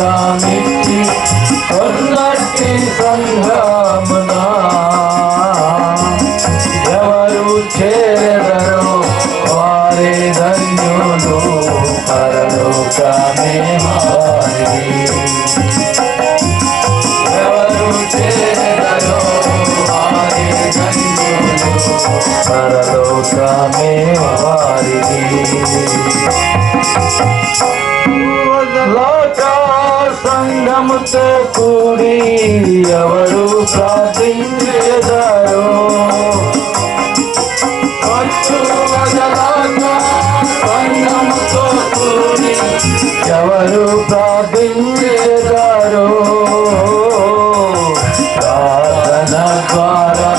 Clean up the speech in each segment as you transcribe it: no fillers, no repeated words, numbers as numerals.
రక్తమిచ్చి కొన్నట్టి సంఘమునా ఎవరు చేరెదరో వారే ధన్యులు పరలోకమే వారిది. ఎవరు చేరెదరో వారే ధన్యులు పరలోకమే వారిది. లోక సంఘముతో కూడి ఎవరు ప్రార్థించెదరో సంఘముతో కూడి ఎవరు ప్రార్థించెదరో ప్రార్థన ద్వారా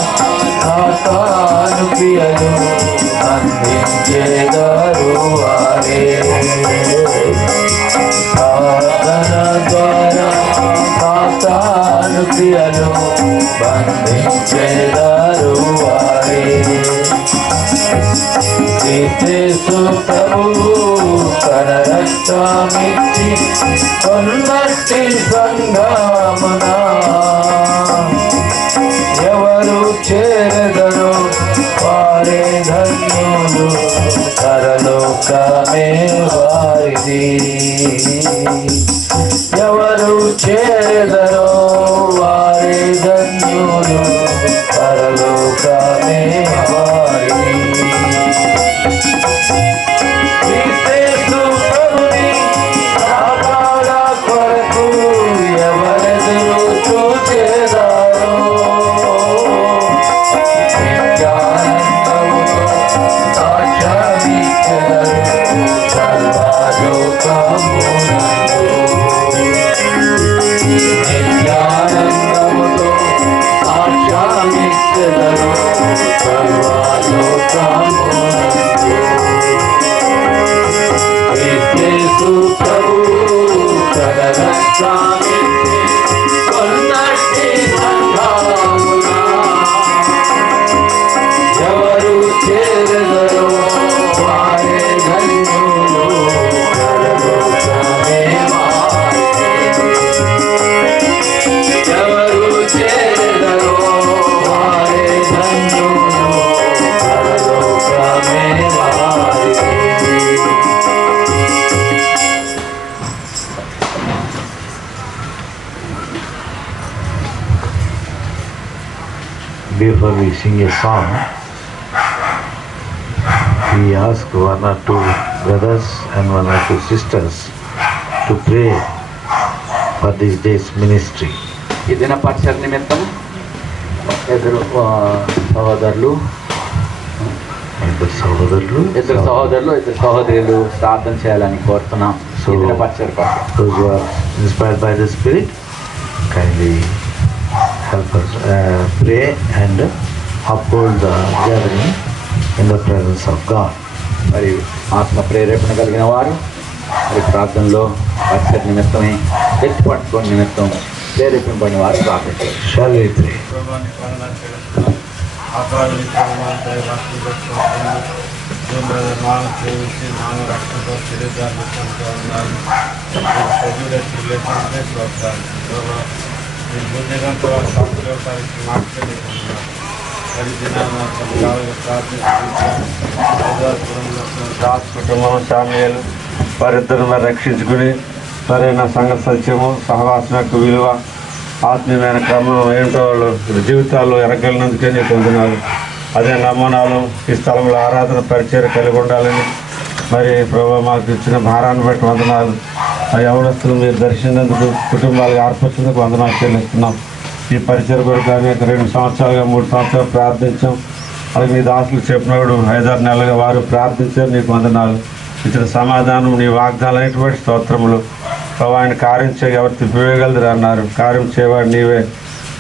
సాతాను క్రియలు అందించెదరు వారే. ప్రార్థన ద్వారా సాతాను క్రియలు బంధించెదరు వారే. యేసు ప్రభువు తన రక్తమిచ్చి కొన్నట్టి సంఘమునా ఎవరు చేరెదరో వారే ధన్యులు పరలోకమే వారిది. ఎవరు చేరెదరో వారే ధన్యులు పరలోకమే వారిది. యేసు ప్రభుని కాపాడ కొరకు ఎవరెదురు చూచెదరో నిత్యానందముతో సాక్ష్యమిచ్చెదరు సర్వలోకమునందు. నిత్యానందముతో సాక్ష్యమిచ్చెదరు సర్వలోకమునందు. యేసు ప్రభువు తన రక్తమిచ్చి కొన్నట్టి సంఘమునా ఎవరు చేరెదరో వారే ధన్యులు పరలోకమే వారిది. ఎవరు చేరెదరో వారే ధన్యులు పరలోకమే వారిది. Before we sing a song, we ask one or two brothers and one or two sisters to pray for this day's ministry. ఈ దిన పరిచయ నిమిత్తం ఇద్దరు సహోదరులు ఇద్దరు సహోదరులు ప్రార్థన చేయాలని కోరుతున్నాం. So, ఈ దిన పరిచయ those who are inspired by the Spirit, kindly help us pray and uphold the gathering in the presence of God. మరి ఆత్మ ప్రేరేపణ కలిగిన వారు మరి ప్రార్థనలో పరిచయ నిమిత్తమే ఎత్తి పట్టుకోని నిమిత్తం ప్రేరేపింపబడిన వారు ప్రార్థించారు. Shall we pray? కుటుంబం శామ్యాలు వారిద్దరు మరి రక్షించుకుని సరైన సంఘ సత్యము సహవాసం యొక్క విలువ ఆత్మీయమైన క్రమం ఏమిటో వాళ్ళు జీవితాల్లో ఎరగలినందుకే నీకు వందనాలు. అదే నమూనాలు ఈ స్థలంలో ఆరాధన పరిచయం కలిగి ఉండాలని మరి ప్రభు మాకు ఇచ్చిన భారాన్ని బట్టి వందనాలు. ఆ యవనస్తులు మీరు దర్శించినందుకు కుటుంబాలకు ఏర్పరిచేందుకు వందనాలు చెల్లిస్తున్నాం. ఈ పరిచయం కొరకు అనేక 2 సంవత్సరాలుగా 3 సంవత్సరాలు ప్రార్థించాం. అలాగే నీ దాసులు చెప్పినప్పుడు 5-6 నెలలుగా వారు ప్రార్థించారు. నీకు వందనాలు. ఇచ్చిన సమాధానం నీ వాగ్దానాలు అనేటువంటి స్తోత్రములు. ప్రభు ఆయన కార్యం చేయ ఎవరు తిప్పివేయగలరు అన్నారు. కార్యం చేయవాడు నీవే.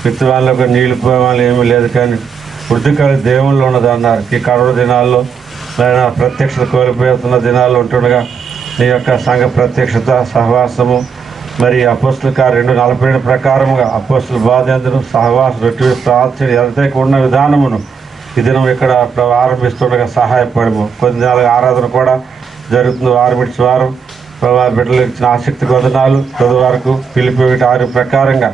విత్తనాలకు నీళ్ళు పోవాలి ఏమీ లేదు, కానీ వృద్ధికాలి దేవుళ్ళు ఉన్నది అన్నారు. ఈ కరోనా దినాల్లో ఆయన ప్రత్యక్షత కోల్పోతున్న దినాల్లో ఉంటుండగా నీ యొక్క సంఘ ప్రత్యక్షత సహవాసము మరి అపోస్తుల కార్యం 2:47 ప్రకారముగా అపోస్తుల బాధ్యతను సహవాసం రొట్టె ప్రార్థన ఎంతైనా ఉన్న విధానమును ఈ దినం ఇక్కడ ఆరంభిస్తుండగా సహాయపడము. కొన్ని నెలల ఆరాధన కూడా జరుగుతుంది. వారం విడిచి వారం ప్రభా బిడ్డలు ఇచ్చిన ఆసక్తికి వందనాలు. తుది వరకు పిలిపి 6 ప్రకారంగా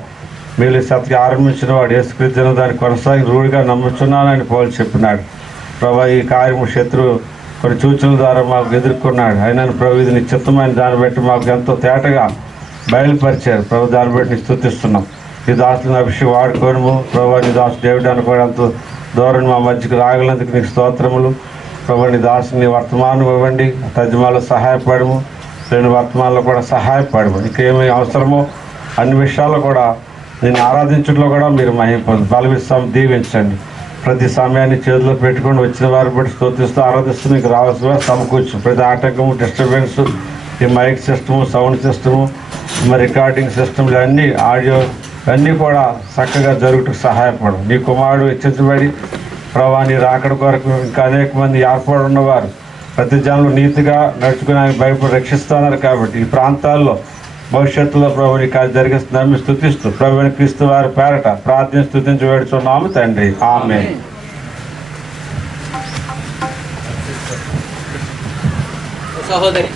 మీరు సత్కి ఆరంభించిన వాడు యేసుక్రీస్తును దాన్ని కొనసాగి రూఢిగా నమ్ముచున్నానని పౌలు చెప్పినాడు. ప్రభా ఈ కార్యము శత్రువు కొన్ని సూచనల ద్వారా మాకు ఎదుర్కొన్నాడు. అయినా ప్రభు ఇది నిశ్చితమైన దాన్ని బట్టి మాకు ఎంతో తేటగా బయలుపరిచారు. ప్రభు దాన్ని బట్టి నీ స్తుతిస్తున్నాం. ఈ దాసులను అభిషేకం వాడుకోను ప్రభా. నీ దాసు డేవిడ్ అనుకోవడం అంత దూరం మా మధ్యకు రాగలందుకు నీకు స్తోత్రములు. ప్రభు నీ దాసుని వర్తమానం ఇవ్వండి. తజ్మాలో సహాయపడము, 2 వర్తమానాల్లో కూడా సహాయపడము. ఇంకేమి అవసరమో అన్ని విషయాల్లో కూడా నేను ఆరాధించడంలో కూడా మీరు మహిమ బలమిస్తాం, దీవించండి. ప్రతి సమయాన్ని చేతిలో పెట్టుకొని వచ్చిన వారి బట్టి స్తోత్రిస్తూ ఆరాధిస్తూ మీకు రావాల్సిన సమకూర్చు. ప్రతి ఆటంకము, డిస్టర్బెన్స్, ఈ మైక్ సిస్టము, సౌండ్ సిస్టము, మరి రికార్డింగ్ సిస్టమ్లు అన్నీ, ఆడియో అన్నీ కూడా చక్కగా జరుగుటకు సహాయపడము. నీ కుమారుడు హెచ్చరించబడి ప్రభా నీ రాకడ కొరకు ఇంకా అనేక మంది ఏర్పడి ఉన్నవారు ప్రతి జనంలో నీతిగా నడుచుకుని ఆయన భయపడి రక్షిస్తున్నారు. కాబట్టి ఈ ప్రాంతాల్లో భవిష్యత్తులో ప్రభుని కార్యం జరిగిస్తున్నాము స్తుతిస్తూ ప్రభుని క్రీస్తు వారి పేరట ప్రార్థన స్తుతించి వేడుచున్నాము తండ్రి. ఆమేన్. సహోదరి సహోదరుడు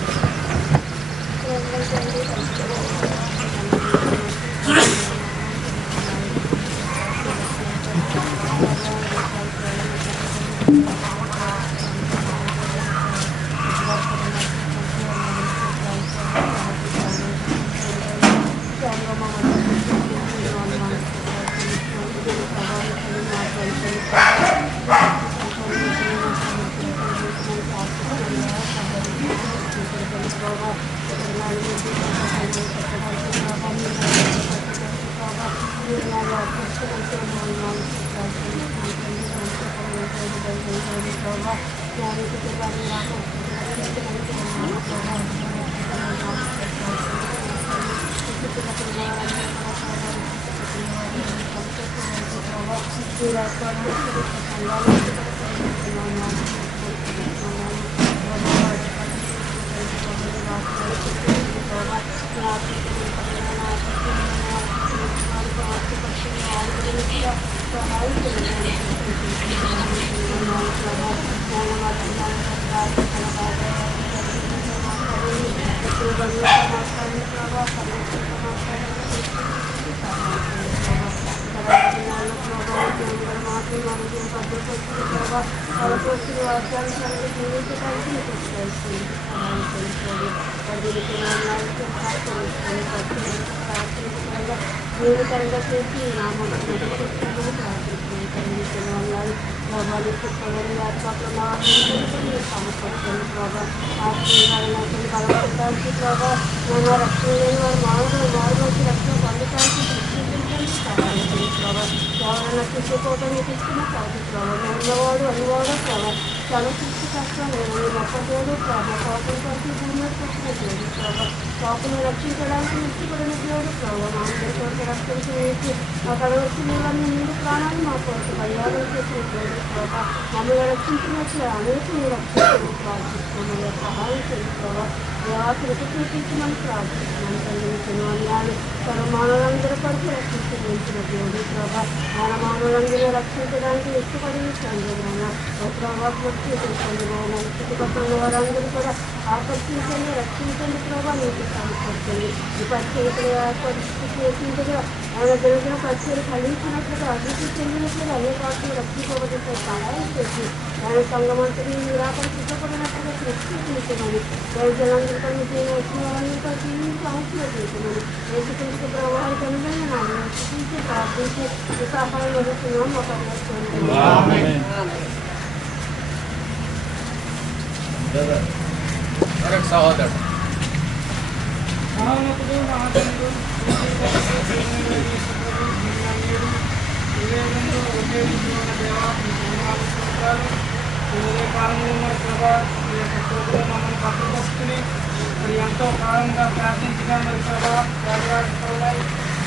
ఎంతో కాలంగా ప్రార్థించిన మరి ప్రభా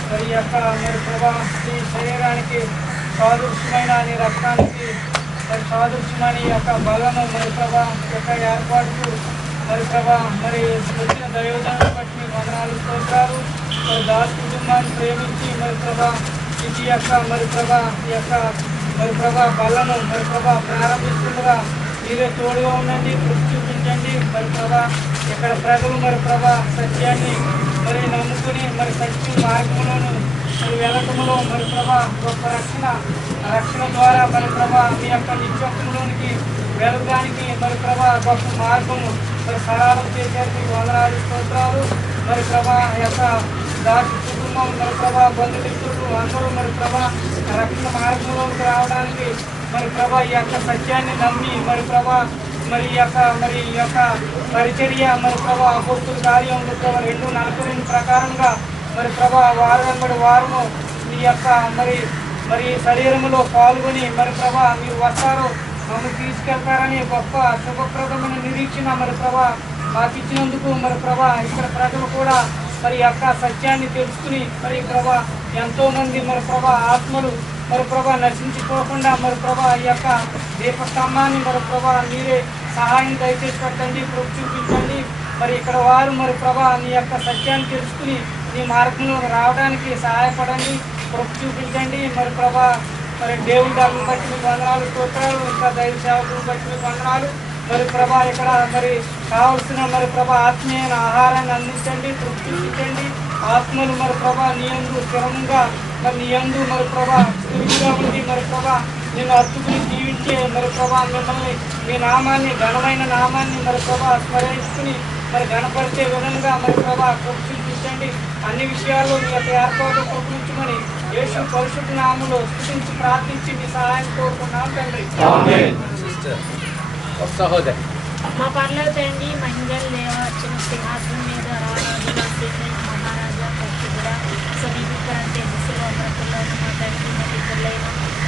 మరి యొక్క మరి ప్రభా ఈ శరీరానికి సాదృశ్యమైన నీ రక్తానికి మరి సాదృశ్యమైన యొక్క బలము మరి ప్రభా యొక్క ఏర్పాటు మరి ప్రభా మరి వచ్చిన దైవజనాన్ని బట్టి మీ వందనాలు స్తోత్రాలు. మరి దాస్ కుటుంబాన్ని ప్రేమించి మరి ప్రభా ఇది యొక్క మరి ప్రభా ఈ యొక్క మరి ప్రభా బలను మరి ప్రభా ప్రారంభిస్తుండగా మీరే తోడుగా ఉండండి, కృషి చూపించండి. మరి ప్రభా ఇక్కడ ప్రజలు మరి ప్రభా సత్యాన్ని మరి నమ్ముకుని మరి సత్య మార్గంలోను మరి వెళ్ళటంలో మరి ప్రభా గొప్ప రక్షణ ద్వారా మరి ప్రభా మీ యొక్క నిత్యంలోనికి వెళ్ళడానికి మరి ప్రభా గొప్ప మార్గము మరి సరళం చేశారు. మీకు వందనాలు స్తోత్రాలు. మరి ప్రభా యొక్క దాటి కుటుంబం మరి ప్రభా బంధుమిత్రులు అందరూ మరి ప్రభా రక్షణ మార్గంలోకి రావడానికి మరి ప్రభా ఈ యొక్క సత్యాన్ని నమ్మి మరి ప్రభా మరి ఈ యొక్క పరిచర్య మరి ప్రభా అపోస్తుల కార్యంలో ప్రభా 2:42 ప్రకారంగా మరి ప్రభా వారము మీ యొక్క మరి శరీరంలో పాల్గొని మరి ప్రభా మీరు వస్తారు మమ్మల్ని తీసుకెళ్తారని గొప్ప శుభప్రదమైన నిరీక్షణ మరి ప్రభా మాకు ఇచ్చినందుకు మరి ప్రభా ఇక్కడ ప్రజలు కూడా మరి యొక్క సత్యాన్ని తెలుసుకుని మరి ప్రభా ఎంతోమంది మరి ప్రభా ఆత్మలు మరి ప్రభా నశించిపోకుండా మరి ప్రభా ఈ యొక్క దీపస్తంభాన్ని మరి ప్రభా మీరే సహాయం దయచేసి పెట్టండి, చూపించండి. మరి ఇక్కడ వారు మరి ప్రభా మీ యొక్క సత్యాన్ని తెలుసుకుని మీ మార్గంలో రావడానికి సహాయపడండి, చూపించండి. మరి ప్రభా మరి దేవుడి దాన్ని బట్టి మీకు వందనాలు స్తోత్రాలు. ఇంకా దైవ సేవకులను బట్టి మీకు వందనాలు. మరి ప్రభా ఇక్కడ మరి కావలసిన మరి ప్రభా ఆత్మీయమైన ఆహారాన్ని అందించండి, చూపించండి. ఆత్మలు మరి ప్రభా నీ యందు స్థిరంగా మరి నీ యందు మరి ప్రభా స్థిరంగా ఉండి మరి ప్రభా నేను అర్చుకుని జీవించే మరి ప్రభా మిమ్మల్ని మీ నామాన్ని ఘనమైన నామాన్ని మరి ప్రభా స్మరిస్తుని మరి ఘనపరిచే విధంగా మరి ప్రభా చూపించండి. అన్ని విషయాల్లో మీ యొక్క ఏర్పాటు కృపించమని యేసు పరిశుద్ధ నామములో స్తుతించి ప్రార్థించి మీ సహాయం కోరుకున్నాం తండ్రి. సహోదరి మా పర్లేదు తండ్రి మహిళలు లేవచ్చిన సింహాసనం మీద రారాజుల మహారాజా పరిశుద్ధుడ సమీపకరంటే దిశలో అమరకుల్లోని మా తండ్రి మా పితరులైన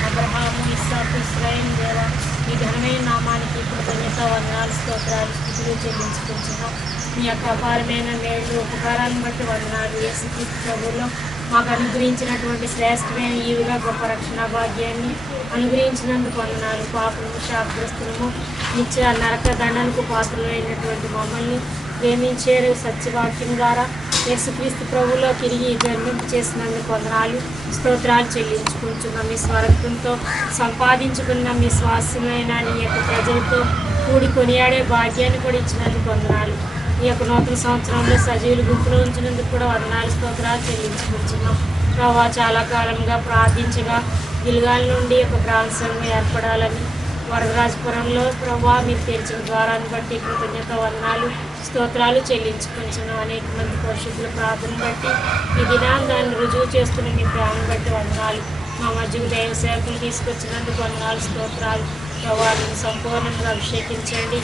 అబ్రహాము ఇస్సాకు ఇశ్రాయేలు దేవ మీ ఘనమైన నామానికి కృతజ్ఞత వందనాలు స్తోత్రాలు స్థితులు చెల్లించుకుంటున్నాం. మీ యొక్క అపారమైన మేళ్ళు ఉపకారాలను బట్టి వందనాలు. యేసుక్రీస్తు ప్రభువులో మాకు అనుగ్రహించినటువంటి శ్రేష్టమైన ఈవుగా గొప్ప రక్షణ భాగ్యాన్ని అనుగ్రహించినందుకు వందనాలు. పాపము శాపగ్రస్తులము నిత్య నరక దండనకు పాత్రలైనటువంటి మమ్మల్ని ప్రేమించేరు సత్యవాక్యం ద్వారా యేసుక్రీస్తు ప్రభువులో తిరిగి జన్మింపు చేసినందుకు వందనాలు స్తోత్రాలు చెల్లించుకుంటున్నాం. మీ స్వరక్తంతో సంపాదించుకున్న మీ స్వాస్థ్యమైన నీ యొక్క ప్రజలతో కూడి కొనియాడే భాగ్యాన్ని కూడా ఇచ్చినందుకు వందనాలు. ఈ యొక్క నూతన సంవత్సరంలో సజీవులు గుంపులో ఉంచినందుకు కూడా వందనాలు స్తోత్రాలు చెల్లించుకుంటున్నాం. ప్రభా చాలా కాలంగా ప్రార్థించగా గిల్గాల నుండి ఒక ప్రాంత సంఘం ఏర్పడాలని వరదరాజపురంలో ప్రభా మీరు తెరిచిన ద్వారాన్ని బట్టి కృతజ్ఞత వందనాలు స్తోత్రాలు చెల్లించుకుంటున్నాం. అనేక మంది పరిశుద్ధుల ప్రార్థన బట్టి ఈ దినాన్ని దాన్ని రుజువు చేస్తున్న మీ ప్రేమను బట్టి వందనాలు. మా మధ్యకు దైవ సేవకులు తీసుకొచ్చినందుకు వందనాలు స్తోత్రాలు. ప్రభావాలను సంపూర్ణంగా అభిషేకించండి.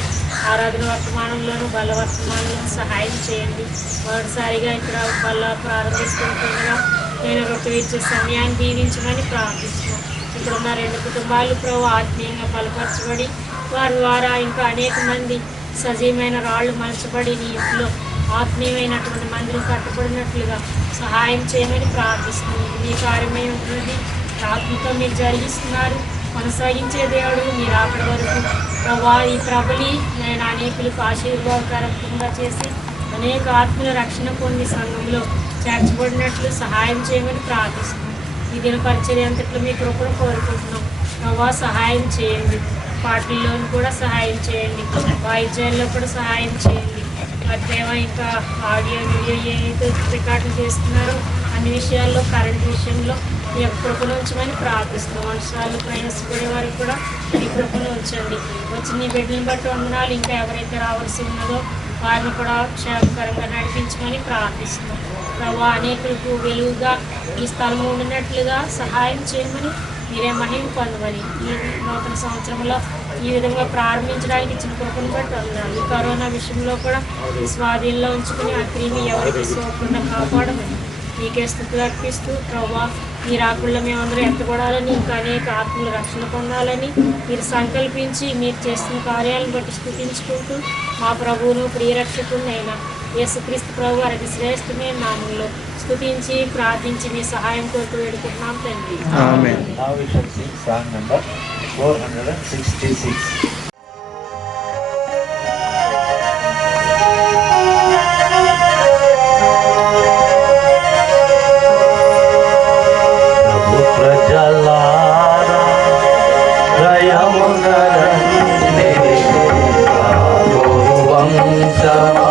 ఆరాధన వర్తమానంలోనూ బలవర్తమానంలోనూ సహాయం చేయండి. మొదటిసారిగా ఇక్కడ బల్ల ప్రారంభిస్తుండగా నేను రొట్టె ఇచ్చే సమయాన్ని దీవించమని ప్రార్థిస్తున్నాను. ఇక్కడ ఉన్న 2 కుటుంబాలు ప్రభు ఆత్మీయంగా బలపరచబడి వారి ద్వారా ఇంకా అనేక మంది సజీవమైన రాళ్ళు మలచబడి నీ ఇంట్లో ఆత్మీయమైనటువంటి మందిరం కట్టబడినట్లుగా సహాయం చేయమని ప్రార్థిస్తున్నాను. మీ కార్యమై ఉంటుంది, ఆత్మతో మీరు జరిగిస్తున్నారు, కొనసాగించే దేవుడు మీరు అక్కడి వరకు ప్రభా ఈ ప్రబలి నేను అనేకులకు ఆశీర్వాదకరంగా చేసి అనేక ఆత్మల రక్షణ పొంది సంఘంలో చేర్చబడినట్లు సహాయం చేయమని ప్రార్థిస్తున్నాం. ఈ దిన పరిచర్య అంతట్లో మీ కృపను కోరుకుంటున్నాం. ప్రభా సహాయం చేయండి, పాటల్లోనూ కూడా సహాయం చేయండి, వాయిద్యాల్లో కూడా సహాయం చేయండి. దేవా ఇంకా ఆడియో వీడియో ఏదైతే రికార్డులు చేస్తున్నారో అన్ని విషయాల్లో కరెంట్ విషయంలో మీ యొక్క కృపను ఉంచమని ప్రార్థిస్తున్నాం. వర్షాలు ప్రయాసపడే వారికి కూడా మీ కృపను ఉంచండి. వచ్చి నీ బిడ్డలను బట్టి వందనాలు. ఇంకా ఎవరైతే రావాల్సి ఉన్నదో వారిని కూడా క్షేమకరంగా నడిపించమని ప్రార్థిస్తున్నాం. ప్రభా అనేకులకు వెలుగుగా ఈ స్థలం ఉండినట్లుగా సహాయం చేయమని మీరే మహిమ పొందమని ఈ నూతన సంవత్సరంలో ఈ విధంగా ప్రారంభించడానికి ఇచ్చిన కృపను బట్టి వందనాలు. ఈ కరోనా విషయంలో కూడా ఈ స్వాధీనంలో ఉంచుకుని ఆ క్రిమి ఎవరికి సోకకుండా కాపాడమని మీకే స్థుతులు అర్పిస్తూ ప్రభా మీ రాకుల్లో మేమందరం ఎత్తబడాలని ఇంకా అనేక ఆత్మలు రక్షణ పొందాలని మీరు సంకల్పించి మీరు చేస్తున్న కార్యాలను బట్టి స్తుతించుకుంటూ మా ప్రభువును ప్రియరక్షకుడినైనా యేసుక్రీస్తు ప్రభు వారికి శ్రేష్టమైన నామంలో స్తుతించి ప్రార్థించి మీ సహాయం కోరుతూ వేడుకుంటున్నాం తండ్రి. ఆమేన్. Now we shall sing song number 466. వంశమా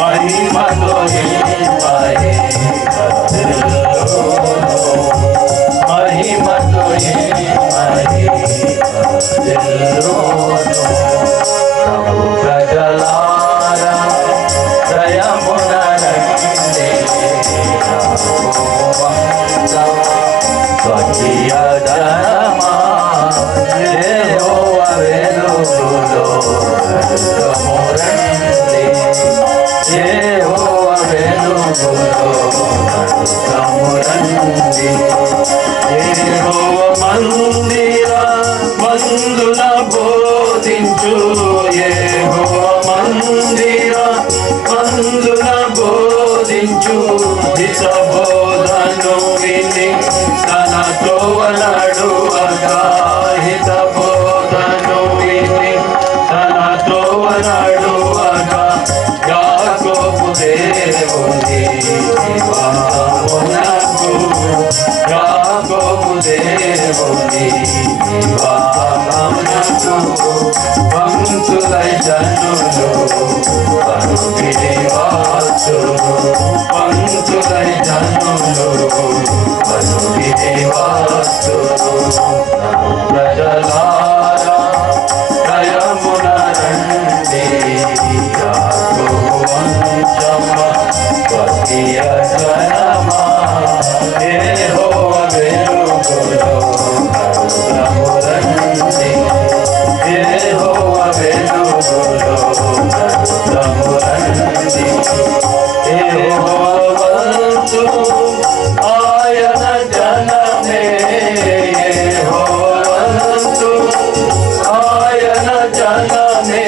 మహిమతో నింపాయే మహిమతో నింపాయే ప్రజలారా జయమున రండి స్వకీయ ధర్మా యెహోవా వెలుగులో రండి యెహోవా వెలుగులో రండి యెహోవా మందిర మందున బోధించు యెహోవా మందిర మందున బోధించు దిశ బోధను విని తన త్రోవనడువగా హిత బోధను విని తన త్రోవనడువగా యాకోబు దేవుని నివాసమునకు యాకోబు దేవుని నివాసమునకు పంక్తులై జనులు పరుగిడి వాసులు పంక్తులై జనులు పరుగిడి వాసులు ప్రజలారా జయమున రండి యాకోబు వంశమ స్వకీయ జనమా యెహోవా వెలుగులో రండి యెహోవా వెలుగులో రండి యెహోవా వంశు ఆయన జనమే యెహోవా వంశు ఆయన జనమే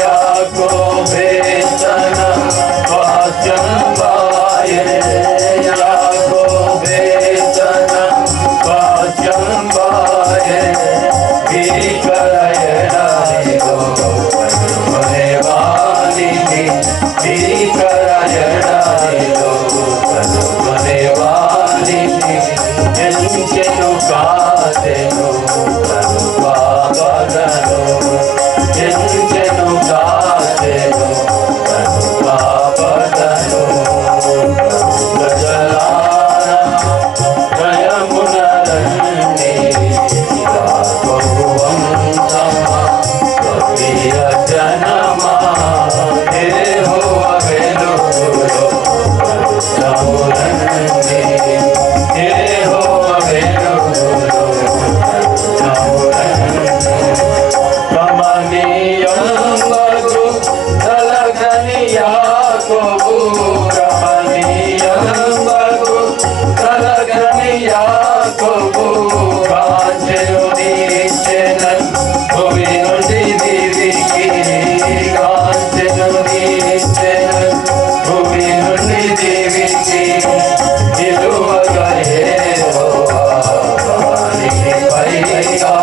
యాకోబే జన వాక్యం బాయే యాకోబే జన వాక్యం బాయే భీకరయడానిలో కనుగొనేవానిని భీకరయడానిలో కనుగొనేవానిని ఎంచెను కాసెను కనుపాపగను ఎంచెను కాసెను కనుపాపగను ప్రజలారా జయమున రండి యాకోబు వంశమ స్వకీయ జనమా యెహోవా వెలుగులో రండి యెహోవా వెలుగులో రండి రమణీయంబగు కలగని యాకోబు రమణీయంబగు కలగని యాకోబు కాంచెను నీచెనన్ భూమి నుండి దివికి కాంచెను నీచెనన్ భూమి నుండి దివికి నిలువగా యెహోవా వానికి పైగా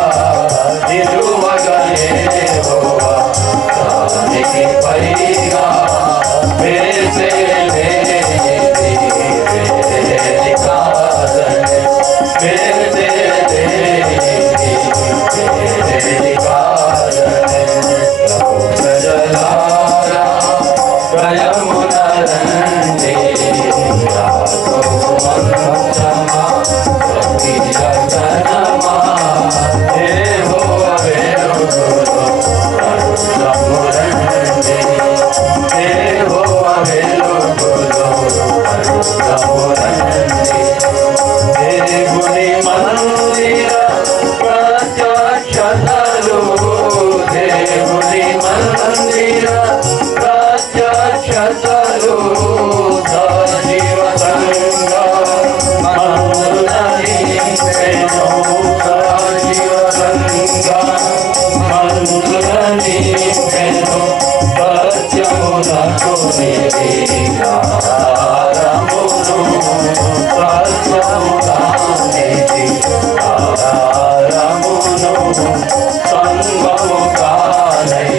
నిలువగా యెహోవా వానికి పైగా వేసేది కాదని వేసేది కాదని ప్రజలారా జయమున రండి యాకోబు వంశమ స్వకీయ జనమా యెహోవా వెలుగులో రండి యెహోవా వెలుగులో రండి దేవుని మందిర ప్రత్యక్షతలు దేవుని మందిర ప్రత్యక్షతలు సజీవ సంగా మందులని సజీవ సంగా మందులని సత్యమునకు ఆహారమును సత్యముదానికి ఆహారమును సంగము కానై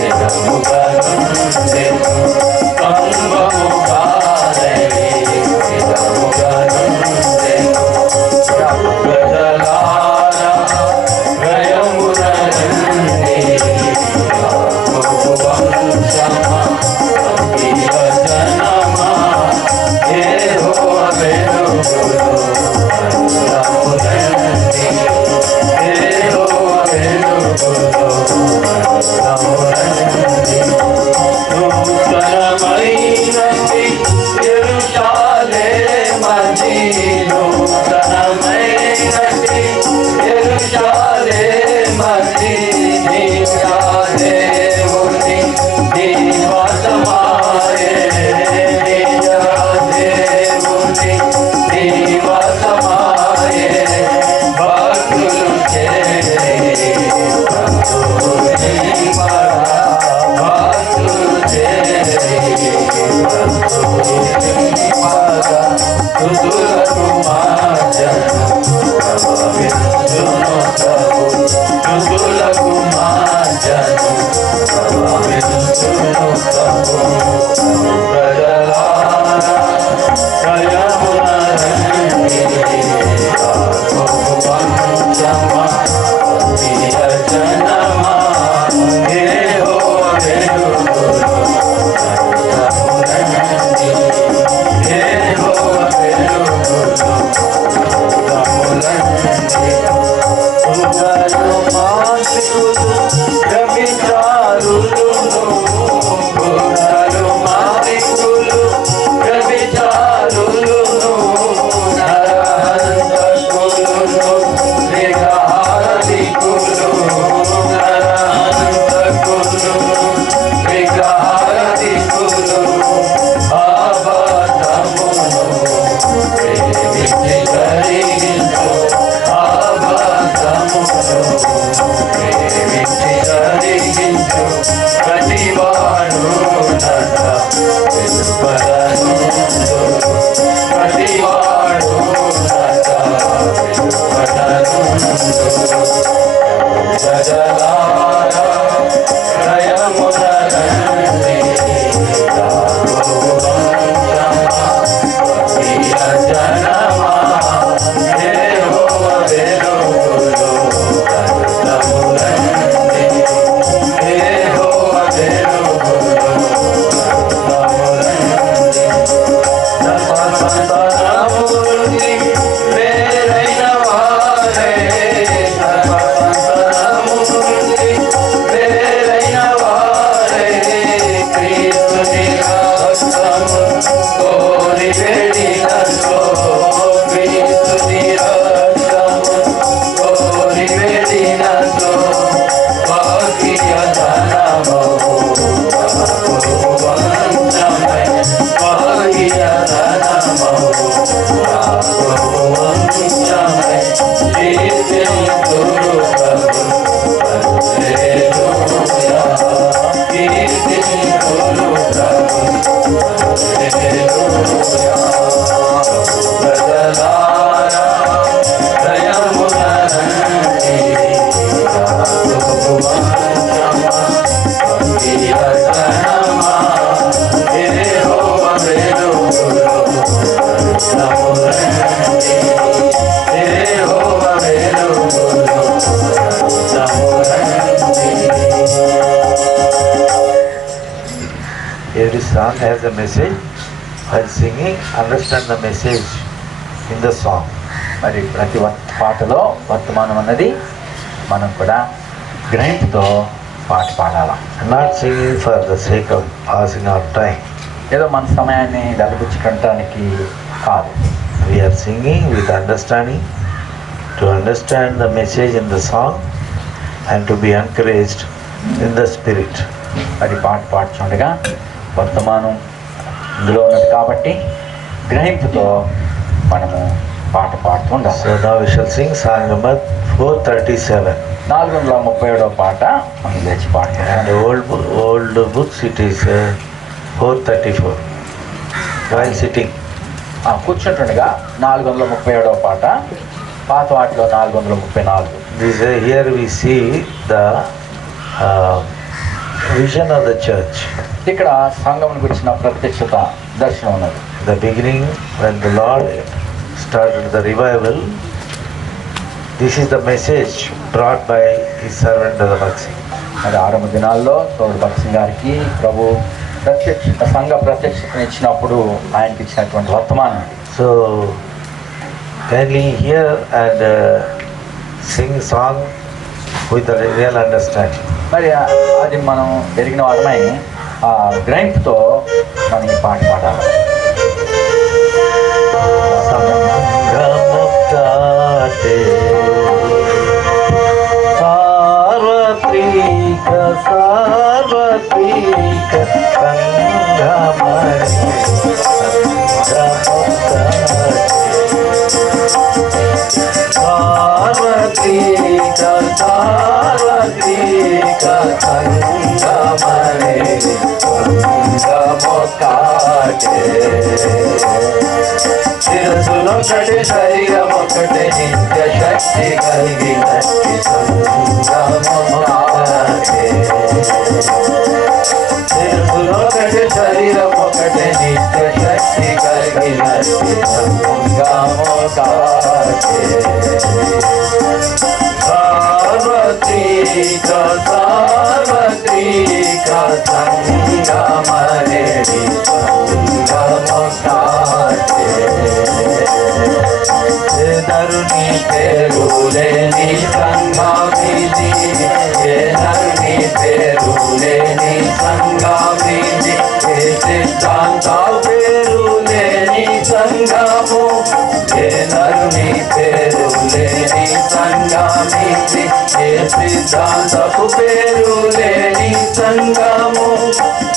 నిజముగా నుండి సంగము కానై నిజముగా నుండి ప్రజలారా జయమున రండి Every song has a message. While singing, understand the message in the song. మరి ప్రతి పాటలో వర్తమానం అన్నది మనం కూడా గ్రహింపుతో పాట పాడాలి. Not singing for the sake of passing our time. ఏదో మన సమయాన్ని వెలబుచ్చుకోవటానికి కాదు. We are singing with understanding, to understand the message in the song and to be encouraged in the spirit. మరి పాట పాడుచుండగా వర్తమానం ఇందులో ఉన్నది కాబట్టి గ్రహింపుతో మనము పాట పాడుతూ ఉండాలి. So now we shall sing song number 437. 437వ పాట మనం లేచి And పాడుతున్నాం. old books it is 434. While sitting. కూర్చుంటుండగా 437వ పాట, పాత వాటిలో 434. Here we see the vision of the church. ఇక్కడ సంఘం గురించిన ప్రత్యక్షత దర్శనం ఉన్నది. The beginning when the Lord started the revival, this is the message brought by his servant Bhakt Singh. మరి ఆరంభ దినాల్లో తోడు భక్త్ సింగ్ గారికి ప్రభు సంఘ ప్రత్యక్షతను ఇచ్చినప్పుడు ఆయనకి ఇచ్చినటువంటి వర్తమానం. So kindly hear and sing song with the real understanding. మరి అది మనం ఎరిగిన వారమై ఆ గ్రహింపుతో మనం ఈ పాట పాడాలి. సంగముకాటే సార్వత్రిక సార్వత్రిక సంగమని సార్వత్రిక సార్వత్రిక సంగమని శిరసులొకటి శరీరమొకటి నిత్య శక్తి కలిగినట్టి సంగమొకటే శిరసులొకటి శరీరం ఒకటి నిత్య శక్తి కలిగినట్టి సంగమో కాచే సార్వత్రిక సార్వత్రిక సంగమనేడి సంగమో కాచే నరుని పేరు లేని సంగమిది నరుని పేరు లేని సంగమిది సిద్ధాంత పేరు లేని సంగము నరుని పేరు లేని సంగమిది సిద్ధాంతపు పేరు లేని సంగము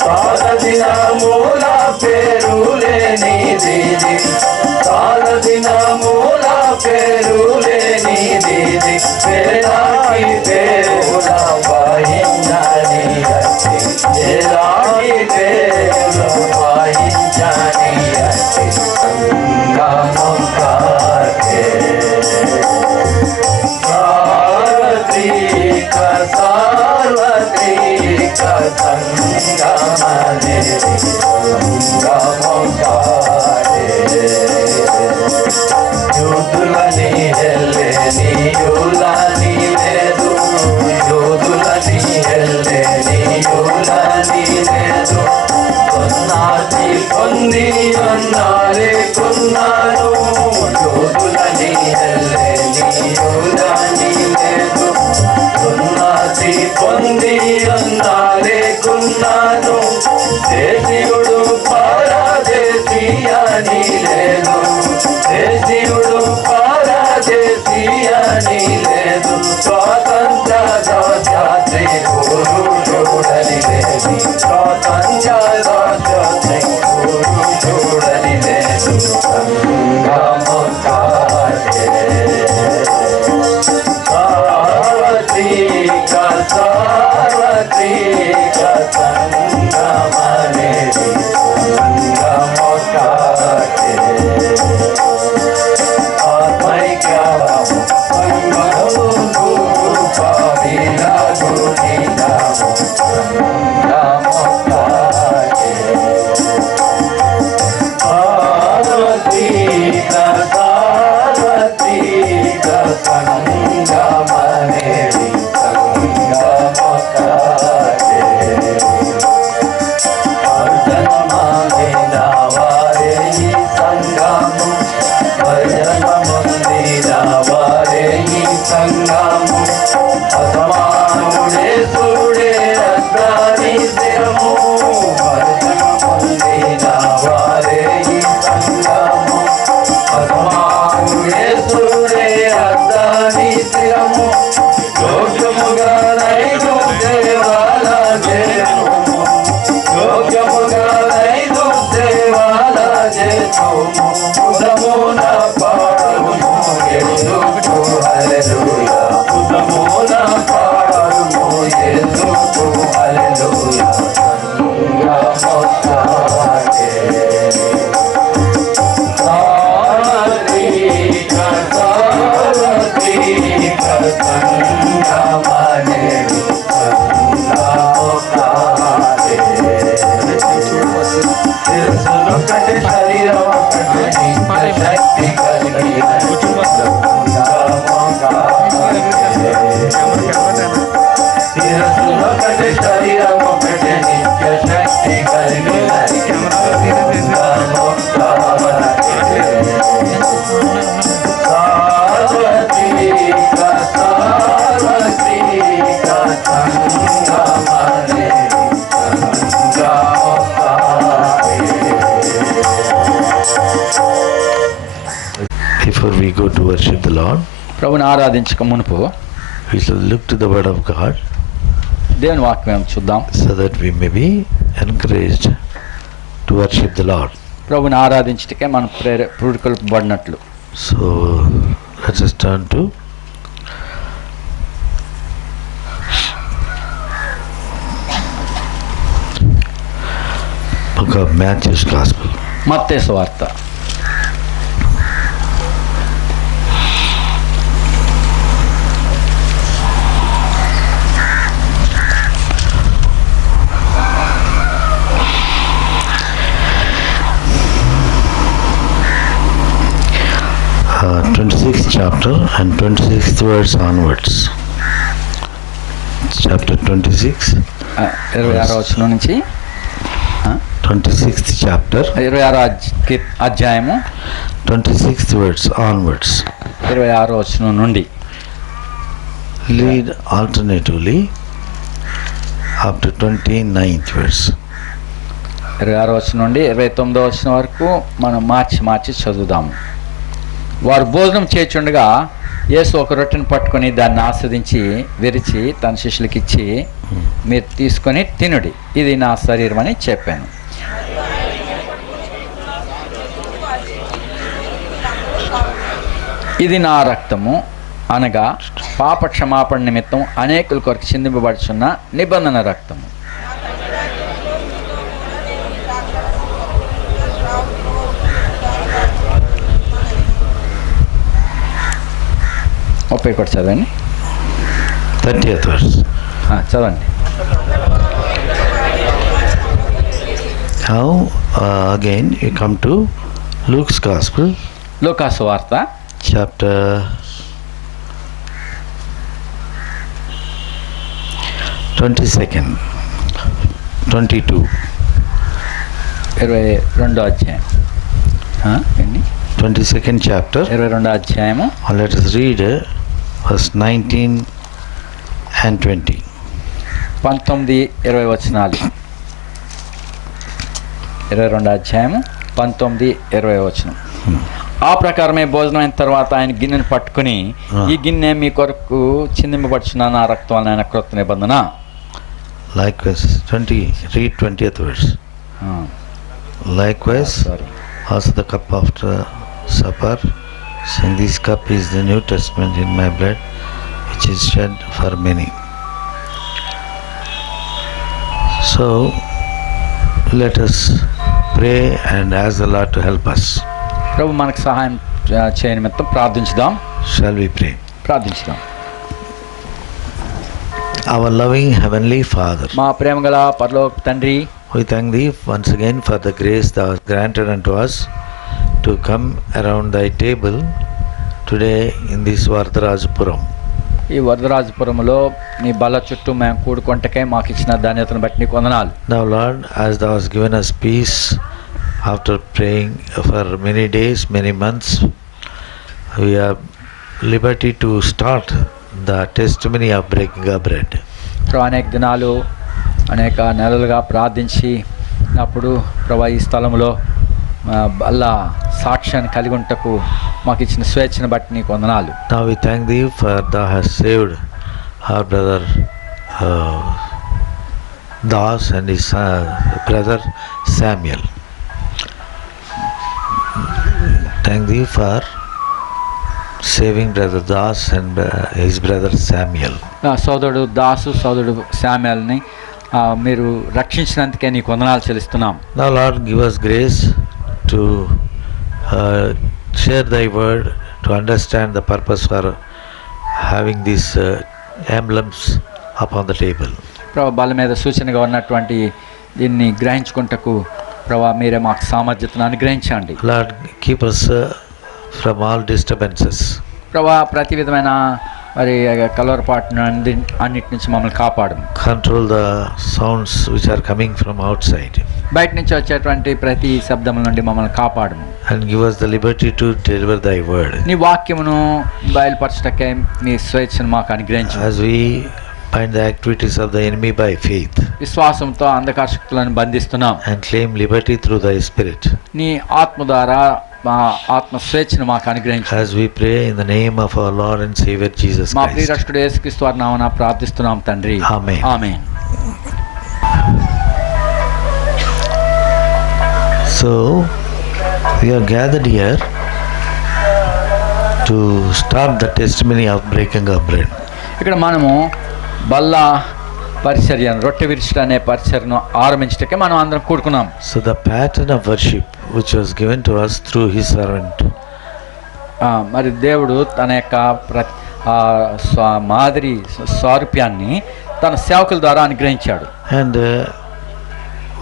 సారదిన మూల పేరు లేనిది సారదిన మూల పేరు లేనిది వేలాకి పేరుల వాయించని అచ్చి వేలాకి పేరు వాయించని అచ్చి సంగము కాచే సార్వత్రిక సార్వత్రిక సంగమనే సంగము కాచే యూదులని ఎల్లేని యూలని లేదు యూదులని ఎల్లేని యూలని లేదు కొన్నాది కొన్ని అన్నారే కొన్నాను యూదులని ఎల్లేని యూలని లేదు కొన్నాది కొన్ని అన్నారే కొన్నాను దేశీయుడు పరదేశీ అని లేదు దేశీయుడు పరదేశీ అని లేదు స్వాతంత్ర రాజ్యాత్రి పురుషుడని లేదు స్వాతంత్ర రాజ్యాత్రి పురుషుడని లేదు సంగమో కాచే సార్వత్రిక సార్వత్రిక సంగమనేది సంగమో కాచే ఆత్మైక్యము సంగము రూపమిలాగునిదాము సంగమో కాచే సార్వత్రిక సార్వత్రిక సంగమనేది సంగమో కాచే వర్జనమానిన వారే ఈ సంగము వర్జనముందిన వారే ఈ సంగము అసమానుడే సుడే అగ్ని స్థిరము వర్జనముందిన వారే ఈ సంగము అసమానుడే సుడే అగ్ని స్థిరము యోగ్యముగా నైదు దేవాల చేతుము యోగ్యముగా నైదు దేవాల చేతుము ఉదమున పాడుము యేసుకు హల్లెలూయా ఉదమున పాడుము యేసుకు హల్లెలూయా సంగమో కాచే సార్వత్రిక సార్వత్రిక సంగమనేది సంగమో కాచే శిరసులొకటి శరీరం ఒకటి నిత్య శక్తి కలిగినట్టి సంగమో కాచే శిరసులొకటి శరీరం ఒకటి నిత్య శక్తి కలిగినట్టి సంగమో కాచే సార్వత్రిక సార్వత్రిక సంగమనేది సంగమో కాచే Before we go to worship the Lord, ప్రభుని ఆరాధించక మునుపు we shall look to the Word of God దేవుని వాక్యం చూద్దాం so that we may be encouraged to worship the Lord. ప్రభుని ఆరాధించటకే మనం పురుకొల్పబడినట్లు So let us turn to book of Matthew's Gospel. మత్తయి సువార్త chapter and 26th verse onwards. Chapter 26, 26వ వచనం నుంచి 26th chapter, 26వ అధ్యాయము 26th verse onwards. 26వ వచనం నుండి. Read alternatively up to 29th verse. 26వ వచనం నుండి 29వ వచనం వరకు మనం మార్చి చదువుదాము. వారు భోజనం చేయుచుండగా యేసు ఒక రొట్టెను పట్టుకొని దాన్ని ఆస్వాదించి విరిచి తన శిష్యులకి ఇచ్చి, మీరు తీసుకొని తినుడి, ఇది నా శరీరం అని చెప్పాను. ఇది నా రక్తము, అనగా పాప క్షమాపణ నిమిత్తం అనేకుల కొరకు చిందింపబడుచున్న నిబంధన రక్తము. ముప్పై ఒకటి చదవండి. 30th verse. చదవండి. Now again you come to Luke's Gospel, లూకాసు వార్త chapter 22nd, 22. 22వ అధ్యాయం. ఎన్ని? 22nd chapter. 22వ అధ్యాయము. Let us read verse 19 and 20. 19, 20 వచనాలు. 22వ అధ్యాయము 19, 20 వచనం. ఆ ప్రకారమే భోజనం అయిన తర్వాత ఆయన గిన్నెను పట్టుకుని, ఈ గిన్నె మీ కొరకు చిందింపబడుచున్న నా రక్తం వలన ఆయన క్రొత్త నిబంధన. Likewise, read 20th verse. Likewise, also the cup after supper, saying, this cup is the New Testament in my blood, which is shed for many. So, let us pray and ask the Lord to help us. ప్రభు మనకు సహాయం చేయని నిమిత్తం ప్రార్థించుదాం. Shall we pray? ప్రార్థించుదాం. Our loving Heavenly Father, మా ప్రేమగల పరలోక తండ్రి, we thank Thee once again for the grace Thou hast granted unto us to come around Thy table today in this Vardarajapuram. ఈ వరదరాజపురంలో నీ బల్ల చుట్టూ మేము కూడుకొంటకే మాకు ఇచ్చిన ధాన్యతను బట్టి నీకు వందనాలు. Now Lord, as Thou hast given us peace after praying for many days, many months, we have liberty to start the testimony of breaking of bread. అనేక దినాలు అనేక నెలలుగా ప్రార్థించి అప్పుడు ప్రభా ఈ స్థలంలో అలా సాక్ష్యాన్ని కలిగి ఉంటకు మాకు ఇచ్చిన స్వేచ్ఛను బట్టి నీకు వందనాలు. Now we thank Thee for Thou hast saved our brother Das and his brother Samuel. Thank Thee for saving brother Das and his brother Samuel. సోదరుడు దాసు, సోదరుడు శామ్యాల్ని మీరు రక్షించినందుకే నీకు వందనాలు చెల్లిస్తున్నాం. Now Lord, give us grace to share Thy word, to understand the purpose for having these emblems upon the table. ప్రభా బల మీద సూచనగా ఉన్నటువంటి దీన్ని గ్రహించుకుంటకు ప్రభా మీరే మాకు సామర్థ్యతను అనుగ్రహించండి. Lord, keep us from all disturbances. ప్రభా ప్రతి విధమైన మరి కలవరపాటును అన్నిటి నుంచి మమ్మల్ని కాపాడు. Control the sounds which are coming from outside. బయట నుంచి వచ్చేటువంటి ప్రతి శబ్దముల నుండి మమ్మల్ని కాపాడు. And give us the liberty to deliver Thy word. నీ వాక్యమును బయలుపరచటకే మీ స్వేచ్ఛను మాకు అనుగ్రహించు. As we bind the activities of the enemy by faith. విశ్వాసంతో అంధకార శక్తులను బంధిస్తున్నాం. And claim liberty through Thy Spirit. నీ ఆత్మ ద్వారా మా ఆత్మ స్వేచ్ఛను మాకు అనుగ్రహించు. As we pray in the name of our Lord and Savior Jesus మా Christ. ప్రియరక్షకుడు యేసుక్రీస్తు వారి నామమున ప్రార్థిస్తున్నాం తండ్రి. Amen. Amen. So we are gathered here to start the testimony of breaking of bread. ఇక్కడ మనము బల్ల పరిచర్యను, రొట్టె విరుచుట అనే పరిచర్యను ఆరంభించటకే మనం అందరం కూడుకున్నాం. So the pattern of worship which was given to us through His servant. మరి దేవుడు తన యొక్క మాదిరి స్వారూప్యాన్ని తన సేవకుల ద్వారా అనుగ్రహించాడు. And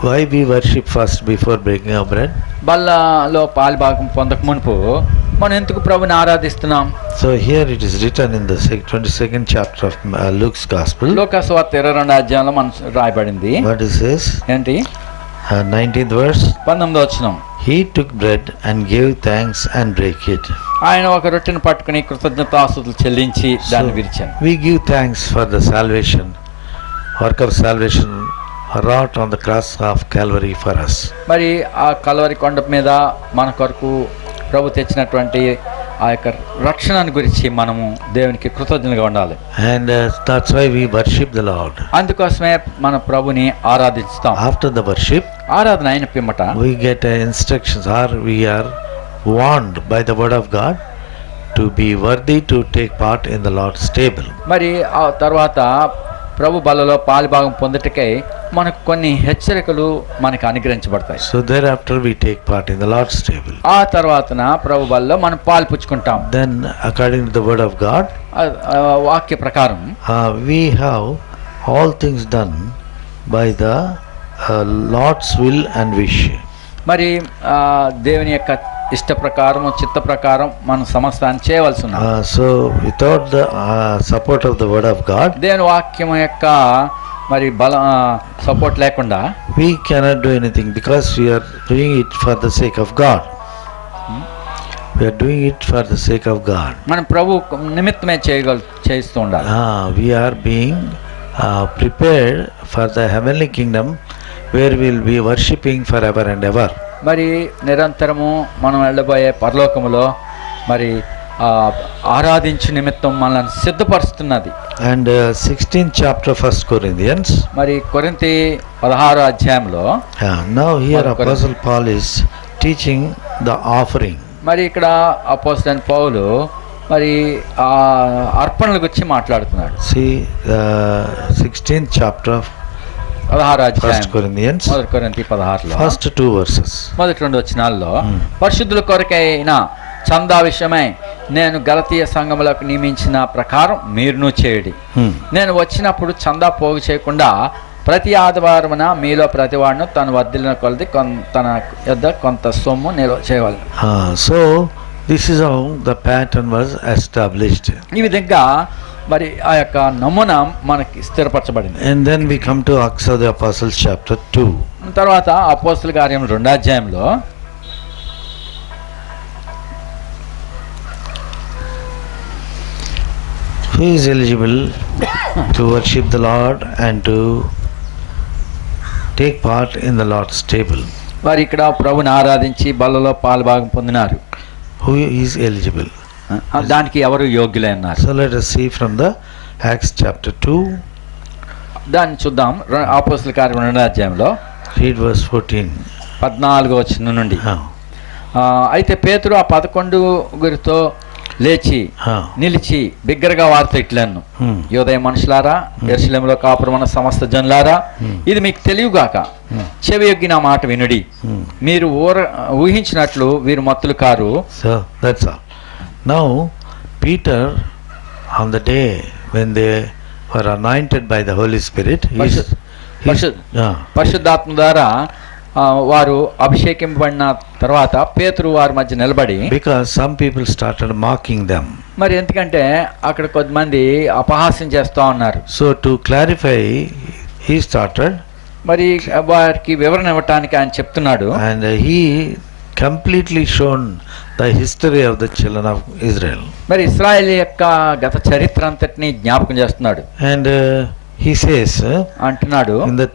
why we worship first before breaking of bread? బల్లలో పాలిభాగం పొందక మునుపు మనం ఎందుకు ప్రభుని ఆరాధిస్తున్నాం? So here it is written in the 22nd chapter of Luke's Gospel. లోకాసువార్త 22వ అధ్యాయంలో మనం రాయబడింది. What it says? ఏంటి? 19th verse. 19వ వచనం. He took bread and gave thanks and brake it. ఆయన ఒక రొట్టెను పట్టుకుని కృతజ్ఞతాస్తుతులు చెల్లించి దాన్ని విరిచాను. We give thanks for the salvation, work of salvation wrought on the cross of Calvary for us. మరి ఆ కల్వరి కొండ మీద మన కొరకు ప్రభు తెచ్చినటువంటి ఆ యొక్క రక్షణను గురించి మనము దేవునికి కృతజ్ఞులుగా ఉండాలి. And that's why we worship the Lord. అందుకోసమే మన ప్రభుని ఆరాధిస్తాం. After the worship, ఆరాధన అయిన పిమ్మట we get instructions, or we are warned by the word of God to be worthy to take part in the Lord's table. మరి ఆ తర్వాత ప్రభు బలలో పాలుభాగం పొందుటకై మనకు కొన్ని హెచ్చరికలు మనకు అనుగ్రహించబడతాయి. So thereafter we take part in the Lord's table. ఆ తర్వాతన ప్రభు బలలో మనం పాలు పుచ్చుకుంటాం. Then according to the word of God, వాక్య ప్రకారం we have all things done by the Lord's will and wish. మరి దేవుని యొక్క ఇష్ట ప్రకారం చిత్త ప్రకారం మనం సమస్తాన్ని చేయవలసి ఉన్నది. So without the support of the word of God, దేవుని వాక్యం యొక్క మరి బల సపోర్ట్ లేకుండా we cannot do anything, because we are doing it for the sake of God. We are doing it for the sake of God. మనం ప్రభు నిమిత్తమే చేస్తూ ఉండాలి. We are being prepared for the heavenly kingdom, where we will be worshipping forever and ever. మరి నిరంతరము మనం వెళ్ళబోయే పరలోకములో మరి ఆరాధించు నిమిత్తం మనల్ని సిద్ధపరుస్తున్నది. And 16th chapter 1 Corinthians. మరి కొరింథీ 16వ అధ్యాయంలో Now here Apostle Paul is teaching the offering. మరి ఇక్కడ అపోస్తలుడైన పౌలు మరి అర్పణల గురించి మాట్లాడుతున్నాడు. See 16th chapter of 16వ అధ్యాయం 1 Corinthians, 1 కొరింథీ 16లో first 2 verses. మొదటి 2 వచనాల్లో పరిశుద్ధుల కొరకైన చందా విషయమై నేను గలతీయ సంఘములకు నియమించిన ప్రకారం మీరును చేయుడి. నేను వచ్చినప్పుడు చందా పోగు చేయకుండా ప్రతి ఆదివారమున మీలో ప్రతివాడును తన వర్ధిల్లిన కొలది తన యొద్ద కొంత సొమ్ము నిల్వ చేయవాలి. So this is how the pattern was established. ఈ విధంగా మరి ఆ యొక్క నమూనా మనకి స్థిరపరచబడింది. And then we come to Acts of the Apostles chapter 2. తర్వాత అపోస్తలుల కార్యం 2వ అధ్యాయంలో Who is eligible to worship the Lord and to take part in the Lord's table? వారు ఇక్కడ ప్రభుని ఆరాధించి బలలో పాలుభాగం పొందినారు. Who is eligible? దానికి ఎవరు యోగ్యులై ఉన్నారు? So let us see from the Acts chapter 2. దాన్ని చూద్దాం. అపోస్తలుల కార్యం 2వ అధ్యాయంలో Read verse 14. 14వ వచనం నుండి. Huh. అయితే పేతురు ఆ 11 లేచి నిలిచి బిగ్గరగా వార్త ఇట్లన్ను, యోదయ మనుషులారా, యెరూషలేములో కాపురమున్న సమస్త జనులారా, ఇది మీకు తెలియగాక, చెవి యొగ్గి నా మాట వినుడి. మీరు ఊహించినట్లు వీరు మత్తులు car. So that's all. Now Peter, on the day when they were anointed by the Holy Spirit, పరిశుద్ధాత్మ ద్వారా వారు అభిషేకింపబడిన తర్వాత పేతురు వారి మధ్య నిలబడి, because some people started mocking them. మరి ఎందుకంటే అక్కడ కొద్దిమంది అపహాస్యం చేస్తూ ఉన్నారు. So to clarify, he started, మరి వారికి వివరణ ఇవ్వటానికి ఆయన చెప్తున్నాడు. and he completely shown the history of the children of Israel. మరి ఇశ్రాయేలు యొక్క గత చరిత్ర అంతటిని జ్ఞాపకం చేస్తున్నాడు. And he says, అంటున్నాడు in the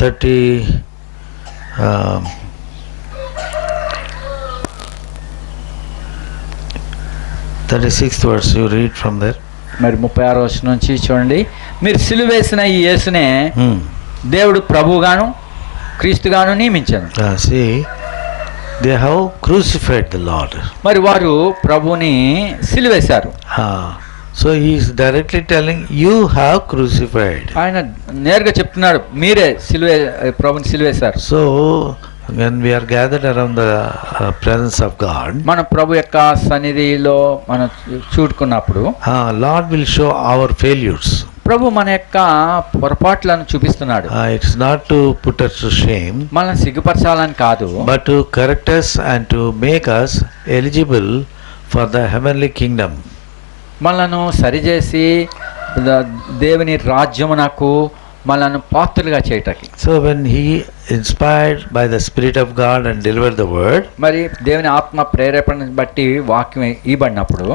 36th verse, you read from there. మరి 36వ వచనం నుంచి చూడండి. మీరు సిలువేసిన ఈ యేసునే దేవుడు ప్రభువుగాను క్రీస్తుగాను నియమించాను. See, they have crucified the Lord. మరి వారు ప్రభుని సిలువేశారు. So he is directly telling, you have crucified. ఆయన నేరుగా చెప్తున్నాడు, మీరే ప్రభుని సిలువేశారు. So when we are gathered around the presence of God, మన ప్రభు యొక్క సన్నిధిలో మనం చూడుకున్నప్పుడు Lord will show our failures. ప్రభు మన యొక్క పొరపాట్లను చూపిస్తున్నాడు. It's not to put us to shame, మనల్ని సిగ్గుపరచాలని కాదు, but to correct us and to make us eligible for the heavenly kingdom. మనలను సరిచేసి దేవుని రాజ్యమునకు మనలను పాత్రలుగా చేయటానికి. So when he inspired by the Spirit of God and delivered the word, మరి దేవుని ఆత్మ ప్రేరేపణ బట్టి వాక్యం ఇవ్వబడినప్పుడు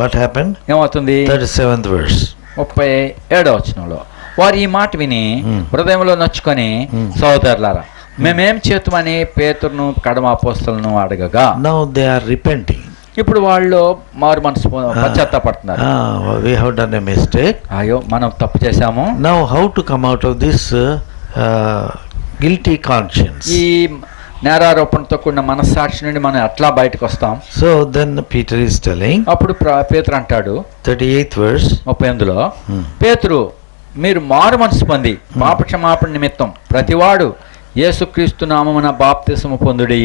what happened? ఏమవుతుంది? 37th verse. 37వ వచనంలో వారు ఈ మాట విని హృదయంలో నొచ్చుకొని సహోదరులారా మేమేం చేతుమని పేతురును కడమ అపోస్తలును అడగగా, Now they are repenting. ఇప్పుడు వాళ్ళు మారు మనసు పశ్చాత్తాపడుతున్నారు. We have done a mistake. అయ్యో మనం తప్పు చేశాము. Now how to come out of this guilty conscience? ఈ నేరారోపణతో కూడిన మనస్సాక్షి నుండి మనం ఎట్లా బయటకు వస్తాం? So then Peter is telling, అప్పుడు పేతురు అంటాడు 38th verse, 38లో, పేతురు మీరు మారు మనసు పొంది పాప క్షమాపణ నిమిత్తం ప్రతివాడు యేసుక్రీస్తు నామమున బాప్తిసము పొందుడి,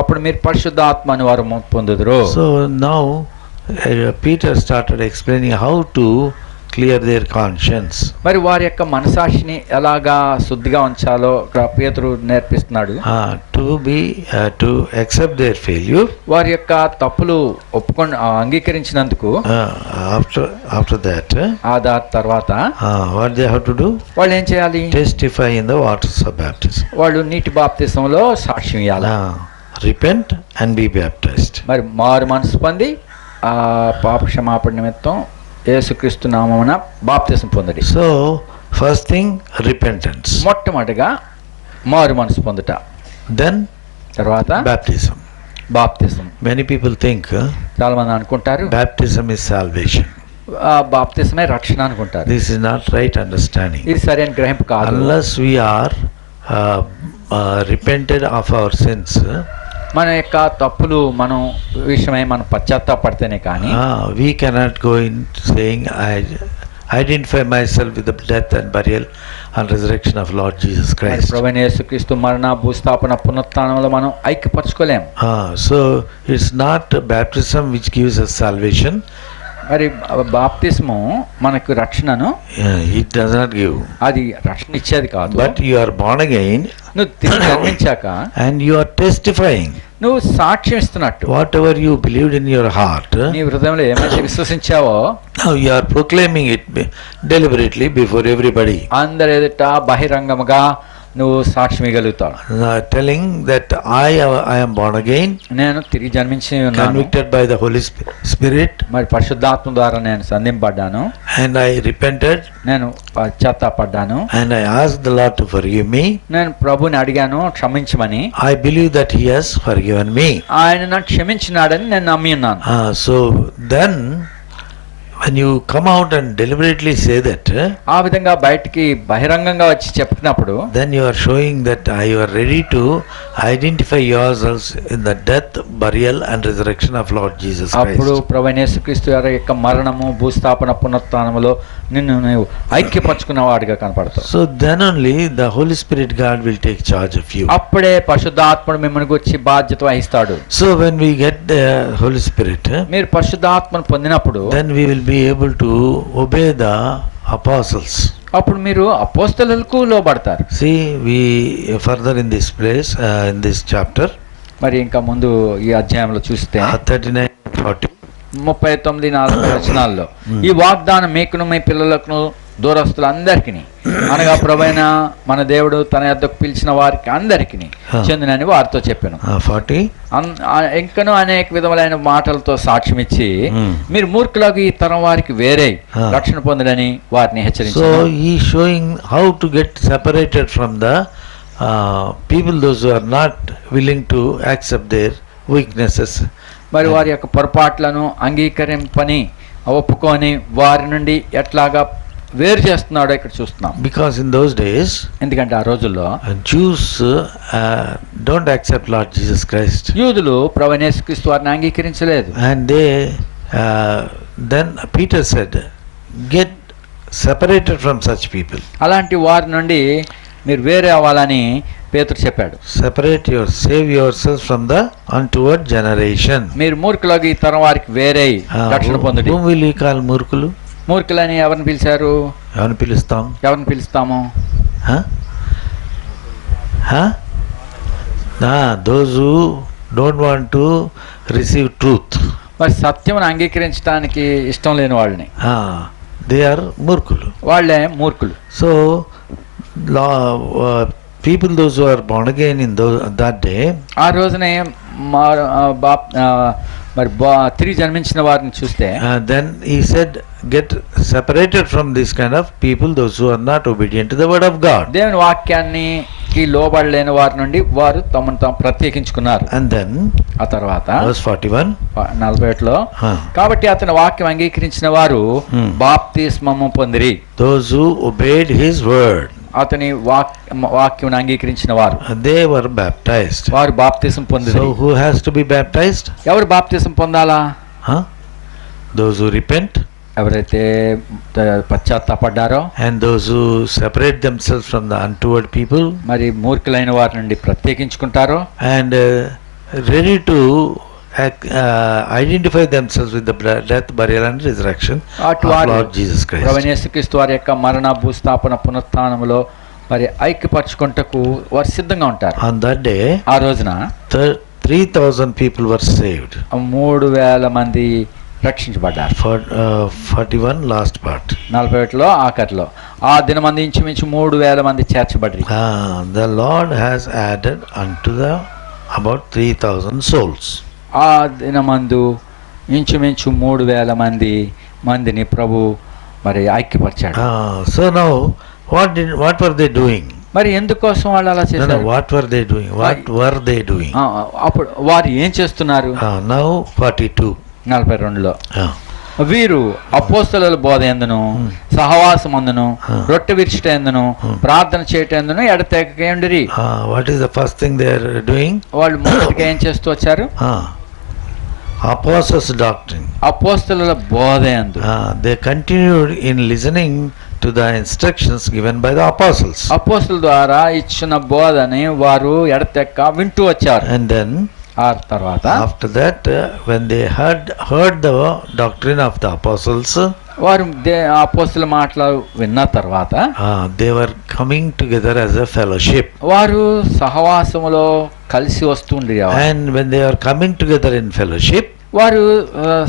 అప్పుడు మీరు పరిశుద్ధాత్మని వారు పొందుదురు. So now Peter started explaining how to clear their conscience. మరి వారి యొక్క మనసాక్షిని ఎలాగా శుద్ధిగా ఉంచాలో పేతురు నేర్పిస్తున్నాడు. To accept their failure. వారి యొక్క తప్పులు అంగీకరించినందుకు after that, తర్వాత what they have to do? వాళ్ళు ఏం చేయాలి? Testify in the waters of baptism. వాళ్ళు నీటి బాప్తిసంలో సాక్ష్యం ఇవ్వాలి. Repent and be baptized. మరి మారు మనసు పొంది పాప క్షమాపణ నిమిత్తం యేసుక్రీస్తు నామమున బాప్తిసం పొందడి. So first thing, repentance. మొట్టమొదటిగా మారు మనసు పొందుట, then తర్వాత baptism. బాప్తిసం. Many people think చాలా మంది అనుకుంటారు baptism is salvation. బాప్తిసమే రక్షణ అనుకుంటారు. This is not right understanding. ఇది సరైన గ్రహింపు కాదు. Unless we are repented of our sins, మన యొక్క తప్పులు మనం విషయమై మనం పశ్చాత్తాపడితేనే కానీ we cannot go in saying I identify myself with the death and burial and resurrection of Lord Jesus Christ. ప్రభువైన యేసుక్రీస్తు మరణ భూస్థాపన పునరుత్థానంలో మనం ఐక్యపరచుకోలేం. So it's not baptism which gives us salvation. మరి బాప్తిస్ము మనకు రక్షణను It does not give. అది రక్షణ ఇచ్చేది కాదు. But you are born again నువ్వు తిరిగి జన్మించాక and you are testifying. నువ్వు సాక్ష్యం ఇస్తున్నట్టు. Whatever you believed in your heart, నీ హృదయంలో ఏమైతే విశ్వసించావో now you are proclaiming it deliberately before everybody. అందరి ఎదుట బహిరంగముగా నువ్వు సాక్ష్యం ఇవ్వగలుగుతావు. Telling that I am born again, నేను తిరిగి జన్మించి ఉన్నాను, convicted by the Holy Spirit, మరి పరిశుద్ధాత్మ ద్వారా నేను సంధింపబడ్డాను, and I repented, నేను పశ్చాత్తాపడ్డాను, and I asked the Lord to forgive me. నేను ప్రభుని అడిగాను క్షమించమని. I believe that He has forgiven me. ఆయన నన్ను క్షమించినాడని నేను నమ్మి ఉన్నాను. So then when you come out and deliberately say that, ఆ విధంగా బయటికి బహిరంగంగా వచ్చి చెప్పినప్పుడు then you are showing that you are ready to identify yourselves in the death, burial and resurrection of Lord Jesus అప్పుడు Christ. ప్రభువైన యేసుక్రీస్తు వారి యొక్క మరణము భూస్థాపన పునరుత్థానములో నిన్ను నీవు ఐక్యపరచుకున్న వాడిగా కనపడతావు. So then only the Holy Spirit God will take charge of you. అప్పుడే పరిశుద్ధాత్ముడు మిమ్మల్ని గురించి బాధ్యత వహిస్తాడు. So when we get the Holy Spirit, మీరు పరిశుద్ధాత్మను పొందినప్పుడు then we will be able to obey the apostles. అప్పుడు మీరు అపోస్తలులకు లోబడతారు. See, we further in this place, in this chapter, మరి ఇంకా ముందు ఈ అధ్యాయంలో చూస్తే 39-40. 39-40 వచనాల్లో ఈ వాగ్దానం మీకును మీ పిల్లలకు దూరస్తులందరికీ అనగా ప్రభువైన మన దేవుడు తన యొద్దకు పిలిచిన వారికి అందరికీ చెందినని వారితో చెప్పాను. 40. ఇంకనూ అనేక విధములైన మాటలతో సాక్ష్యం ఇచ్చి మీరు మూర్ఖులకు ఈ తరం వారికి వేరే రక్షణ పొందడని వారిని హెచ్చరించారు. So he is showing how to get separated from the people, those who are not willing to accept their weaknesses. మరి వారి యొక్క పొరపాట్లను అంగీకరింపని ఒప్పుకొని వారి నుండి ఎట్లాగా వేరు చేస్తున్నాడో ఇక్కడ చూస్తున్నాం. Because in those days, ఎందుకంటే ఆ రోజుల్లో Jews don't accept Lord Jesus Christ, యూదులు ప్రభువైన యేసుక్రీస్తు వారిని అంగీకరించలేదు. and they then Peter said, get separated from such people. అలాంటి వారి నుండి మీరు వేరే అవ్వాలని పేతురు చెప్పాడు. Save yourselves from the untoward generation. మీరు మూర్ఖులకు ఈ తరం వారికి వేరే రక్షణ పొందుడి. Whom will you call మూర్ఖులు? మూర్ఖులని ఎవరిని పిలిచారు? ఎవరిని పిలుస్తాం? ఎవరిని పిలుస్తాము? Those who don't want to receive truth. మరి సత్యమును అంగీకరించడానికి ఇష్టం లేని వాళ్ళని, they are murkulu. వాళ్ళే మూర్ఖులు. So, people those who are born again in that day, ఆ రోజునే మరి తిరిగి జన్మించిన వారిని చూస్తే, then he said, get separated from this kind of people, those who are not obedient to the word of God. దేవుని వాక్యానికి లోబడలేని వారి నుండి వారు తమను తాము ప్రత్యేకించుకున్నారు. And then ఆ తర్వాత verse 41, 41లో, కాబట్టి అతని వాక్యం అంగీకరించిన వారు బాప్తిస్మము పొందిరి. those who obeyed his word, అతని వాక్యం అంగీకరించిన వారు, they were baptized. వారు బాప్తిసం పొందిరి. So who has to be baptized? ఎవరు బాప్తిసం పొందాలా? Those who repent, ఎవరైతే పశ్చాత్తాపడ్డారో, and those who separate themselves from the untoward people, మరి మూర్ఖులైన వారి నుండి ప్రత్యేకించుకుంటారో, and ready to identify themselves with the death, burial and resurrection of Lord Jesus Christ. ప్రభువైన యేసుక్రీస్తు వారి యొక్క మరణ, భూస్థాపన, పునరుత్థానములో మరి ఐక్యపరచుకుంటకు వారు సిద్ధంగా ఉంటారు. On that day, ఆ రోజున 3,000 people were saved. 3,000 మంది రక్షించబడ్డారు. 41 last part. 41లో ఆఖరిలో ఆ దినమంది ఇంచుమించు 3,000 మంది చేర్చబడ్డారు. The Lord has added unto the about 3,000 souls. ఆ దినమందు ఇంచుమించు 3,000 మందిని ప్రభు మరి ఐక్యపరిచాడు. So now what were they doing? మరి ఎందుకోసం వాళ్ళు అలా చేశారు? What were they doing? What were they doing? అప్పుడు వారు ఏం చేస్తున్నారు? Now 42. 42లో, వీరు అపోస్తలుల బోధ ఎందును, సహవాసమందును, రొట్టె విరుచుట ఎందును, ప్రార్థన చేయటం ఎందును ఎడతెగకయుండిరి. What is the first thing they are doing? వాళ్ళు మొదటిగా ఏం చేస్తూ వచ్చారు? Apostles' doctrine. అపోస్తలుల బోధ యందు They continued in listening to the instructions given by the apostles. అపోస్తలుల ద్వారా ఇచ్చిన బోధని వారు ఎడతెక్క వింటూ వచ్చారు. And then ఆ తర్వాత after that, when they heard the doctrine of the apostles, వారు అపోస్తలుల మాటలు విన్న తర్వాత they were coming together as a fellowship. వారు సహవాసములో కలిసి వస్తుండేవారు. And when they are coming together in fellowship, వారు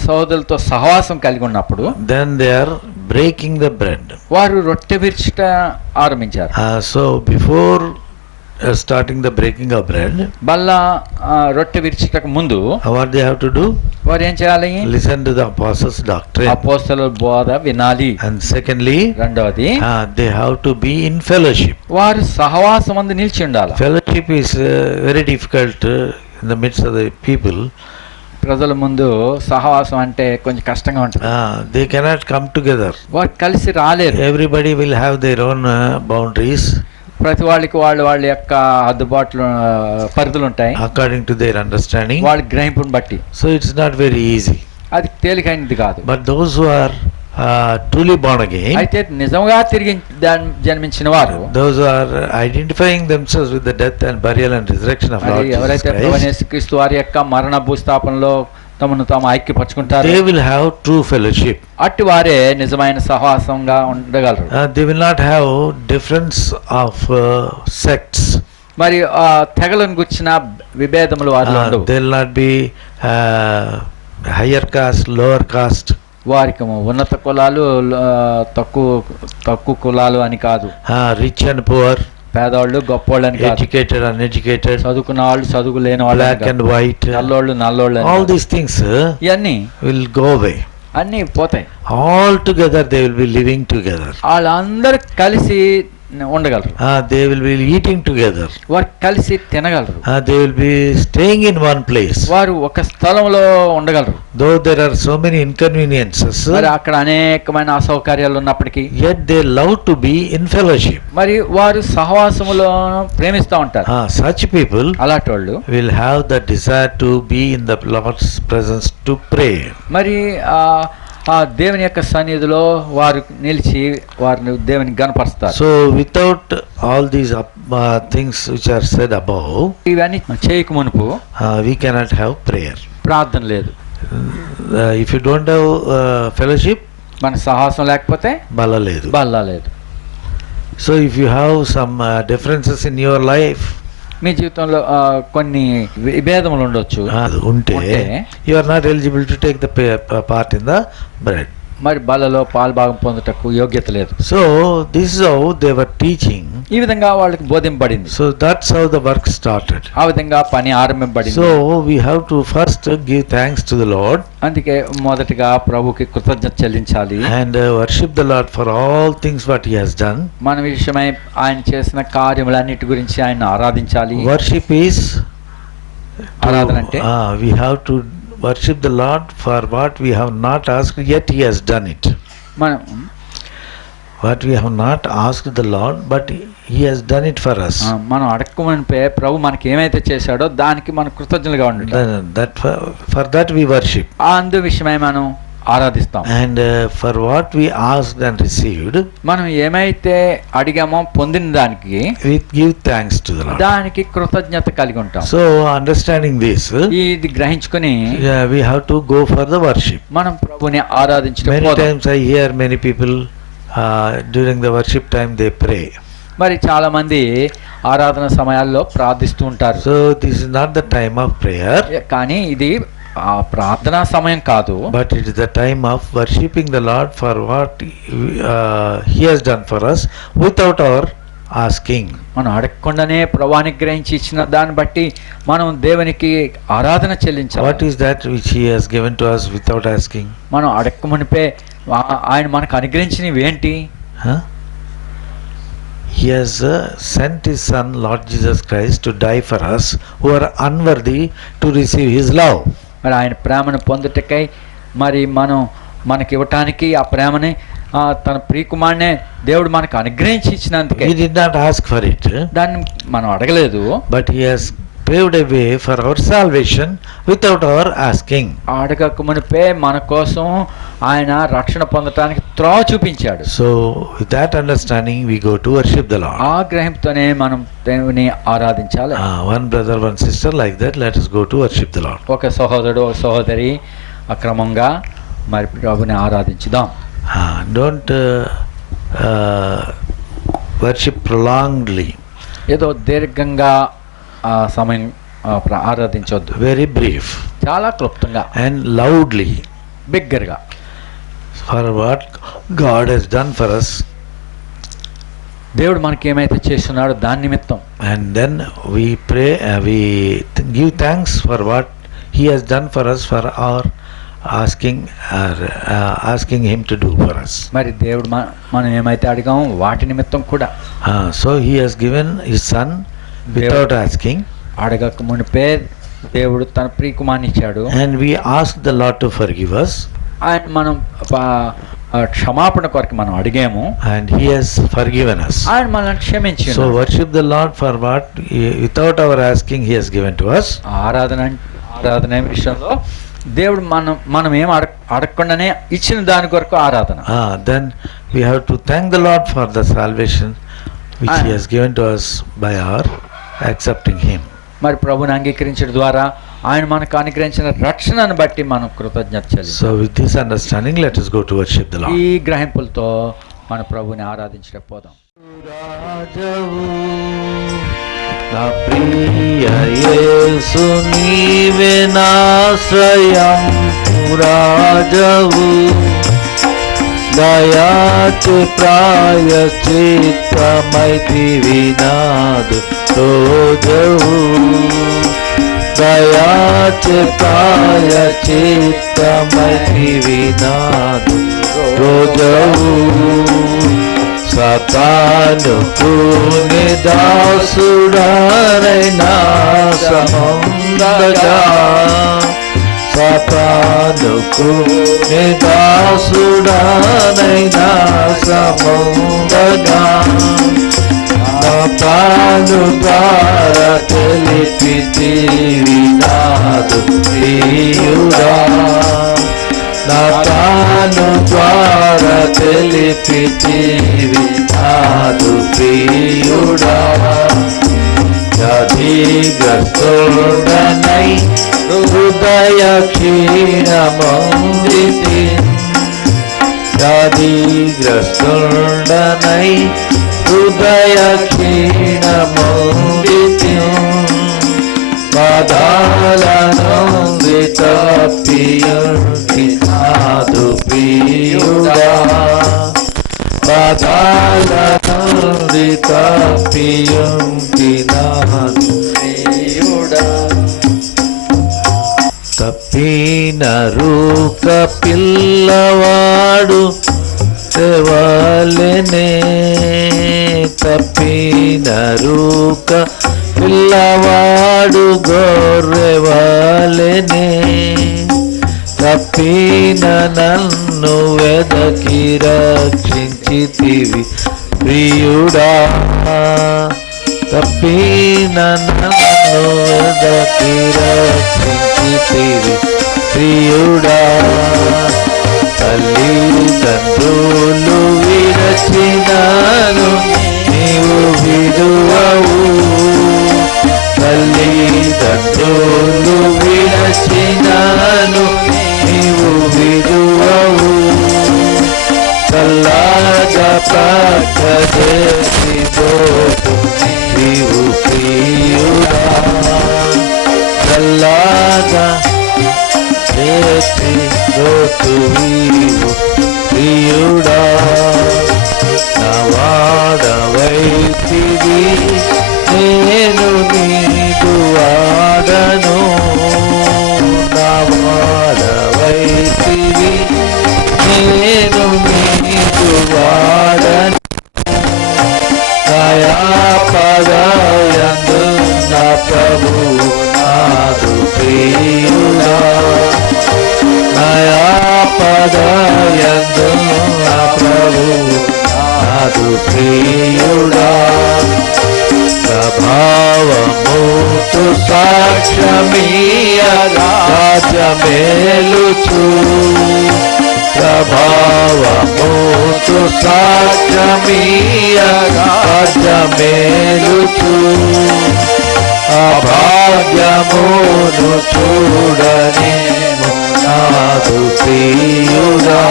సహోదరులతో సహవాసం కలిగి ఉన్నప్పుడు then they are breaking the bread. వారు రొట్టె విరుచుట ఆరంభించారు. So before starting the breaking of bread, Balla రొట్టె విరుచుటకు ముందు what they have to do? వారు ఏం చేయాలి? Listen to the apostles' doctrine. అపోస్తలుల బోధ వినాలి. And secondly, రెండవది, they have to be in fellowship. వారు సహవాసం అందు నిలిచి ఉండాలి. Fellowship is very difficult in the midst of the people. ప్రజల ముందు సహవాసం అంటే కొంచెం కష్టంగా ఉంటుంది. They cannot come together. వారు కలిసి రాలేరు. Everybody will have their own boundaries. ప్రతి వాళ్ళకి వాళ్ళ యొక్క అద్దుబాట్లు పరిధులు ఉంటాయి, according to their understanding. వాళ్ళ గ్రహింపుని బట్టి. So it's not very easy. అది తేలికైనది కాదు. But those who are truly born again, అయితే నిజంగా తిరిగి జన్మించిన వారు, those who are identifying themselves with the death and burial and resurrection of Lord Jesus ఎవరైతే Christ, ప్రభువైన యేసుక్రీస్తు వారి యొక్క మరణ భూస్థాపనలో తమను తాము ఐక్యపరచుకుంటారు, they will have true fellowship. అట్టి వారే నిజమైన సహవాసంగా ఉండగలరు. They will not have difference of sects. మరి తెగలను గుర్చిన విభేదములు వారిలో ఉండవు. There will not be higher caste, lower caste. వారికి ఉన్నత కులాలు, తక్కువ కులాలు అని కాదు. Rich and poor, పేదవాళ్ళు గొప్పవాళ్ళు అని కాదు. educated, uneducated, చదువుకున్న వాళ్ళు, చదువు లేని వాళ్ళు, black and white, నల్లోళ్ళు all these things ఇవన్నీ will go away. అన్నీ పోతాయి. All together they will be living together. వాళ్ళందరూ కలిసి ఉండగలరు. They will be eating together. వారు కలిసి తినగలరు. They will be staying in one place. వారు ఒక స్థలంలో ఉండగలరు. Though there are so many inconveniences, మరి అక్కడ అనేకమైన అసౌకర్యాలు ఉన్నప్పటికీ, yet they love to be in fellowship. మరి వారు సహవాసములో ప్రేమిస్తూ ఉంటారు. Such people అలాంటి వాళ్ళు will have the desire to be in the Lord's presence to pray. మరి ఆ దేవుని యొక్క సన్నిధిలో వారు నిలిచి వారిని దేవుని గణపరుస్తారు. So without all these things which are said above, ఇవన్నీ చేయక మునుపు we cannot have prayer. ప్రార్థన లేదు. If you don't have fellowship, మన సహవాసం లేకపోతే bala ledu. బల్ల లేదు. So if you have some differences in your life, మీ జీవితంలో కొన్ని విభేదములు ఉండొచ్చు. ఉంటే you are not eligible to take the part in the bread. మరి బలలో పాలు భాగం పొందుటకు యోగ్యత లేదు. So this is how they were teaching. ఈ విధంగా వాళ్ళకి బోధింపబడింది. So that's how the work started. ఆ విధంగా పని ఆరంభింపబడింది. So we have to first give thanks to the Lord. అందుకే మొదటిగా ప్రభుకి కృతజ్ఞత చెల్లించాలి. And worship the Lord for all things what he has done. మన విషయమై ఆయన చేసిన కార్యములన్నిటి గురించి ఆయన ఆరాధించాలి. వర్షిప్ ఈస్ ఆరాధన అంటే we have to worship the Lord for what we have not asked, yet he has done it. What we have not asked the Lord, but he has done it for us. మనం అడగకమునిపే ప్రభు మనకి ఏమైతే చేశాడో దానికి మనం కృతజ్ఞులుగా ఉండాలి. For that we worship. అందు విషయమై మనం ఆరాధిస్తాం. And for what we asked and received, మనం ఏమైతే అడిగామో పొందిన దానికి we give thanks to the Lord. దానికి కృతజ్ఞత కలిగి ఉంటాం. So understanding this, ఇది గ్రహించుకొని we have to go for the worship. మనం ప్రభుని ఆరాధించడం. Many times I hear many people during the worship time they pray. మరి చాలా మంది ఆరాధన సమయాల్లో ప్రార్థిస్తూ ఉంటారు. So this is not the time of prayer, కానీ ఇది ప్రార్థనా సమయం కాదు. but it is the time of worshiping the Lord for what he has done for us without our asking. మనం అడగకుండానే ప్రభువానికి గ్రహించి ఇచ్చిన దాన్ని బట్టి మనం దేవునికి ఆరాధన చెల్లించాలి. What is that which he has given to us without asking? మనం అడగకమునిపే ఆయన మనకు అనుగ్రహించినవి ఏంటి? He has sent his son Lord Jesus Christ to die for us who are unworthy to receive his love. మరి ఆయన ప్రేమను పొందుటకై మరి మనకి ఇవ్వటానికి ఆ ప్రేమని తన ప్రియకుమారునే దేవుడు మనకు అనుగ్రహించి ఇచ్చినందుకే. We did not ask for it. దాన్ని మనం అడగలేదు. But he has paved a way for our salvation without our asking. అడగక మునిపే మన కోసం ఆయన రక్షణ పొందటానికి త్రోవ చూపించాడు. So with that understanding we go to worship the Lord. ఆ గ్రహింపుతోనే మనం దేవుని ఆరాధించాలి. One brother, one sister, like that, let us go to worship the Lord. ఒక సహోదరుడు ఒక సహోదరి అక్రమంగా మరి ప్రభుని ఆరాధించుదాం. Don't worship prolongedly. ఏదో దీర్ఘంగా సమయం ఆరాధించవద్దు. Very brief. చాలా క్లుప్తంగా and loudly. బిగ్గరగా. For what God has done for us. దేవుడు మనకి ఏమైతే చేస్తున్నాడో దాని నిమిత్తం. And then we pray, we give thanks for what he has done for us, for our asking him to do for us. మరి దేవుడు మనం ఏమైతే అడిగామో వాటి నిమిత్తం కూడా. So he has given his son without asking. అడగక మునిపే దేవుడు తన ప్రియకుమారుని ఇచ్చాడు. And we ask the Lord to forgive us. ఆయన మనం క్షమాపణ కొరకు మనం అడిగాము. And he has forgiven us. ఆయన మనల్ని క్షమించాడు. So worship the Lord for what without our asking he has given to us. ఆరాధన విషయంలో దేవుడు మనం ఏం అడగకుండానే ఇచ్చిన దాని కొరకు ఆరాధన. Then we have to thank the Lord for the salvation which he has given to us by our accepting him. మరి ప్రభుని అంగీకరించడం ద్వారా ఆయన మనకు అనుగ్రహించిన రక్షణను బట్టి మనం కృతజ్ఞత చెల్లిస్తాం. So with this understanding let us go to worship the Lord. ఈ గ్రహింపులతో మన ప్రభుని ఆరాధించడానికి పోదాం. నా ప్రియ యేసు నీవే నాశ్రయం రాజవు దయాచే ప్రాయశ్చిత్తమైతి వినాదు రోజవు దయాచే ప్రాయశ్చిత్తమైతి వినాదు రోజవు సతానుకు నిదాసుడనైనా సమందగా సతానుకు నిదాసుడనైనా సమందగా నా తాను ద్వారా తెలిపితివి నాదు ప్రియుడా నా తాను ద్వారా తెలిపితివి నాదు ప్రియుడా వ్యాధిగ్రస్తుడనై హృదయ క్షీణమందితి వ్యాధిగ్రస్తుడనై హృదయ క్షీణమందితి తప్పియుంటి నాదు ప్రియుడా బాధాల నుండి తప్పియుంటి నాదు ప్రియుడా తప్పిన రూక పిల్లవాడు తెవలెనే తప్పిన రూక పిల్లవాడు గొర్రెవలెనే తప్పిన నన్ను వెదకి రక్షించితివి ప్రియుడా తప్పిన నన్ను వెదకి రక్షించితివి ప్రియుడా తల్లిదండ్రులు విరచినాను నీవు విడువవు తల్లిదండ్రులు విరచినాను నీవు విడువవు చల్లగా ప్రకటేసి దోపు నీవు ప్రియుడా చల్లగా చేసి దోపు నీవు ప్రియుడా నవాడవైతివి నేను నీదు వాడను నవాడవైతివి నేను నీదు వాడను దయా పదయందు నా ప్రభు నాదు ప్రియుడా దయా పదయందు నా ప్రభు నాదు ప్రియుడా ప్రభావముతు సాక్ష్యమీయ రాజమేలుచు ప్రభావముతు సాక్ష్యమీయ రాజమేలుచు అభాగ్యమును చూడనేమో నాదు ప్రియుడా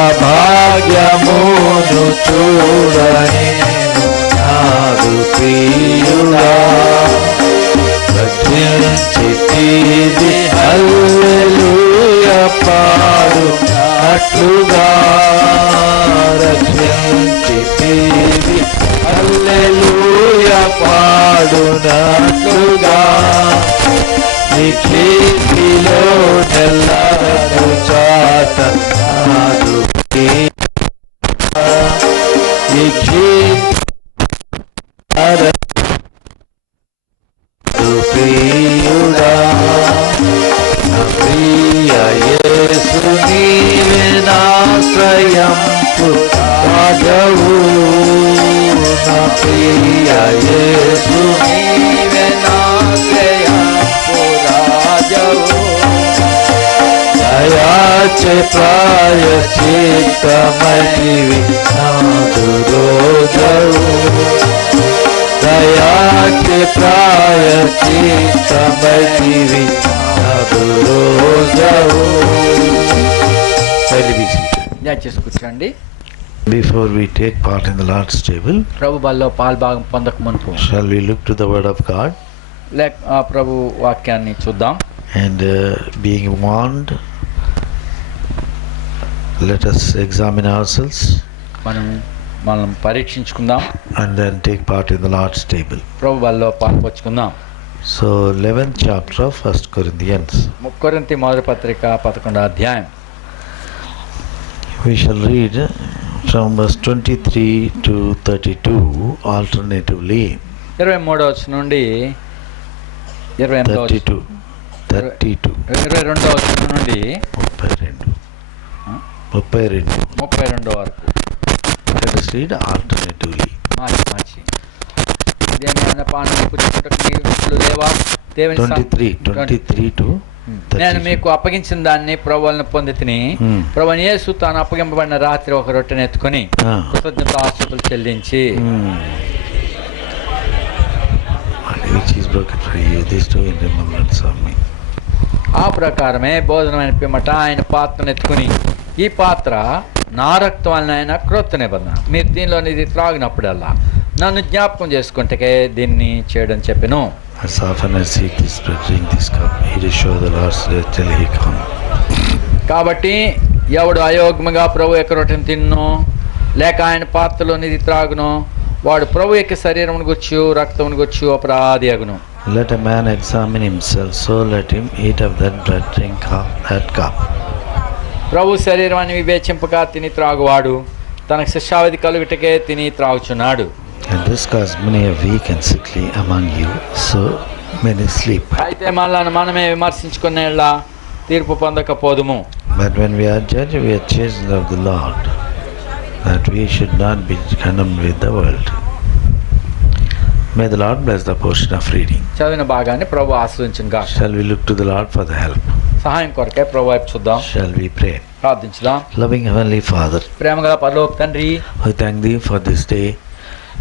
అభాగ్యమును చూడనేమో నాదు ప్రియుడా రక్షించితివి హల్లెలూయా పాడు అట్లుగా రక్షించితివి హల్లెలూయా పాడునట్లుగా నీ చేతిలో నెల్లను చాట నాదు నీ ప్రియుడా నా ప్రియ యేసు నీవే నాశ్రయంపు రాజవు నా ప్రియ యేసు నీవే నాశ్రయంపు రాజవు దయాచే ప్రాయశ్చిత్తమైతివి నాదు రోజవు దయాచే ప్రాయశ్చిత్తమైతివి నాదు రోజవు. దయచేసి కూర్చోండి. Before we take part in the Lord's table, ప్రభు బల్లో పాల్భాగం పొందక మునుపు shall we look to the Word of God ప్రభు వాక్యాన్ని చూద్దాం. and being warned, let us examine ourselves మనం పరీక్షించుకుందాం and then take part in the Lord's table. ప్రభు బల్లో పాల్పంచుకుందాం. So 11th chapter of 1 Corinthians. కొరింథీ మొదటి పత్రిక 11వ అధ్యాయం. We shall read from verse 23 to 32 alternatively. 23వ వచనం నుండి 32 22వ వచనం నుండి 32 వరకు. Let us read alternatively. మార్చి ఇదేమి అన్నపానం పుచ్చుటకు నీళ్ళు లేవా? దేవుని 23 to 32. నేను మీకు అప్పగించిన దాన్ని ప్రభువులను పొంది తిని ప్రభువైన యేసు తాను అప్పగింపబడిన రాత్రి ఒక రొట్టెను ఎత్తుకొని కృతజ్ఞతాస్తుతులు చెల్లించి which is broken for you, this do in remembrance of me. ఆ ప్రకారమే భోజనమైన పిమ్మట ఆయన పాత్రను ఎత్తుకుని ఈ పాత్ర నా రక్తం వలన ఆయన క్రొత్త నిబంధన మీరు దీనిలోని ఇది త్రాగినప్పుడల్లా నన్ను జ్ఞాపకం చేసుకుంటే దీన్ని చేయడం చెప్పెను. As often as he eat this bread, drink this cup, he will show the Lord's death till he come. కాబట్టి ఎవడు అయోగ్యముగా ప్రభు యొక్క రొట్టెను తిన్ను లేక ఆయన పాత్రలోనిది త్రాగును వాడు ప్రభు యొక్క శరీరమును గుర్చి రక్తమును గుర్చి అపరాధి అగును. Let a man examine himself, so let him eat of that bread, drink of that cup. ప్రభు శరీరాన్ని వివేచింపగా తిని త్రాగువాడు తనకు శిక్షావిధి కలుగుటకే తిని త్రాగుచున్నాడు. And this cause many are weak and sickly among you, so many sleep. అయితే మనమే విమర్శించుకునేలా తీర్పు పొందకపోదుము. But when we are judged, we are chastened of the Lord, that we should not be condemned with the world. May the Lord bless the portion of reading. చదివిన భాగాన్ని ప్రభు ఆశ్రయించుగా. Shall we look to the Lord for the help? సహాయం కొరకే ప్రభు వైపు చూద్దాం, Shall we pray? ప్రార్థించుదాం. Loving Heavenly Father, ప్రేమగల పరలోక తండ్రి, we thank Thee for this day.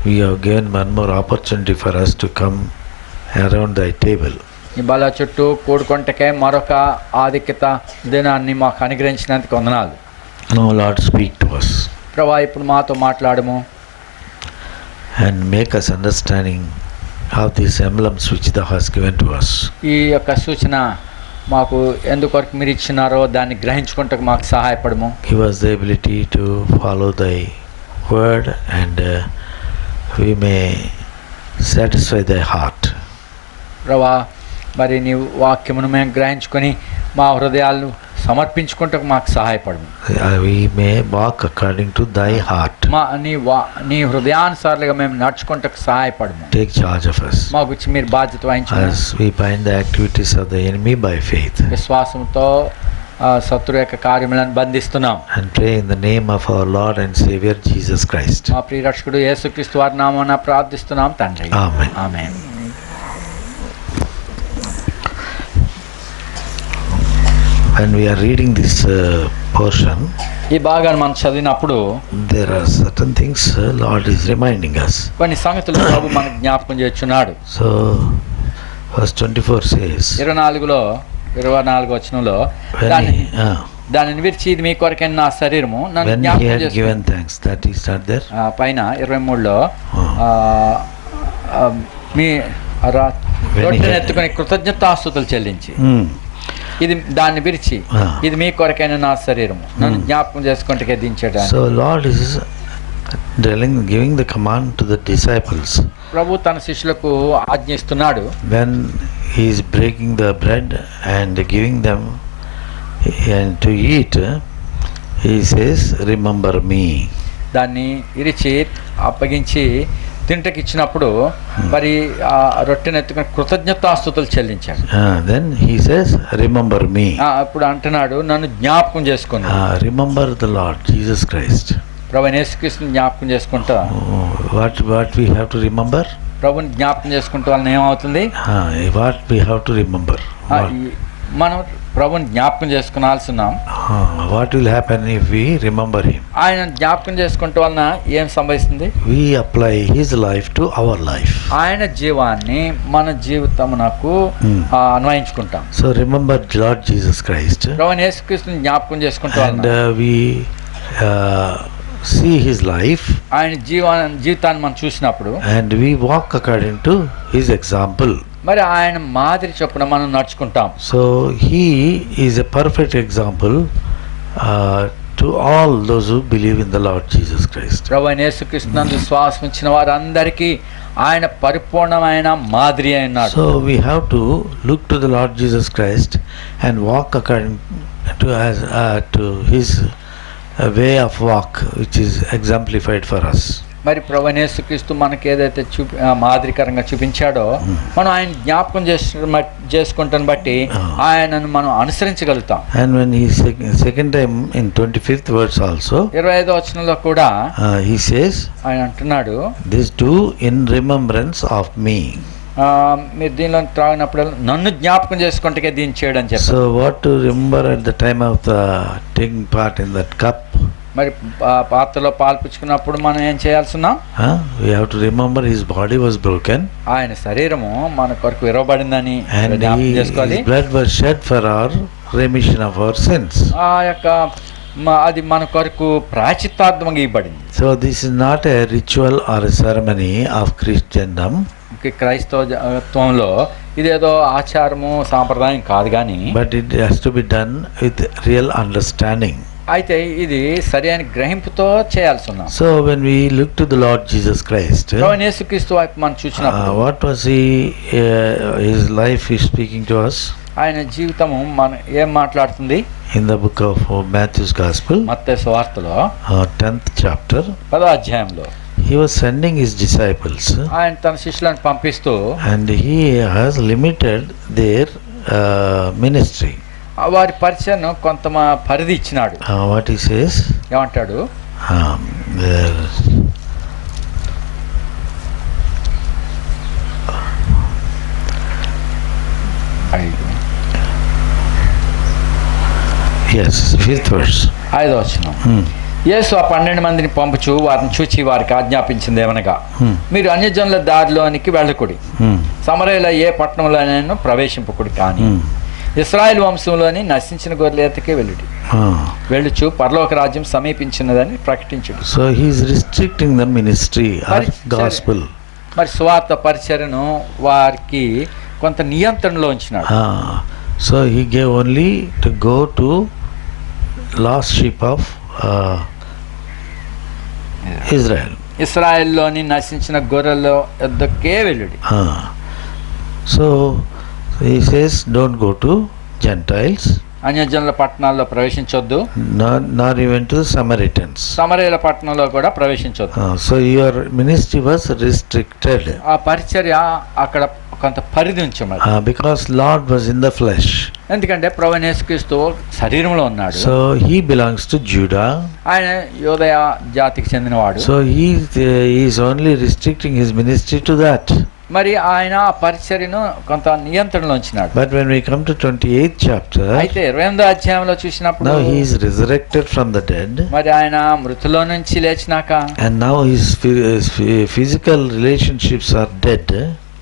We have given one more opportunity for us to come around Thy table. ఈ బల చుట్టూ కూడుకొంటకే మరొక ఆధిక్యత దినాన్ని మాకు అనుగ్రహించినందుకు వందనాలు. Now Lord, speak to us ప్రభా ఇప్పుడు మాతో మాట్లాడము and make us understanding of these emblems which Thou hast given to us. ఈ యొక్క సూచన మాకు ఎందుకొరకు మీరు ఇచ్చినారో దాన్ని గ్రహించుకుంటకు మాకు సహాయపడము. Give us the ability to follow Thy word and we may satisfy Thy heart. ప్రభా మరి నీ వాక్యమును మేము గ్రహించుకొని మా హృదయాలను సమర్పించుకుంటకు మాకు సహాయపడము. We may walk according to Thy heart. నీ హృదయానుసారులుగా మేము నడుచుకుంటకు సహాయపడము. Take charge of us మా గురించి మీరు బాధ్యత వహించండి. as we bind the activities of the enemy by faith. విశ్వాసంతో శత్రు యొక్క కార్యములను బంధిస్తున్నాం. And pray in the name of our Lord and Savior Jesus Christ. మా ప్రియ రక్షకుడు యేసుక్రీస్తు వారి నామమున ప్రార్థిస్తున్నాం తండ్రి. Amen. Amen. When we are reading this portion, ఈ భాగాన్ని మనం చదివినప్పుడు there are certain things Lord is reminding us. కొన్ని సంగతులు ప్రభు మనకు జ్ఞాపకం చేస్తున్నాడు. So, verse 24 says, 24 వచనంలో దానిని విరిచి ఇది మీ కొరకైన నా శరీరము నన్ను when he జ్ఞాపకం had చేసుకోండి. given thanks, that is not there. పైన 23లో మీ When he రొట్టెను had- ఎత్తుకొని కృతజ్ఞతాస్తుతులు చెల్లించి ఇది దాన్ని విరిచి ఇది మీ కొరకైన నా శరీరము నన్ను జ్ఞాపకం చేసుకుంటే దించేటాన్ని. So Lord is giving the command to the disciples. ప్రభు తన శిష్యులకు ఆజ్ఞిస్తున్నాడు. When he is breaking the bread and giving them and to eat, he says, remember me. దాన్ని ఇరిచి అప్పగించి తింటకి ఇచ్చినప్పుడు మరి ఆ రొట్టెను ఎత్తుకుని కృతజ్ఞతాస్తుతులు చెల్లించాడు. Then he says, remember me. అప్పుడు అంటున్నాడు నన్ను జ్ఞాపకం చేసుకుని. Remember the Lord Jesus Christ. ప్రభుని యేసుక్రీస్తుని జ్ఞాపకం చేసుకుంటా. What we have to remember? ప్రభుని జ్ఞాపకం చేసుకుంటే వలన ఏమవుతుంది? What we have to remember? మనం ప్రభుని జ్ఞాపకం చేసుకునాల్సిన్నాం. What will happen if we remember him? ఆయన జ్ఞాపకం చేసుకుంటే వలన ఏం సంభవిస్తుంది? We apply his life to our life. ఆయన జీవాన్ని మన జీవితమునకు అన్వయించుకుంటాం. So remember Lord Jesus Christ. ప్రభుని యేసుక్రీస్తుని జ్ఞాపకం చేసుకుంటే And we see his life. ఆయన జీవితాన్ని మనం చూసినప్పుడు And we walk according to his example. మరి ఆయన మాదిరి చొప్పున మనం నడుచుకుంటాం. So he is a perfect example to all those who believe in the Lord Jesus Christ. ప్రభువైన యేసుక్రీస్తునందు విశ్వాసం ఉంచిన వారందరికీ ఆయన పరిపూర్ణమైన మాదిరి అయినాడు. So we have to look to the Lord Jesus Christ and walk according to his way of walk, which is exemplified for us. మరి ప్రభువైన యేసుక్రీస్తు మనకి ఏదైతే మాదిరికరంగా చూపించాడో మనం ఆయన జ్ఞాపకం చేసుకుంటాను బట్టి ఆయనను మనం అనుసరించగలుగుతాం. And when he second time in 25th verse also, 25వ వచనంలో కూడా he says, ఆయన అంటున్నాడు this do in remembrance of me. మీరు దీనిలో త్రాగినప్పుడు నన్ను జ్ఞాపకం చేసుకుంటే దీన్ని చేయడం చెప్పారు. So what to remember at the time of the taking part in that cup? మరి పాత్రలో పాలు పుచ్చుకున్నప్పుడు మనం ఏం చేయాల్సిన్నాం? We have to remember his body was broken. ఆయన శరీరము మన కొరకు విరవబడిందని And జ్ఞాపకం చేసుకోవాలి. his blood was shed for our remission of our sins. ఆ యొక్క అది మన కొరకు ప్రాయశ్చిత్తార్థంగా ఇవ్వబడింది. So this is not a ritual or a ceremony of Christendom. క్రైస్తవత్వంలో ఇదేదో ఆచారము సాంప్రదాయం కాదు కానీ, but it has to be done with real understanding. అయితే ఇది సరైన గ్రహింపుతో చేయాల్సి ఉన్నాం. So when we look to the Lord Jesus Christ, ప్రభువైన యేసుక్రీస్తు వైపు మనం చూసినప్పుడు what was he? His life is speaking to us ఆయన జీవితము మన ఏం మాట్లాడుతుంది? in the book of Matthew's Gospel, మత్తయి సువార్తలో 10th chapter. 10వ అధ్యాయంలో He was sending his disciples, ఆయన తన శిష్యులను పంపిస్తూ and he has limited their ministry. వారి పరిచయను కొంత పరిధి ఇచ్చినాడు. What he says? ఏమంటాడు? There. Yes, 5th verse. 5వ వచనం. యేసు ఆ 12 మందిని పంపుచు వారిని చూచి వారికి ఆజ్ఞాపించింది ఏమనగా, మీరు అన్యజనుల దారిలోనికి వెళ్ళకుడి, సమరయలో ఏ పట్టణంలోనైనా ప్రవేశింపకుడి, కానీ ఇశ్రాయేలు వంశంలోని నశించిన గొర్రెల ఎద్దకే వెళ్ళుడి, వెళ్ళుచు పరలోక రాజ్యం సమీపించినదని ప్రకటించుడు. So he is restricting the ministry of gospel. మరి సువార్త పరిచర్యను వారికి కొంత నియంత్రణలో ఉంచినాడు. So he gave only to go to lost sheep of Israel. ఇశ్రాయేల్లోని నశించిన గొర్రెల ఎద్దకే వెళ్ళుడి. So he says, don't go to Gentiles, అన్యజనుల పట్టణాల్లో ప్రవేశించొద్దు, nor even to Samaritans. సమరయల పట్టణంలో కూడా ప్రవేశించొద్దు. So your ministry was restricted. ఆ పరిచర్య అక్కడ కొంత పరిధి ఉంచమని, because Lord was in the flesh. ఎందుకంటే ప్రభువైన యేసుక్రీస్తు శరీరంలో ఉన్నాడు. So he belongs to Judah. ఆయన యోదయ జాతికి చెందినవాడు. So he is only restricting his ministry to that. మరి ఆయన ఆ పరిచర్యను కొంత నియంత్రణలో ఉంచినాడు. But when we come to 28th chapter, అయితే 28వ అధ్యాయంలో చూసినప్పుడు now he is resurrected from the dead, మరి ఆయన మృతుల్లో నుంచి లేచినాక, and now his physical relationships are dead.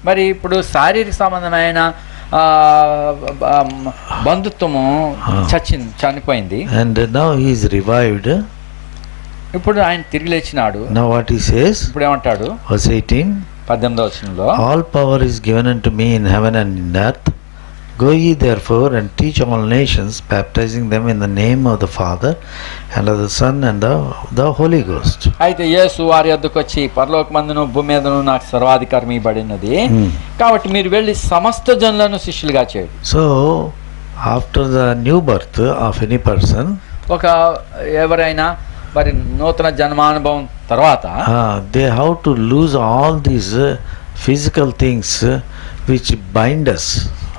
మరి ఇప్పుడు శారీరక సంబంధమైన బంధుత్వము చనిపోయింది. And now he is revived. ఇప్పుడు ఆయన తిరిగి లేచినాడు. Now what he says? ఇప్పుడు ఏమంటాడు? Verse 18. 18వ వచనంలో, all power is given unto me in heaven and in earth. Go ye therefore and teach all nations, baptizing them in the name of the Father and of the Son and the Holy Ghost. అయితే యేసు వారి యొద్దకు వచ్చి, పరలోకమందును భూమి మీదను నాకు సర్వాధికారం ఇవ్వబడినది, కాబట్టి మీరు వెళ్ళి సమస్త జనులను శిష్యులుగా చేయండి. So after the new birth of any person, ఒక ఎవరైనా మరి నూతన జన్మానుభవం తర్వాత they have to lose all these physical things which bind us.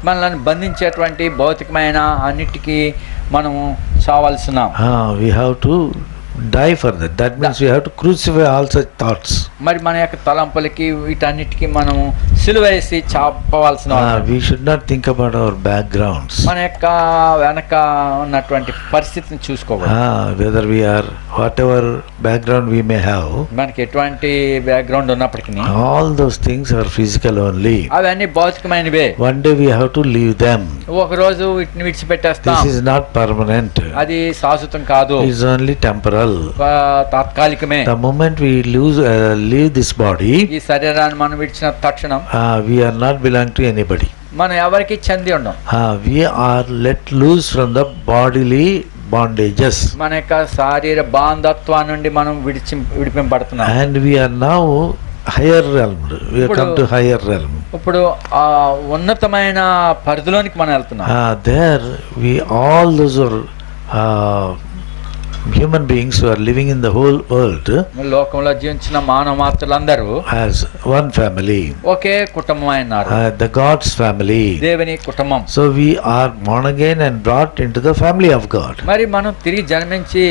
మనల్ని బంధించేటువంటి భౌతికమైన అన్నిటికీ మనము చావాల్సినాం. We have to die for that. That means we have to crucify all such thoughts. మరి మన యొక్క తలంపులకి వీటన్నిటికీ మనము సిలువేసి చాపవలసిన. We should not think about our backgrounds. మన యొక్క వెనక ఉన్నటువంటి పరిస్థితిని చూసుకోవాలి. Whether we are whatever background we may have, మనకి ఎటువంటి బ్యాక్గ్రౌండ్ ఉన్నప్పటికీ all those things are physical only. అవన్నీ భౌతికమైనవే. One day we have to leave them. ఒక రోజు వీటిని విడిచిపెట్టేస్తాం. This is not permanent. అది శాశ్వతం కాదు. It is only temporal. తాత్కాలికమే. The moment we leave this body, ఈ శరీరాన్ని మనం విడిచిన తక్షణం we are not belong to anybody. మనం ఎవరికి చెంది ఉండం. We are let loose from the bodily bondages. మన యొక్క శారీర బాంధత్వం నుండి మనం విడిపింపబడుతున్నాం. And we are now higher realm. We have come to higher realm. ఇప్పుడు ఆ ఉన్నతమైన పరిధిలోనికి మనం వెళ్తున్నాం. There we all those are human beings who are living in the whole world లోకంలో జీవించిన మానవ మాత్రులందరూ as one family, ఒకే కుటుంబం అయినారు. the God's family. దేవుని కుటుంబం. So we are born again and brought into the family of God. మరి మనం తిరిగి జన్మించి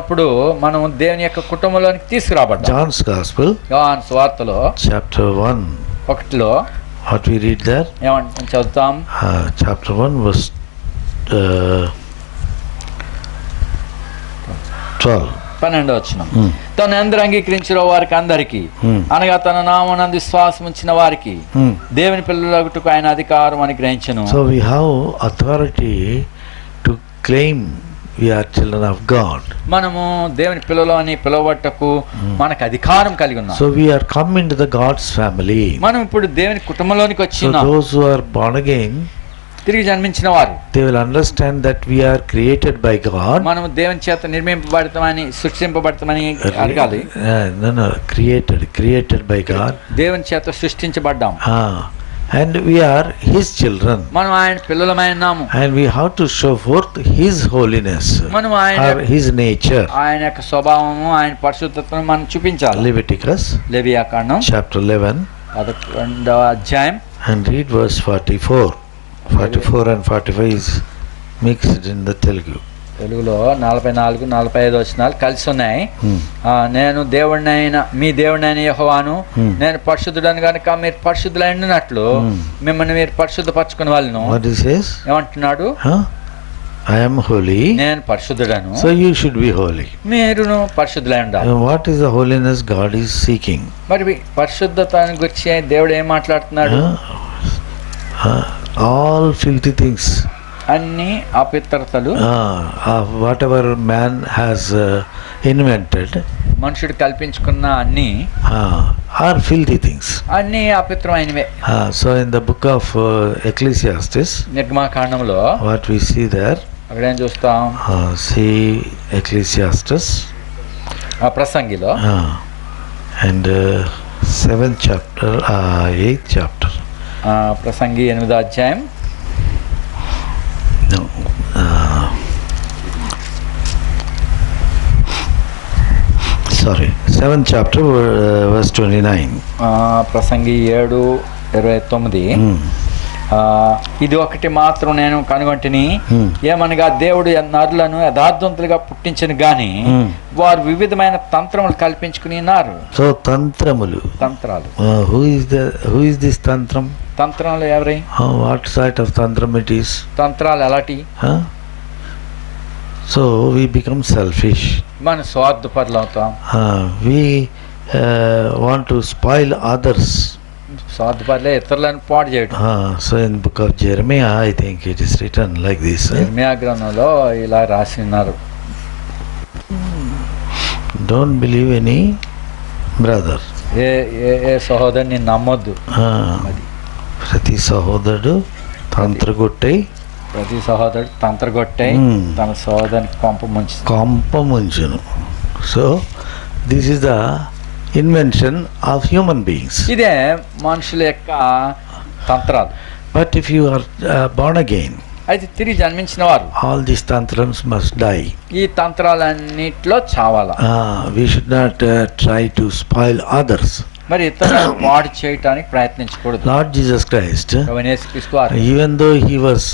అప్పుడు మనం దేవుని యొక్క కుటుంబంలోనికి తీసుకురాబడ్డాం. John's Gospel, యోహాను సువార్తలో chapter 1. 1లో What we read there? ఏమంటే చదువుతాం. Chapter 1 verse 12. 12వ వచనం. తను ఎందరు అంగీకరించిన వారికి అందరికి, అనగా తన నామమునందు విశ్వాసం ఉంచిన వారికి దేవుని పిల్లలగుటకు ఆయన అధికారం అని గ్రహించెను. So we have authority to claim we are children of God. మనము దేవుని పిల్లలు అని పిలువబట్టకు మనకు అధికారం కలిగి ఉన్నాం. So we are come into the God's family. మనం ఇప్పుడు దేవుని కుటుంబంలోనికి So వచ్చినాం. those who are born again, తిరిగి జన్మించిన వారు they will understand that we are created by God. మనము దేవుని చేత నిర్మింపబడతామని సృష్టింపబడతామని అడగాలి. No, created by God. దేవుని చేత సృష్టించబడ్డాం. And we are His children. మనం ఆయన పిల్లలమై ఉన్నాము. And we have to show forth His holiness మనం ఆయన or His nature. ఆయన యొక్క స్వభావము, ఆయన పరిశుద్ధతను మనం చూపించాలి. Leviticus లేవియాకాండం chapter 11 11వ అధ్యాయం and read verse 44. 44 and 45 is mixed in the Telugu. తెలుగులో 44, 45 వచనాలు కలిసి ఉన్నాయి. నేను దేవుడినైన మీ దేవుడినైన యెహోవాను, నేను పరిశుద్ధుడను కనుక మీరు పరిశుద్ధులైనట్లు మిమ్మల్ని మీరు పరిశుద్ధపరచుకునే వాళ్ళను. What he says? ఏమంటున్నాడు? I am holy, నేను పరిశుద్ధుడను, so you should be holy. మీరును పరిశుద్ధులై ఉండాలి. And what is the holiness God is seeking? మరి పరిశుద్ధతను గురించి దేవుడు ఏం మాట్లాడుతున్నాడు? All filthy things, అన్ని అపవిత్రతలు, whatever man has invented, మనుషుడు కల్పించుకున్న అన్ని are filthy things. అన్ని అపవిత్రమైనవే. So in the book of Ecclesiastes, నిర్గమాకాండంలో what we see there, అక్కడ ఏం చూస్తాం? see Ecclesiastes ప్రసంగిలో and 7th chapter, 8th chapter. ప్రసంగి 8వ అధ్యాయం. No. Sorry, 7th chapter, verse 29. ప్రసంగి 7:29. ఇది ఒకటి మాత్రం నేను కనుగొంటిని, ఏమనగా దేవుడు నరులను యథార్థవంతులుగా పుట్టించను గాని వారు వివిధమైన తంత్రములు కల్పించుకుని ఉన్నారు. So తంత్రములు. Who is this tantram? తంత్రాలు ఎవరి? What sort of tantram it is? తంత్రాలు ఎలాంటి? So we become selfish. మనం స్వార్థపరులు అవుతాం. We want to spoil others. స్వార్థపరులే ఇతరులను పాడు చేయడం. So in book of Jeremiah, I think it is written like this. ఇర్మియా గ్రంథంలో ఇలా రాసి ఉన్నారు. Don't believe any brother. ఏ సహోదరుని నమ్మొద్దు. ప్రతి సహోదరుడు తంత్రగొట్టై, ప్రతి సహోదరుడు తంత్రగొట్టై తన సహోదరుని కొంప ముంచును. So this is the invention of human beings. ఇదే మనుషుల యొక్క తంత్రాలు. But if you are born again, అయితే తిరిగి జన్మించిన వారు all these tantrums must die. ఈ తంత్రాలన్నిట్లో చావాలా. We should not try to spoil others. మరి ఇతరులను పాడు చేయటానికి ప్రయత్నించకూడదు. Lord Jesus Christ, యేసుక్రీస్తు వారు even though he was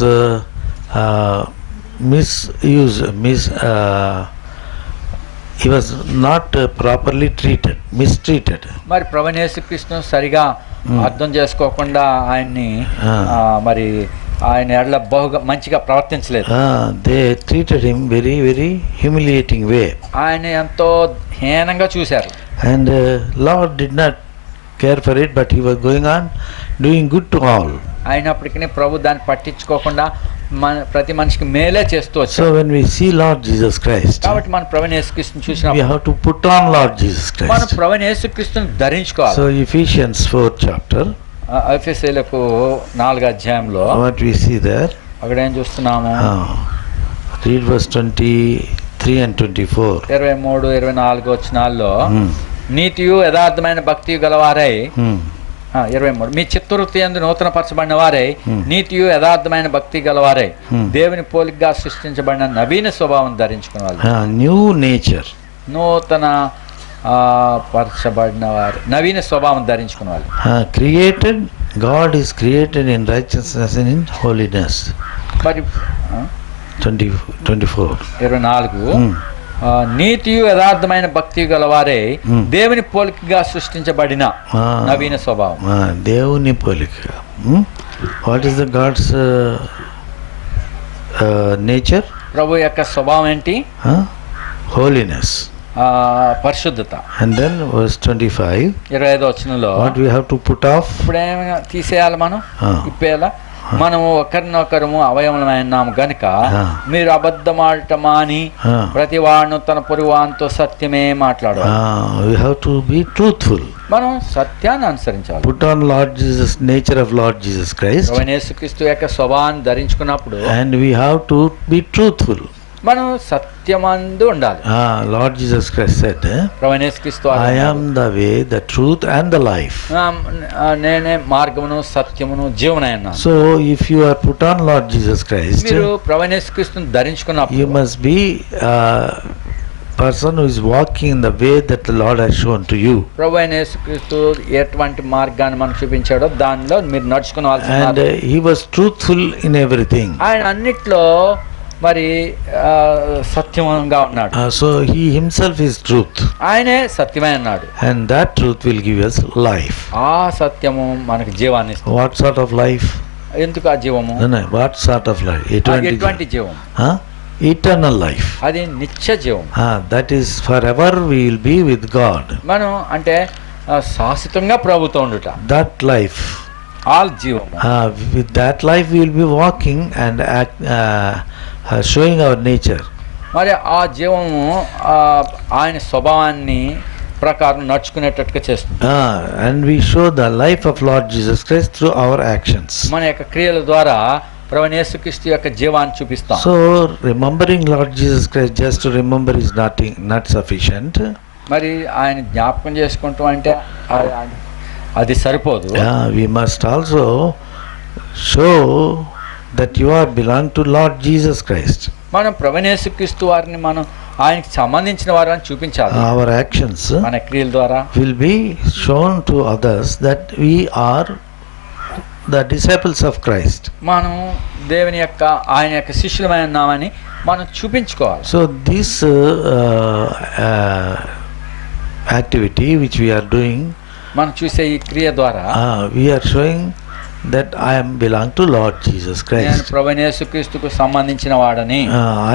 he was not properly mistreated. మరి ప్రభువైన యేసుక్రీస్తును సరిగా అర్థం చేసుకోకుండా ఆయన్ని మరి ఆయన ఎడల బహుగా మంచిగా ప్రవర్తించలేదు. They treated him very, very humiliating way. ఆయన ఎంతో హీనంగా చూశారు. And Lord did not care for it, but he was going on doing good to all. అయినప్పటికీ ప్రభు దాన్ని పట్టించుకోకుండా ప్రతి మనిషికి మేలే చేస్తూ వచ్చారు. So when we see Lord Jesus Christ, కాబట్టి మన ప్రభువైన యేసుక్రీస్తును చూసినప్పుడు we have to put on Lord Jesus Christ. మన ప్రభువైన యేసుక్రీస్తును ధరించుకోవాలి. So Ephesians 4th chapter, ఎఫెసీయులకు 4వ అధ్యాయంలో what we see there, అక్కడ ఏం చూస్తున్నాము? read verse 23 and 24. 23, 24 వచనాల్లో నీతియు యథార్థమైన భక్తి గలవారై 23 మీ చిత్తవృత్తి యందు నూతన పరచబడిన వారై నీతియు యథార్థమైన భక్తి గలవారై దేవుని పోలికగా సృష్టించబడిన నవీన స్వభావం ధరించుకునేవాళ్ళు. New nature. నూతన పరచబడిన వారు నవీన స్వభావం ధరించుకునేవాళ్ళు. Created, God is created in righteousness and in holiness. మరి 24. 24 నీతియు యథార్థమైన భక్తి గలవారే దేవుని పోలికగా సృష్టించబడిన నవీన స్వభావం. దేవుని పోలిక. What is the God's nature? ప్రభు యొక్క స్వభావం ఏంటి? హోలీనెస్, పరిశుద్ధత. అండ్ దెన్ వర్స్ 25, 25వ వచనంలో what we have to put off. ఇప్పుడు ఏమైనా తీసేయాలి మనం, ఇప్పేయాలా? మనం ఒకరినొకరము అవయవమైనాము గనుక ఆ. మీరు అబద్ధమాడటం అని Ah. ప్రతి వాడును తన పొరుగువానితో సత్యమే మాట్లాడు. We have to be truthful. మనం సత్యాన్ని అనుసరించాలి. Put on Lord Jesus, nature of Lord Jesus Christ, ప్రభువైన యేసుక్రీస్తు యొక్క స్వభావాన్ని ధరించుకున్నప్పుడు and we have to be truthful. మనం సత్యమందు ఉండాలి. Lord Jesus Christ said, ప్రభువైన యేసుక్రీస్తు I am the way, the truth, and the life. నేనే మార్గమును సత్యమును జీవనైనా. So, if you are put on Lord Jesus Christ, మీరు ప్రభువైన యేసుక్రీస్తును ధరించుకున్నప్పుడు you must be a person who is walking in the way that the Lord has shown to you. ప్రభువైన యేసుక్రీస్తు ఎటువంటి మార్గాన్ని మనకు చూపించాడో దానిలో మీరు నడుచుకోవాల్సి And ఉన్నది. he was truthful in everything. ఆయన అన్నిట్లో మరి సత్యంగా ఉన్నాడు. So, he himself is truth. ఆయనే సత్యమై ఉన్నాడు. And that truth will give us life. ఆ సత్యము మనకు జీవాన్ని ఇస్తుంది. What sort of life? ఎందుకు ఆ జీవము? No, what sort of life? ఎటువంటి జీవం? Huh? Eternal life. అది నిత్య జీవం. That is forever we will be with God. మనం అంటే శాశ్వతంగా ప్రభుతో ఉండుట. That life. ఆల్ జీవం. With that life we will be walking and showing our nature. మరి ఆ జీవము ఆయన స్వభావాన్ని ప్రకారం నడుచుకునేటట్టుగా చేస్తుంది. And we show the life of Lord Jesus Christ through our actions. మన యొక్క క్రియల ద్వారా ప్రభువైన యేసుక్రీస్తు యొక్క జీవాన్ని చూపిస్తాం. So remembering Lord Jesus Christ just to remember is not sufficient. మరి ఆయన జ్ఞాపకం చేసుకుంటాం అంటే అది సరిపోదు. We must also show that you are belong to Lord Jesus Christ. మనం ప్రభువైన యేసుక్రీస్తు వారిని మనం ఆయనకి సంబంధించిన వారిని చూపించాలి. Our actions మన క్రియల ద్వారా will be shown to others that we are the disciples of Christ. మనం దేవుని యొక్క ఆయన యొక్క శిష్యులమై ఉన్నామని మనం చూపించుకోవాలి. So this activity which we are doing, మనం చూసే ఈ క్రియ ద్వారా we are showing that I am belong to Lord Jesus నేను Christ. ప్రభువైన యేసుక్రీస్తుకు సంబంధించిన వాడని,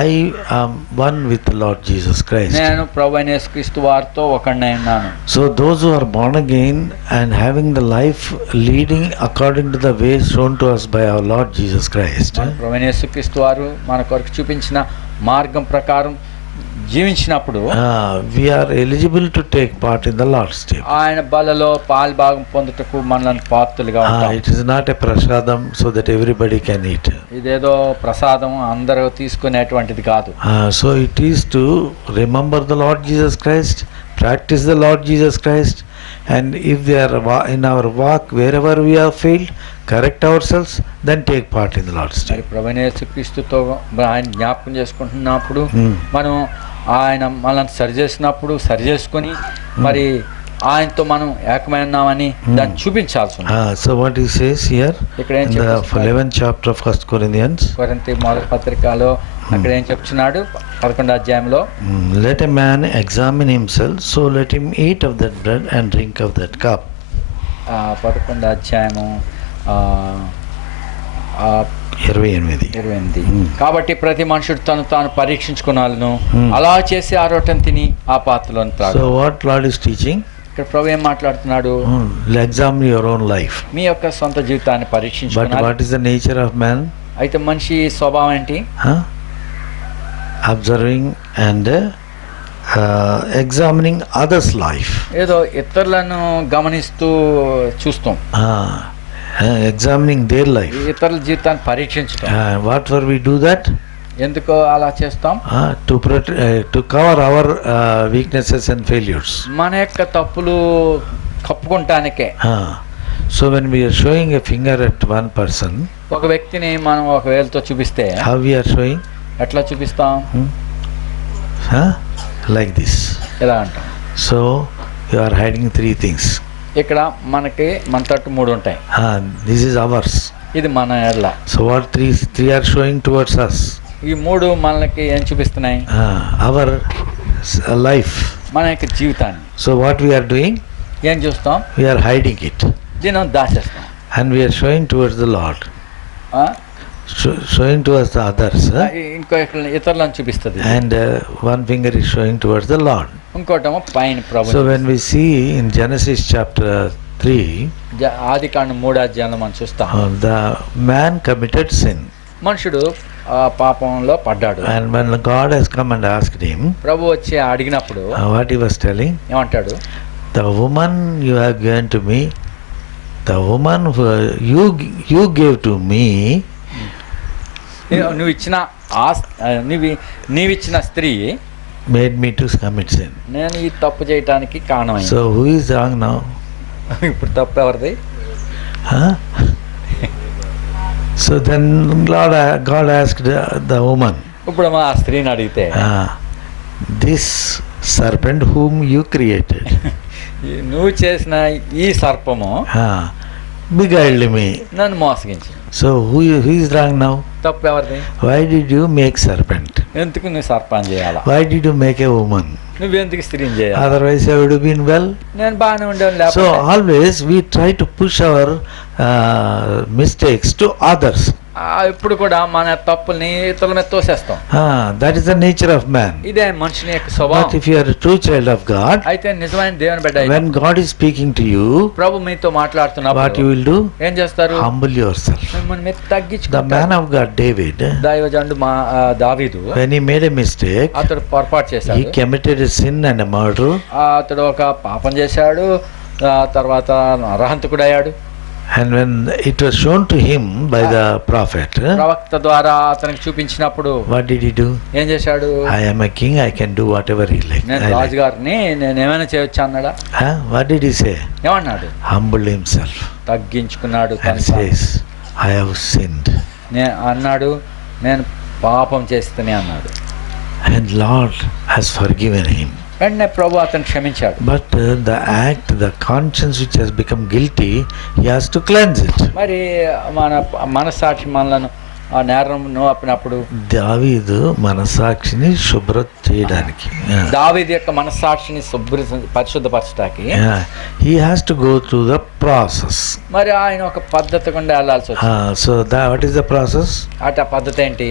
I am one with the Lord Jesus Christ. నేను ప్రభువైన యేసుక్రీస్తు వారితో ఒకడినై ఉన్నాను. So those who are born again and having the life leading according to the way shown to us by our Lord Jesus Christ, ప్రభువైన యేసుక్రీస్తు వారు మన కొరకు చూపించిన మార్గం ప్రకారం జీవించినప్పుడు we are eligible to take part in the Lord's table. ఆయన బలలో పాల్భాగం పొందుటకు మనల్ని పాత్రులుగా ఉంటాం. It is not a prasadam so that everybody can eat. ఇదేదో ప్రసాదం అందరూ తీసుకునేటువంటిది కాదు. So it is to remember the Lord Jesus Christ, practice the Lord Jesus Christ, and if they are in our walk wherever we have failed, correct ourselves, then take part in the Lord's మరి table. ప్రభువైన యేసుక్రీస్తుతో ఆయన జ్ఞాపకం చేసుకుంటున్నప్పుడు మనం ఆయన మనల్ని సరి చేసుకొని మరి ఆయనతో మనం ఏకమైనామని దాన్ని చూపించాల్సి ఉంది. So what he says here ఇక్కడ ఏం in the చెప్తున్నాడు? 11th chapter of 1 Corinthians, కొరింథీ మొదటి పత్రికలో అక్కడ ఏం చెప్తున్నాడు? 11వ అధ్యాయంలో let a man examine himself, so let him eat of that bread and drink of that cup. 11వ అధ్యాయము 28. కాబట్టి ప్రతి మనుషుడు తను తాను పరీక్షించుకున్నాను, అలా చేసి ఆ రొట్టెను తిని ఆ పాత్రలోని త్రాగు. So what Lord is teaching? ఇక్కడ ప్రభు ఏం మాట్లాడుతున్నాడు? Examine your own life. మీ యొక్క సొంత జీవితాన్ని But పరీక్షించుకున్నాను. what is the nature of man? అయితే మనిషి స్వభావం ఏంటి? Observing and examining others' life. ఏదో ఇతరులను గమనిస్తూ చూస్తాం, Examining their life. ఇతరుల జీవితాన్ని పరీక్షించడం. What for we do that? ఎందుకు అలా చేస్తాం? To cover our weaknesses and failures. మన యొక్క తప్పులు కప్పుకుంటానికే. So when we are showing a finger at one person, ఒక వ్యక్తిని మనం ఒక వేలుతో చూపిస్తే how we are showing? ఎట్లా చూపిస్తాం? Like this. ఎలా అంటాం? So you are hiding three things. ఇక్కడ మనకి మన తట్టు 3 ఉంటాయి. This is ours. ఇది మన ఎడల. So what three are showing towards us? ఈ 3 మనకి ఏం చూపిస్తున్నాయి? Our life. మన యొక్క జీవితాన్ని. So what we are doing? ఏం చూస్తాం? We are hiding it. దీన్ని దాచేస్తాం. And we are showing towards the Lord. Showing towards the others. ఇంకో ఇతరులను చూపిస్తుంది. And one finger is showing towards the Lord. ఇంకోటేమో పైన ప్రభు. So when we see in Genesis chapter 3, ఆది కాండం 3 మనం చూస్తాం. the man committed sin. మనుషుడు ఆ పాపంలో పడ్డాడు. And when God has come and asked him, ప్రభు వచ్చి అడిగినప్పుడు what he was telling, ఏమంటాడు? the woman you have given to me, the woman who you gave to me, నువ్వు ఇచ్చిన నీవిచ్చిన స్త్రీ made me to commit sin. నేను ఈ తప్పు చేయటానికి కారణమైంది. So who is wrong now? ఇప్పుడు తప్పు ఎవరిది? Huh? So then God asked the woman, ఇప్పుడు ఆ స్త్రీని అడిగితే this serpent whom you created, నువ్వు చేసిన ఈ సర్పము beguiled me. నన్ను మోసగించింది. So who is wrong now? తప్పు ఎవరిది? Why did you make serpent? ఎందుకు నువ్వు సర్పం చేయాలా? Why did you make a woman? నువ్వెందుకు స్త్రీని చేయాలి? Otherwise I would have been well. నేను బాగానే ఉండేవాడిని. So లేకపోతే always we try to push our mistakes to others. ఇప్పుడు కూడా మన తప్పుల్ని ఇతరుల మీద తోసేస్తాం. That is the nature of man. ఇదే మనుషుని యొక్క స్వభావం. But if you are a true child of God, అయితే నిజమైన దేవుని బిడ్డ అయితే when God is speaking to you, ప్రభు మీతో what you మాట్లాడుతున్నప్పుడు will do? ఏం చేస్తారు? Humble yourself. మిమ్మల్ని మీరు The తగ్గించుకుంటారు. man of God, David, దైవజనుడు దావీదు when he made a mistake, అతడు పొరపాటు he చేశాడు. committed a sin and a murder, అతడు ఒక పాపం చేశాడు, తర్వాత నరహంతకుడయ్యాడు. and when it was shown to him by the prophet, ప్రవక్త ద్వారా అతనికి చూపించినప్పుడు what did he do? ఏం చేశాడు? I am a king, I can do whatever he like. నేను I like. రాజుగారిని నేను ఏమైనా చేయొచ్చు అన్నాడా? What did he say? ఏమన్నాడు? Humble himself తగ్గించుకున్నాడు. and says, I have sinned. అన్నాడు, నేను పాపం చేస్తేనే అన్నాడు. And Lord has forgiven him. వెంటనే ప్రభు అతను క్షమించాడు. But the act, the conscience which has become guilty, he has to cleanse it. మరి మన మనస్సాక్షి మనలను ఆ నేరం అప్పినప్పుడు దావీదు మనసాక్షిని శుభ్ర చేయడానికి, దావీదు యొక్క మనస్సాక్షిని పరిశుద్ధపరచడానికి he has to go through the process. మరి ఆయన ఒక పద్ధతి గుండా వెళ్ళాల్సి వచ్చింది. So what is the process? ఆ పద్ధతి ఏంటి?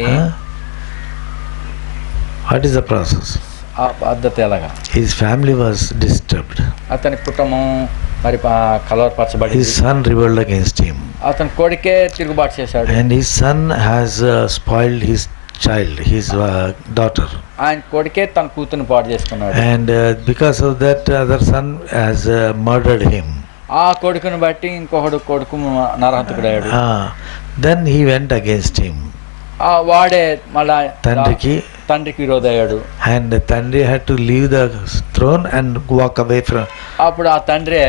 What is the process? ఆ పద్ధతి ఎలాగా? His family was disturbed. అతని కుటుంబం మరి కలవరపరచబడి, His son rebelled against him, అతని కొడుకే తిరుగుబాటు చేశాడు. and his son has spoiled his child, his daughter, ఆయన కొడుకే తన కూతురుని పాడు చేసుకున్నాడు. and because of that other son has murdered him. ఆ కొడుకుని బట్టి ఇంకొకడు కొడుకు నరహంతకుడయ్యాడు. Then he went against him. వాడే మళ్ళా తండ్రికి విరోధయ్యాడు. and తండ్రి had to leave the throne and walk away from. అప్పుడు ఆ తండ్రి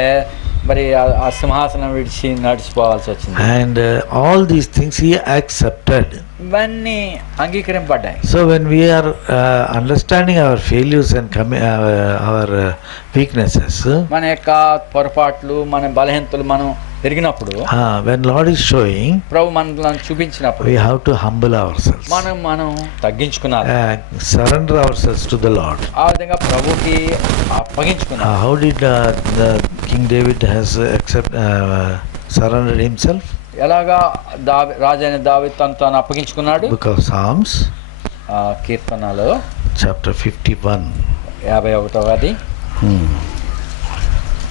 మరి ఆ సింహాసనం విడిచి నడిచిపోవాల్సి వచ్చింది. And all these things he accepted. ఇవన్నీ అంగీకరింపబడ్డాయి. So when we are understanding our failures and our weaknesses, మన యొక్క పొరపాట్లు, మన బలహీనతలు మనం పెరిగినప్పుడు, when Lord is showing, ప్రభు మనల్ని చూపించినప్పుడు, we have to humble ourselves, మనం తగ్గించుకున్నాం, surrender ourselves to the Lord. ఆ విధంగా ప్రభుకి అప్పగించుకున్నాం. How did the King David has surrendered himself? ఎలాగా రాజైన దావీదు తను అప్పగించుకున్నాడు? Book of Psalms, కీర్తనలో chapter 51, 51వ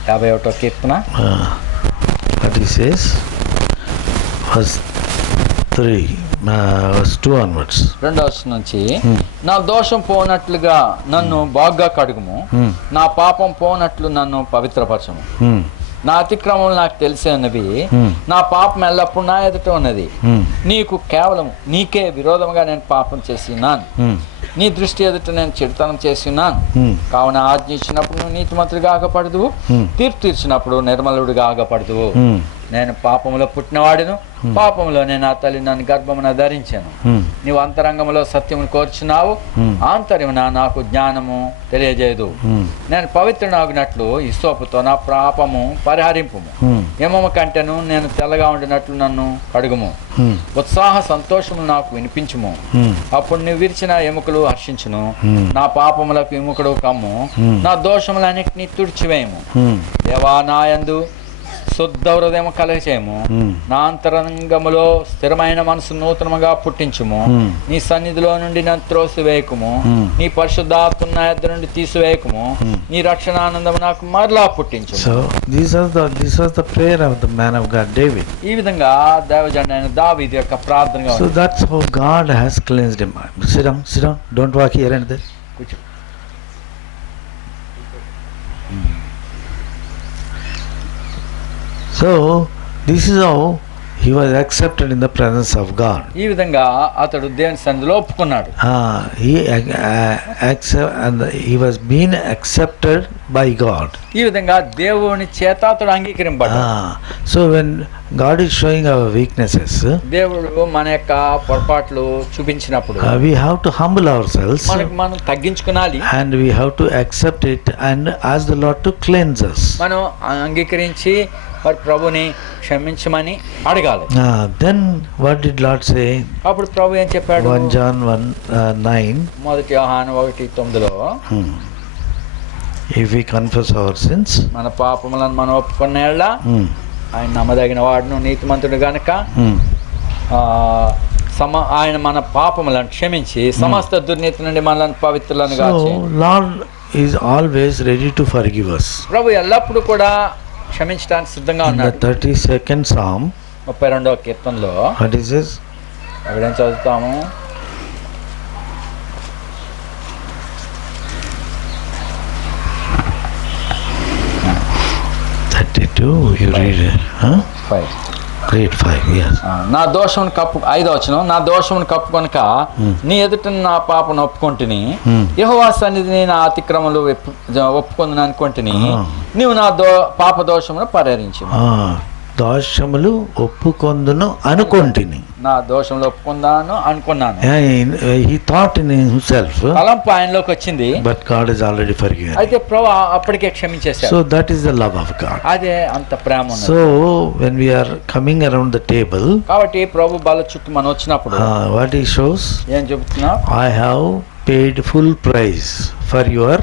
51వ Keerthana. what he says, verse 3, verse 2 onwards. 2వ వచనం నుంచి, నా దోషం పోనట్లుగా నన్ను బాగా కడుగుము, నా పాపం పోనట్లు నన్ను పవిత్రపరచము. నా అతిక్రమం నాకు తెలిసే ఉన్నవి, నా పాపం ఎల్లప్పుడు నా ఎదుట ఉన్నది. నీకు కేవలం నీకే విరోధంగా నేను పాపం చేసి ఉన్నాను, నీ దృష్టి ఎదుట నేను చెడుతనం చేసి ఉన్నాను. కావున ఆజ్ఞ ఇచ్చినప్పుడు నువ్వు నీతిమంతుడిగా ఆగపడదువు, తీర్పు తీర్చినప్పుడు నిర్మలుడిగా ఆగపడదువు. నేను పాపంలో పుట్టినవాడిను, పాపంలోనే నా తల్లి నన్ను గర్భమున ధరించాను. నీవు అంతరంగంలో సత్యమును కోర్చున్నావు, ఆంతర్యమున నాకు జ్ఞానము తెలియజేయదు. నేను పవిత్రునాగినట్లు హిస్సోపుతో నా పాపము పరిహరింపుము, హిమము కంటెను నేను తెల్లగా ఉండినట్లు నన్ను కడుగుము. ఉత్సాహ సంతోషము నాకు వినిపించుము, అప్పుడు నువ్వు విరిచిన ఎముకలు హర్షించును. నా పాపములకు ఎముకడు కమ్ము, నా దోషములన్నిటినీ తుడిచివేయము. దేవా, నా యందు శుద్ధ హృదయం కలగచేయము. నా అంతరంగములో స్థిరమైన మనసు నూతనముగా పుట్టించుము. నీ సన్నిధిలో నుండి నన్ను త్రోసివేయకుము. నీ పరిశుద్ధాత్మ నా యొద్ద నుండి తీసివేయకుము. నీ రక్షణ ఆనందము నాకు మరలా పుట్టించు. So this was the prayer of the man of God David. ఈ విధంగా దైవజనుడైన దావీదు యొక్క ప్రార్థనగా So ఉంది. that's how God has cleansed him. Sit down. Don't walk here and there. కూర్చో. So this is how he was accepted in the presence of God. ఈ విధంగా అతడు దేవుని సన్నిధిలో ఒప్పుకున్నాడు. He was being accepted by God. ఈ విధంగా దేవుని చేత అతడు అంగీకరింపడ్డాడు. So when God is showing our weaknesses, దేవుడు మన యొక్క పొరపాట్లు చూపించినప్పుడు we have to humble ourselves మనకు మనం తగ్గించుకునాలి. and we have to accept it and ask the Lord to cleanse us. మనం అంగీకరించి మరి ప్రభుని క్షమించమని అడగాలి. Then what did Lord say? అప్పుడు ప్రభు ఏం చెప్పాడు? 1 John 1:9. మొదటి యోహాను 1:9లో If we confess our sins, మన పాపములను మనం ఒప్పుకున్న యెడల ఆయన నమ్మదగిన వాడును నీతిమంతుడు గనుక ఆయన మన పాపములను క్షమించి సమస్త దుర్నీతి నుండి మనల్ని పవిత్రులను so గాచి. Lord is always ready to forgive us. ప్రభు ఎల్లప్పుడూ కూడా క్షమించడానికి సిద్ధంగా In the ఉన్నాడు. 32nd Psalm, 32వ కీర్తనలో what is this? అక్కడేం చదువుతాము? You read it, huh? 5. Read 5, yes. నా దోషమును కప్పు 5వ వచనం. నా దోషమును కప్పు కనుక నీ ఎదుట నా పాపను ఒప్పుకొంటిని. యెహోవా సన్నిధిని నా అతిక్రమలు ఒప్పుకొందును అనుకొంటిని. నీవు నా పాప దోషమును పరిహరించు. దోషములు ఒప్పుకొందును అనుకొంటిని. నా దోషములు ఒప్పుకుందాను అనుకున్నాను. He thought in himself, తలంపు ఆయనలోకి వచ్చింది. but God is already forgiven. అయితే ప్రభు అప్పటికే క్షమించేశాడు. So that is the love of God. అదే అంత ప్రేమ ఉన్నది. So when we are coming around the table, కాబట్టి ప్రభు బల చుట్టూ మనం వచ్చినప్పుడు what he shows, ఏం చెబుతున్నా? I have paid full price for your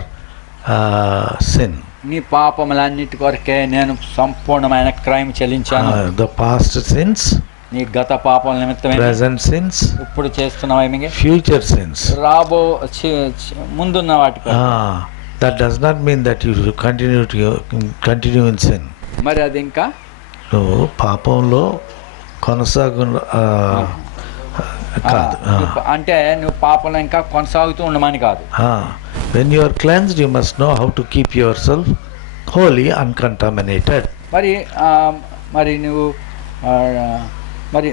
sin. నీ పాపములన్నిటి కొరకే నేను సంపూర్ణమైన క్రైమ్ చెల్లించాను. The past sins, నీ గత పాపల నిమిత్తమే, present sins, ఇప్పుడు చేస్తున్నావు, future sins. రాబో ముందున్న వాటి That does not mean that you continue in sin. మరి అది ఇంకా నువ్వు పాపంలో కొనసాగు కాదు. అంటే నువ్వు పాపంలో ఇంకా కొనసాగుతూ ఉండమని కాదు. When you are cleansed, you must know how to keep yourself holy, uncontaminated. మరి నువ్వు మరి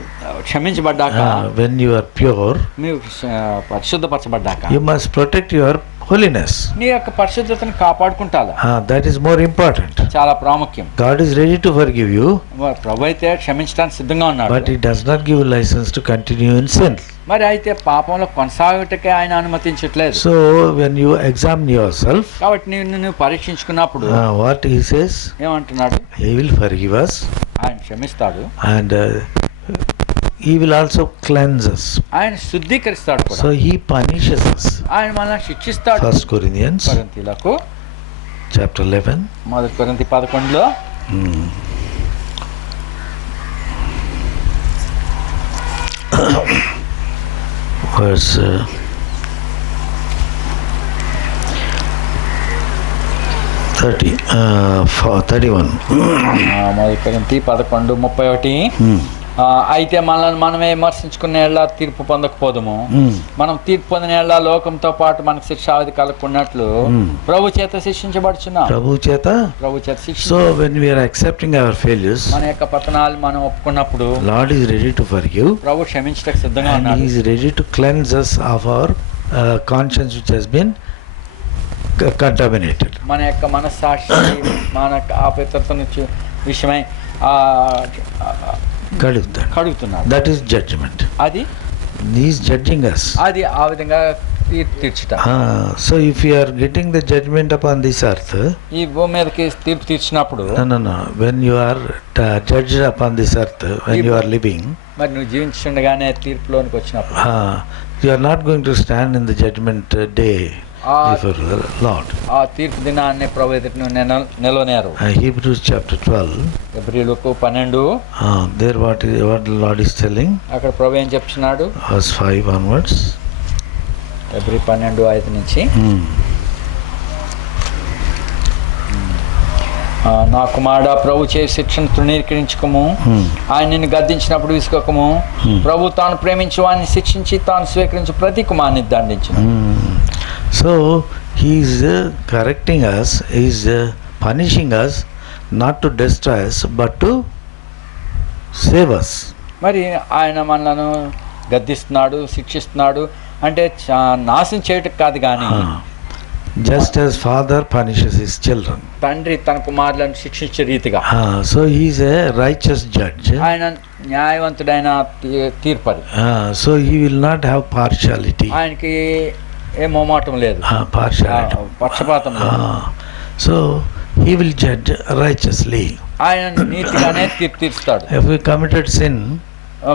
క్షమించబడ్డాక, when you are pure, నీవు పరిశుద్ధపరచబడ్డాక, you must protect your holiness. నీ యొక్క పరిశుద్ధతను కాపాడుకుంటావా? That is more important. చాలా ప్రాముఖ్యం. God is ready to forgive you, ప్రభు అయితే క్షమించడానికి సిద్ధంగా ఉన్నాడు. but he does not give license to continue in sin. మరి అయితే పాపంలో కొనసాగుటకే ఆయన అనుమతించట్లేదు. So when you examine yourself, కాబట్టి నువ్వు పరీక్షించుకున్నప్పుడు what he says, ఏమంటున్నాడు? he will forgive us, ఆయన క్షమిస్తాడు, and he will also cleanse us. ఆయన శుద్ధీకరిస్తాడు కూడా. So he punishes us. ఆయన మనల్ని శిక్షిస్తాడు. 1 Corinthians కొరింథీయులకు chapter 11, మొదటి కొరింథీ 11లో verse 31. మొదటి కొరింథీ 11:31. అయితే మనల్ని మనమే విమర్శించుకునే తీర్పు పొందకపోదుము. మనం తీర్పు పొందిన లోకంతో పాటు మనకు శిక్షావధి కలుగుకున్నట్లు ప్రభు చేత శిక్షించబడుచున్నాం. ప్రభు చేత శిక్ష. So when we are accepting our failures, మన యొక్క పతనాలు మనం ఒప్పుకున్నప్పుడు Lord is ready to forgive, ప్రభు క్షమించడానికి సిద్ధంగా and ఉన్నాడు. he is ready to cleanse us of our conscience which has been contaminated. మన యొక్క మనస్సాక్షి మన అపవిత్రతను విషయమై కడుగుతున్నాడు. That is judgment. అది He is judging us. అది ఆ విధంగా తీర్చుట. So if you are getting the judgment upon this earth, ఈ భూమి మీదకి తీర్పు తీర్చినప్పుడు, no, when you are judged upon this earth, when you are living, మరి నువ్వు జీవించుండగానే తీర్పులోనికి వచ్చినప్పుడు you are not going to stand in the judgment day before the Lord. ఆ తీర్పు దినాన్ని ప్రభు ఎదుట నిలవనేరు. Hebrews chapter 12. ఎబ్రిలకు 12 there what the Lord is telling, అక్కడ ప్రభు ఏం చెప్తున్నాడు? verse 5 onwards. ఎబ్రి 12:5 నుంచి నా కుమారుడా, ప్రభు చేసి శిక్షను తృణీకరించుకోము, ఆయన నిన్ను గద్దించినప్పుడు విసుకము. ప్రభు తాను ప్రేమించి వాడిని శిక్షించి తాను స్వీకరించి ప్రతి కుమారుని దండించును. So he is correcting us, he is punishing us not to destroy us but to save us. మరి ఆయన మనలను గద్దిస్తున్నాడు, శిక్షిస్తున్నాడు అంటే నాశనం చేయటం కాదు, కానీ Just as father punishes his children. తండ్రి తన కుమారులను శిక్షించే రీతిగా. So he is a righteous judge. ఆయన న్యాయవంతుడైన తీర్పరి. So he will not have partiality. ఆయనకి ఏ మొమాటం లేదు, partiality. పక్షపాతం లేదు. So he will judge righteously. ఆయన నీతిగానే తీర్స్తాడు. If we committed sin,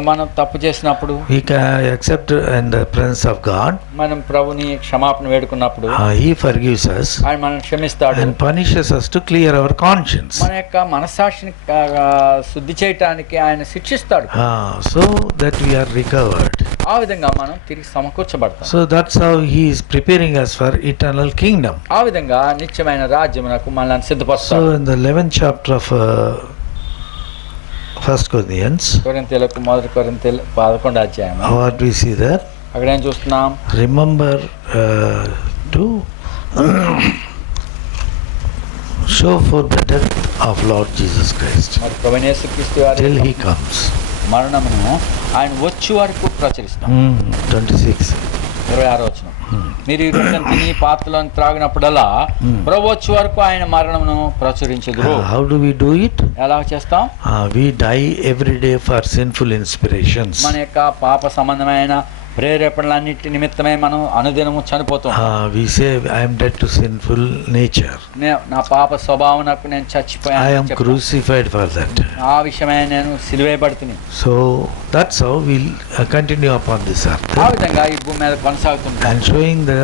మనం తప్పు చేసినప్పుడు we can accept in the presence of God. మనం ప్రభుని క్షమాపణ వేడుకున్నప్పుడు He forgives us ఆయన మనల్ని క్షమిస్తాడు and punishes us to clear our conscience. మన యొక్క మనస్సాక్షిని శుద్ధి చేయటానికి ఆయన శిక్షిస్తాడు. So that we are recovered. ఆ విధంగా మనం తిరిగి సమకూర్చబడతాం. So that's how he is preparing us for eternal kingdom. ఆ విధంగా నిత్యమైన రాజ్యమునకు మనల్ని సిద్ధపరుస్తాడు. So in the 11th chapter of 1 Corinthians, కొరింథీయులకు 1 కొరింథీయులు 11వ అధ్యాయం, what we see there, అక్కడ ఏం చూస్తున్నాం? remember to show forth the death of Lord Jesus Christ మరి ప్రభువైన యేసుక్రీస్తు వారి till he comes. మరణమును ఆయన వచ్చే వరకు ప్రచురిస్తాం. 26. 26వ వచనం, మీరు ఈ రొట్టెను తిని పాత్రలను త్రాగినప్పుడల్లా ప్రభు వచ్చే వరకు ఆయన మరణమును ప్రచురించుదురు. How do we do it? ఎలా చేస్తాం? We die every day for sinful inspirations. మన యొక్క పాప సంబంధమైన ప్రేరేపణలన్నిటి నిమిత్తమే మనం అనుదినము చనిపోతాం. We say I am dead to sinful nature. నా పాప స్వభావనకు నేను I am చచ్చిపోయాను, crucified for that. ఆ విషయమే నేను సిలువేయబడుతుని. So that's how we'll continue upon this earth. ఆ విధంగా ఈ భూమి మీద కొనసాగుతుంది. And showing the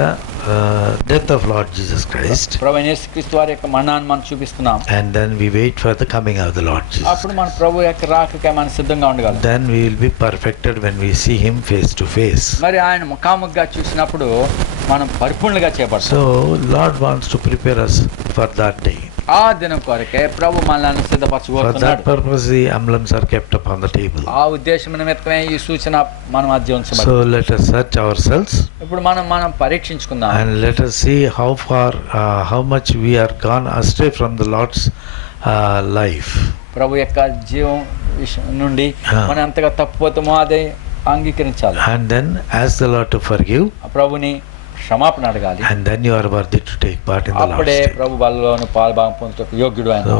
death of Lord Jesus Christ. ప్రభువైన యేసుక్రీస్తు వారి యొక్క మరణాన్ని మనం చూపిస్తున్నాం. And then we wait for the coming of the Lord Jesus. అప్పుడు మన ప్రభు యొక్క రాకకై మనం సిద్ధంగా ఉండగలం. Then we will be perfected when we see him face to face. మరి ఆయన ముఖాముఖిగా చూసినప్పుడు మనం పరిపూర్ణంగా చేయబడతాం. So Lord wants to prepare us for that day. ఆ దినం కొరకే ప్రభు మనల్ని For సిద్ధపరచుకోతున్నాడు. that purpose the emblems are kept upon the table. ఆ ఉద్దేశం నిమిత్తమే ఈ సూచన మన మధ్య ఉంచబడింది. So let us search ourselves ఇప్పుడు మనం పరీక్షించుకుందాం. and let us see how far, how much we are gone astray from the Lord's life. ప్రభు యొక్క జీవం నుండి మనం ఎంతగా తప్పిపోతామో అదే అంగీకరించాలి. And then ask the Lord to forgive. ఆ ప్రభుని క్షమాపణ అడగాలి. And then you are worthy to take part in the Lord's అప్పుడే table. ప్రభు బలిలోను పాలుభాగం పొందుటకు యోగ్యుడు ఆయన. So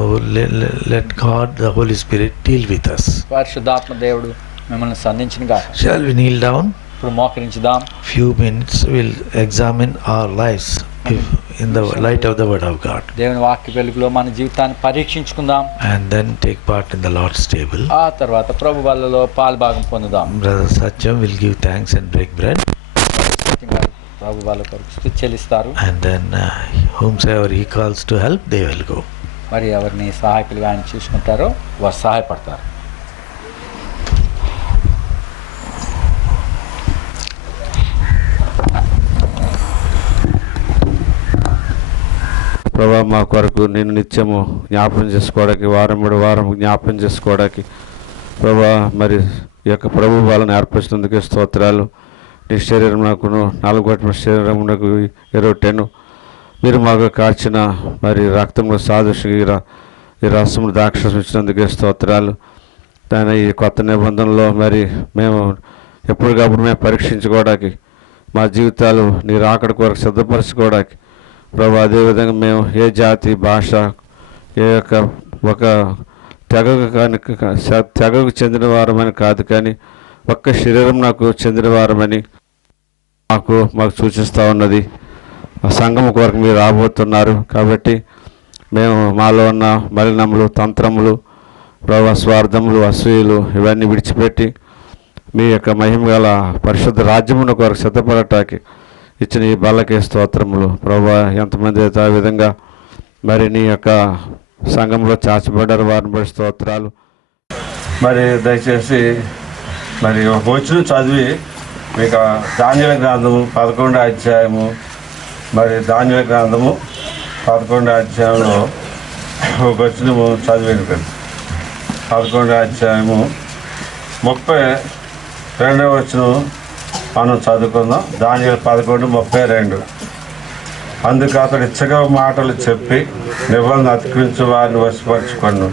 let God, the Holy Spirit, deal with us. పరిశుద్ధాత్మ దేవుడు మిమ్మల్ని సంధించినగా. Shall we kneel down? ఇప్పుడు మోకరించుదాం. Few minutes we'll examine our lives in the light of the Word of God. దేవుని వాక్య వెలుగులో మన జీవితాన్ని పరీక్షించుకుందాం. And then take part in the Lord's table. ఆ తర్వాత ప్రభు బలిలో పాలుభాగం పొందుదాం. Brother Satyam will give thanks and break bread. ప్రభు వాళ్ళ కొరకు స్తుతి చెల్లిస్తారు. And then whomsoever he calls to help, they will go. మరి ఎవరిని సహాయకులుగా ఆయన చూసుకుంటారో వారు సహాయపడతారు. ప్రభా మా కొరకు నేను నిత్యము జ్ఞాపకం చేసుకోవడానికి, వారం జ్ఞాపకం చేసుకోవడానికి ప్రభా మరి ఈ యొక్క ప్రభు వాళ్ళని ఏర్పరిచినందుకే స్తోత్రాలు. నీ శరీరం నాకును 4 గొట్టల శరీరం నాకు ఎరొట్టెను. మీరు మాకు కార్చిన మరి రక్తంలో సాదృశ్యంగా ఈ రసము ద్రాక్షరసం ఇచ్చినందుకే స్తోత్రాలు. దాని ఈ కొత్త నిబంధనలో మరి మేము ఎప్పటికప్పుడు మేము పరీక్షించుకోవడానికి, మా జీవితాలు నీ రాకడ కొరకు సిద్ధపరచుకోవడానికి ప్రభు, అదేవిధంగా మేము ఏ జాతి, భాష, ఏ యొక్క ఒక తెగకు చెందిన వారమని కాదు, కానీ ఒక్క శరీరం నాకు చెందిన వారమని మాకు సూచిస్తూ ఉన్నది. ఆ సంఘం కొరకు మీరు రాబోతున్నారు కాబట్టి మేము మాలో ఉన్న మలినములు, తంత్రములు, ప్రభు స్వార్థములు, అసూయలు ఇవన్నీ విడిచిపెట్టి మీ యొక్క మహిమ గల పరిశుద్ధ రాజ్యమును కొరకు సిద్ధపడటానికి ఇచ్చిన ఈ బలకే స్తోత్రములు. ప్రభు, ఎంతమంది అయితే ఆ విధంగా మరి నీ యొక్క సంఘంలో చాచబడ్డారు, వారిని బట్టి స్తోత్రాలు. మరి దయచేసి మరి ఒక వచనం చదివి మీకు దానియేలు గ్రంథము 11వ అధ్యాయము, మరి దానియేలు గ్రంథము 11వ అధ్యాయంలో ఒక వచనము చదివి 11వ అధ్యాయము 32వ వచనం మనం చదువుకుందాం. దానియేలు 11:32. అందుకు అతడు ఇచ్చగా మాటలు చెప్పి నిబంధన అతిక్రమించే వారిని వశపరచుకొను.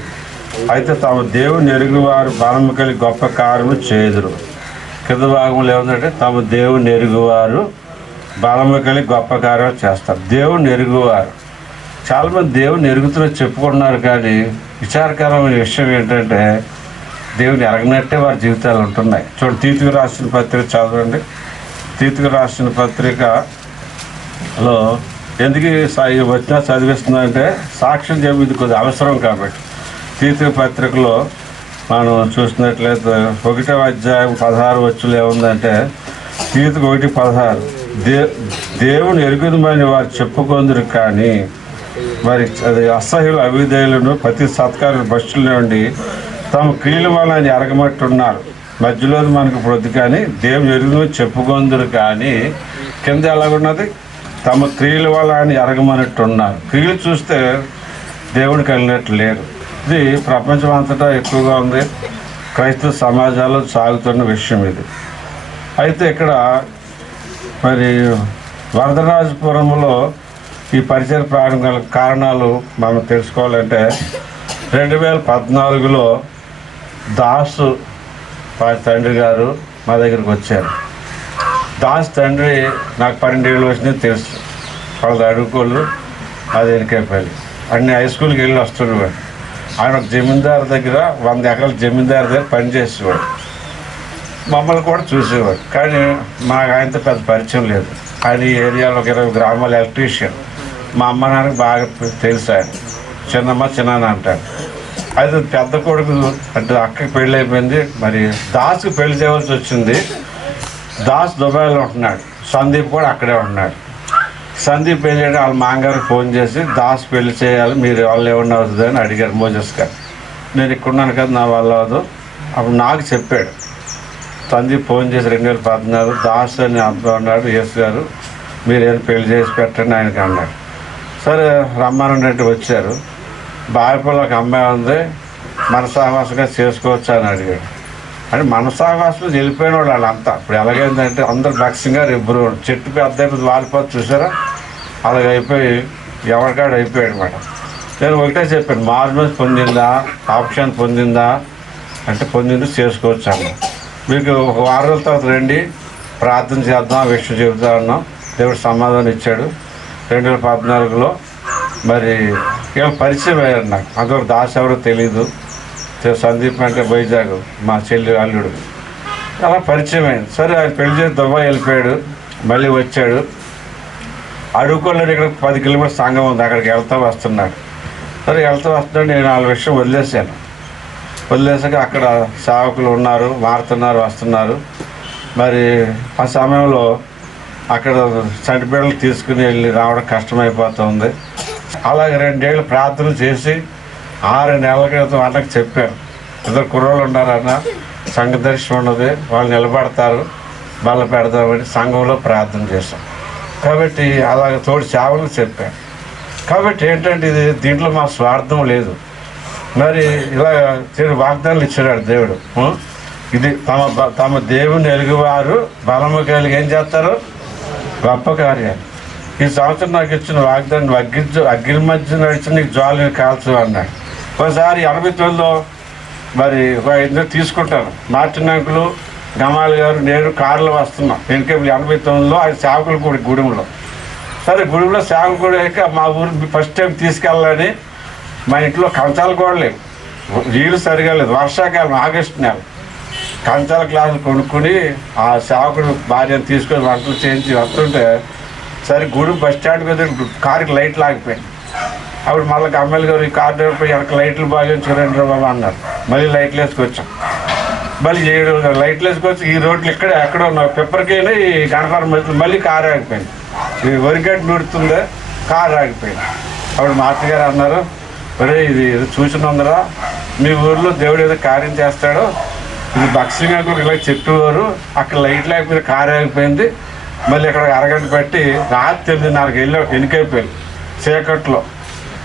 అయితే తమ దేవుని ఎరుగు వారు బలము కలిగి గొప్ప కార్యము చేదురు. కింద భాగంలో ఏముందంటే తమ దేవుని ఎరుగువారు బలము కలిగి గొప్ప కార్యాలు చేస్తారు. దేవుని ఎరుగువారు, చాలామంది దేవుని ఎరుగుతూ చెప్పుకుంటున్నారు, కానీ విచారకరమైన విషయం ఏంటంటే దేవుని ఎరగనట్టే వారి జీవితాలు ఉంటున్నాయి. చూడండి, తీతుకు రాసిన పత్రిక చదవండి. తీతుకు రాసిన పత్రికలో ఎందుకు వచ్చినా చదివిస్తుందంటే సాక్ష్యం చెప్పేది కొద్దిగా అవసరం కాబట్టి. తీతుకు పత్రికలో మనం చూసినట్లయితే 1వ అధ్యాయం 16 వచ్చులు ఏముందంటే, తీతుకు 1:16, దేవుని ఎరుగుదమని వారు చెప్పుకొందురు, కానీ మరి అది అసహ్యులు అవిధేయులను ప్రతి సత్కార భక్తుల నుండి తమ క్రియల వల్ల ఆయన ఎరగమట్టున్నారు. మధ్యలో మనకు ప్రొద్దు కానీ దేవుని ఎరుగుదమని చెప్పుకొందురు, కానీ కింద ఎలాగున్నది, తమ క్రియల వల్ల ఆయన ఎరగమన్నట్టున్నారు. క్రియలు చూస్తే దేవుడికి వెళ్ళినట్టు లేరు. ఇది ప్రపంచం అంతటా ఎక్కువగా ఉంది. క్రైస్తవ సమాజాల్లో సాగుతున్న విషయం ఇది. అయితే ఇక్కడ మరి వరదరాజపురంలో ఈ పరిచయ ప్రారంభ కారణాలు మనం తెలుసుకోవాలంటే 2014లో దాసు వారి తండ్రి గారు మా దగ్గరికి వచ్చారు. దాస్ తండ్రి నాకు 12 ఏళ్ళు వచ్చినాయి తెలుసు. వాళ్ళది అడుగుకోళ్ళు, అది ఎనికేపల్లి. అన్ని హై స్కూల్కి వెళ్ళి వస్తుండేవాడు. ఆయన ఒక జమీందారు దగ్గర 100 ఎకరాల జమీందారు దగ్గర పనిచేసేవాడు. మమ్మల్ని కూడా చూసేవాడు, కానీ మాకు ఆయనతో పెద్ద పరిచయం లేదు. ఆయన ఈ ఏరియాలో ఒక 20 గ్రామాల ఎలక్ట్రీషియన్. మా అమ్మ నాన్నకి బాగా తెలుసు. ఆయన చిన్నమ్మ చిన్నాన్న అంటాడు. అయితే పెద్ద కొడుకు అంటే అక్కకి పెళ్ళి అయిపోయింది. మరి దాస్కి పెళ్లి చేయవలసి వచ్చింది. దాస్ దుబాయ్లో ఉంటున్నాడు, సందీప్ కూడా అక్కడే ఉంటున్నాడు. సందీప్ ఏం చేయడం, వాళ్ళ మామగారికి ఫోన్ చేసి దాస్ పెళ్లి చేయాలి, మీరు వాళ్ళు ఏమన్నా అవుతుంది అని అడిగారు మోజస్ గారు. నేను ఇక్కడున్నాను కదా, నా వల్ల అవదు. అప్పుడు నాకు చెప్పాడు సందీప్ ఫోన్ చేసి 2014 దాస్ అని అబ్బాయి ఉన్నాడు, యేసు గారు మీరు ఏం పెళ్లి చేసి పెట్టండి ఆయనకి అన్నాడు. సరే రమ్మానంటే వచ్చారు. బాయపల్లి ఒక అమ్మాయి ఉంది, మనసావాసంగా చేసుకోవచ్చు అని అడిగాడు. అంటే మనసావాసం వెళ్ళిపోయిన వాళ్ళు వాళ్ళంతా. ఇప్పుడు ఎలాగైందంటే అందరు భక్సింగా ఇబ్బరు చెట్టు పెద్ద వాలిపోతే చూసారా, అలాగ అయిపోయి ఎవరికాడు అయిపోయాడు అనమాట. నేను ఒకటే చెప్పాను, మార్మల్స్ పొందిందా, ఆప్షన్ పొందిందా అంటే పొందింది, చేసుకోవచ్చు అన్న. మీకు ఒక 6 రోజుల తర్వాత రండి, ప్రార్థన చేద్దాం, విషయం చెబుతా ఉన్నాం. దేవుడు సమాధానం ఇచ్చాడు. 2014లో మరి ఏమో పరిచయం అయ్యారు నాకు. అంతవరకు దాస్ ఎవరో తెలీదు. సందీప్ అంటే వైజాగ్ మా చెల్లి అల్లుడు, అలా పరిచయం అయింది. సరే ఆయన పెళ్లి చేసి దుబాయ్ వెళ్ళిపోయాడు. మళ్ళీ వచ్చాడు. అడుగుకోలేదు, ఇక్కడ 10 కిలోమీటర్ సంఘం ఉంది, అక్కడికి వెళ్తా వస్తున్నాడు. సరే వెళ్తా వస్తున్నాడు. నేను వాళ్ళ విషయం వదిలేశాను. వదిలేసాక అక్కడ సేవకులు ఉన్నారు, మారుతున్నారు, వస్తున్నారు. మరి ఆ సమయంలో అక్కడ చంటిపిల్లలు తీసుకుని వెళ్ళి రావడం కష్టమైపోతుంది. అలాగే 2 ఏళ్ళు ప్రార్థన చేసి 6 నెలల క్రితం అన్నకు చెప్పాను, ఇద్దరు కుర్రోళ్ళు ఉన్నారన్న, సంఘ దర్శనం ఉన్నది, వాళ్ళు నిలబడతారు, బల్ల పెడతామని సంఘంలో ప్రార్థన చేశాం. కాబట్టి అలాగే తోడు సేవలు చెప్పాను. కాబట్టి ఏంటంటే ఇది దీంట్లో మా స్వార్థం లేదు. మరి ఇలా వాగ్దానాలు ఇచ్చాడు దేవుడు. ఇది తమ దేవుని ఎరుగువారు బలము కలిగి ఏం చేస్తారు, గొప్ప కార్యాలు. ఈ సంవత్సరం నాకు ఇచ్చిన వాగ్దానం, అగ్ని మధ్య నడిచి నీకు జ్వాలని కాల్చు అన్నాడు. ఒకసారి 89లో మరి 5 తీసుకుంటాను. మార్టిన్ అంకులు, గమాల్ గారు, నేను కారులో వస్తున్నాం. వెనుకేపులు 89లో ఆయన సేవకులు కూడా గూడెంలో. సరే గూడెంలో సేవకులు కూడా అయ్యాక మా ఊరు ఫస్ట్ టైం తీసుకెళ్ళాలని మా ఇంట్లో కంచాలు కూడా లేవు, నీళ్ళు సరిగా లేదు, వర్షాకాలం ఆగస్టు నెల. కంచాల గ్లాసులు కొనుక్కొని ఆ సేవకుడు భార్యను తీసుకొని వంటలు చేయించి వస్తుంటే సరే గూడెం బస్ స్టాండ్ మీద కారుకి లైట్లు ఆగిపోయాయి. అప్పుడు మళ్ళీ అమ్మాయిలు గారు ఈ కారు పోయి వెనక లైట్లు బాగా చూడండి బాబా అన్నారు. మళ్ళీ లైట్లు వేసుకొచ్చాం. మళ్ళీ 7 లైట్లు వేసుకొచ్చి ఈ రోడ్లు ఎక్కడో ఉన్న పెప్పర్కైనా ఈ గణపరం మధ్యలో మళ్ళీ కారు ఆగిపోయింది. ఈ వరిగడ్డ నూడుతుందే కారు ఆగిపోయింది. అప్పుడు మా అత్తగారు అన్నారు, మరి ఇది చూసినందురా మీ ఊర్లో దేవుడు ఏదో కార్యం చేస్తాడో, ఇది భక్సింగ్ కూడా ఇలా చెప్పేవారు. అక్కడ లైట్ లేకపోతే కారు ఆగిపోయింది. మళ్ళీ ఇక్కడ అరగంట పెట్టి రాత్రి 8:30కి ఎన్నికైపోయారు చీకట్లో.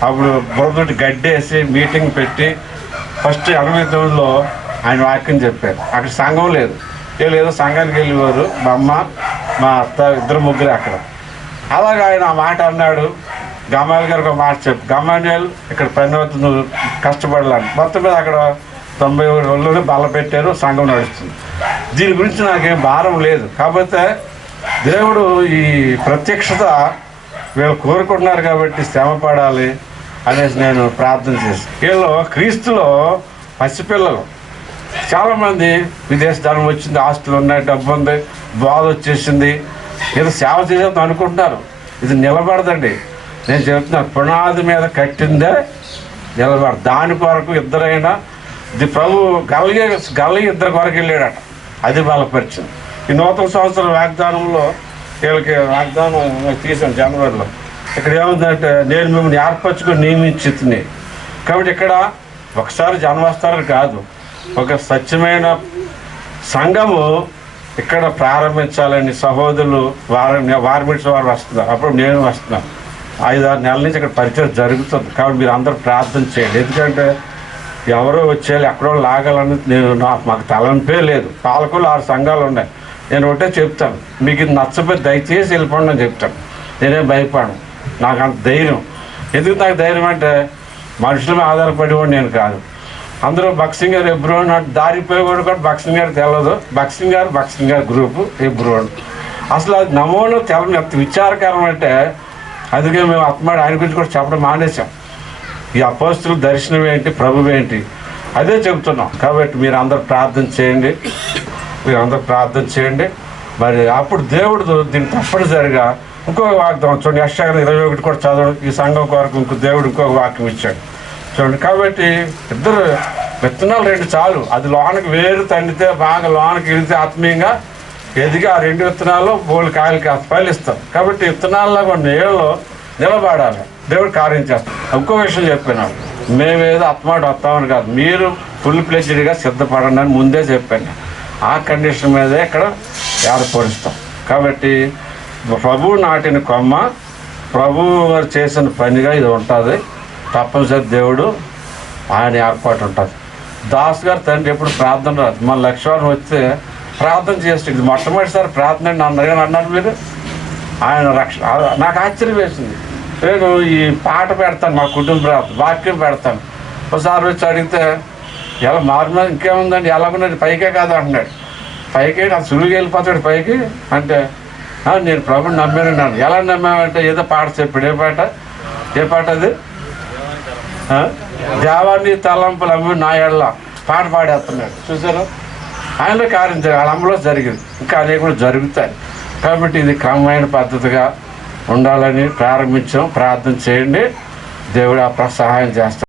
అప్పుడు బురదొట్టి గడ్డేసి మీటింగ్ పెట్టి ఫస్ట్ 89లో ఆయన వాక్యం చెప్పారు. అక్కడ సంఘం లేదు, ఏదో సంఘానికి వెళ్ళేవారు. మా అమ్మ మా అత్త 2-3 అక్కడ. అలాగే ఆయన ఆ మాట అన్నాడు. గమాల్ గారికి ఒక మాట చెప్పు, గమాన్యాలు ఇక్కడ పని అవుతుంది, నువ్వు కష్టపడాలని. మొత్తం మీద అక్కడ 91 బల్ల పెట్టారు, సంఘం నడుస్తుంది. దీని గురించి నాకేం భారం లేదు. కాకపోతే దేవుడు ఈ ప్రత్యక్షత వీళ్ళు కోరుకుంటున్నారు కాబట్టి శ్రమ పడాలి అనేసి నేను ప్రార్థన చేశాను. వీళ్ళు క్రీస్తులో పసిపిల్లలు చాలామంది విదేశ ధనం వచ్చింది, ఆస్తులు ఉన్నాయి, డబ్బు ఉంది, బాధ వచ్చేసింది, ఏదో సేవ చేసేద్దాం అనుకుంటున్నారు. ఇది నిలబడదండి. నేను చెప్తున్నాను, పునాది మీద కట్టిందే నిలబడ. దాని కొరకు ఇద్దరైనా ఇది ప్రభు గల్లి 2 కొరకు వెళ్ళాడట, అది బలపరిచింది. ఈ నూతన సంవత్సరం వాగ్దానంలో వీళ్ళకి వాగ్దానం తీసాను జనవరిలో. ఇక్కడ ఏముందంటే నేను మిమ్మల్ని ఏర్పరచుకొని నియమించింది. కాబట్టి ఇక్కడ ఒకసారి జన్మస్థానం కాదు, ఒక స్వచ్ఛమైన సంఘము ఇక్కడ ప్రారంభించాలని సహోదరులు వార్మిట్స్ వారు వస్తున్నారు. అప్పుడు నేను వస్తున్నాను. 5-6 నెలల నుంచి ఇక్కడ పరిచయం జరుగుతుంది. కాబట్టి మీరు అందరూ ప్రార్థన చేయండి. ఎందుకంటే ఎవరో వచ్చేయాలి, ఎక్కడో లాగాలని మాకు తలంపే లేదు. పాలకులు 6 సంఘాలు ఉన్నాయి. నేను ఒకటే చెప్తాను, మీకు ఇది నచ్చపోతే దయచేసి వెళ్ళిపోండి అని చెప్తాను. నేనేం భయపడను, నాకు అంత ధైర్యం. ఎందుకు నాకు ధైర్యం అంటే మనుషుల మీద ఆధారపడేవాడు నేను కాదు. అందరూ బక్సింగ్ గారు ఎబ్రోన్ అంటే దారిపోయేవాడు కూడా బక్సింగ్ గారు తెలియదు. బక్సింగ్ గారు గ్రూపు ఎబ్రోన్. అసలు అది నమోలో తెలం ఎంత విచారకరం అంటే, అందుకే మేము ఆత్మాడు ఆయన గురించి కూడా చెప్పడం మానేసాం. ఈ అపోస్తుల దర్శనం ఏంటి, ప్రభువు ఏంటి, అదే చెబుతున్నాం. కాబట్టి మీరు అందరూ ప్రార్థన చేయండి. మరి అప్పుడు దేవుడు దీన్ని తప్పనిసరిగా ఇంకొక వాగ్దానం చూడండి. యెషయా 21 కూడా చదవడం. ఈ సంఘం కొరకు దేవుడు ఇంకొక వాక్యం ఇచ్చాడు చూడండి. కాబట్టి 2 విత్తనాలు 2 చాలు. అది లోనకి వేరు తండితే బాగా లోనకి వెళితే ఆత్మీయంగా ఎదిగి ఆ 2 విత్తనాలు బోళ్ళు కాయలకి ఫలిస్తాం. కాబట్టి విత్తనాల్లో నీళ్ళలో నిలబడాలి, దేవుడు కార్యం చేస్తాం. ఇంకో విషయం చెప్పాను, మేమేదో ఆత్మాడు వస్తామని కాదు, మీరు ఫుల్ ప్లేస్డ్గా సిద్ధపడండి అని ముందే చెప్పాను. ఆ కండిషన్ మీదే ఇక్కడ ఏర్పరుస్తాం. కాబట్టి ప్రభువు నాటిన కొమ్మ, ప్రభువు వారు చేసిన పనిగా ఇది ఉంటుంది. తప్పనిసరి దేవుడు ఆయన ఏర్పాటు ఉంటుంది. దాస్ గారు తండ్రి ఎప్పుడు ప్రార్థన రాదు. మన లక్ష్యాన్ని వస్తే ప్రార్థన చేస్తే ఇది మొట్టమొదటిసారి ప్రార్థన అన్నారు మీరు. ఆయన రక్షణ నాకు ఆశ్చర్యం వేసింది. నేను ఈ పాట పెడతాను, మా కుటుంబ ప్రార్థన వాక్యం పెడతాను. ఒకసారి వచ్చి అడిగితే ఎలా మారుమా ఇంకేముందండి, ఎలాగున్నది పైకే కాదు అంటున్నాడు. పైకి నాకు సులువుగా వెళ్ళిపోతాడు పైకి అంటే, నేను ప్రభుని నమ్మాను. ఎలా నమ్మామంటే ఏదో పాట చెప్పాడు. ఏ పాట అది? దేవాన్ని తలంపులు అమ్మి నా ఎడల పాట పాడేస్తున్నాడు. చూసారు, ఆయనలో కార్యం వాళ్ళ అమ్మలో జరిగింది, ఇంకా అనేక కూడా జరుగుతాయి. కాబట్టి ఇది క్రమమైన పద్ధతిగా ఉండాలని ప్రారంభించాం. ప్రార్థన చేయండి, దేవుడు ఆ సహాయం చేస్తాడు.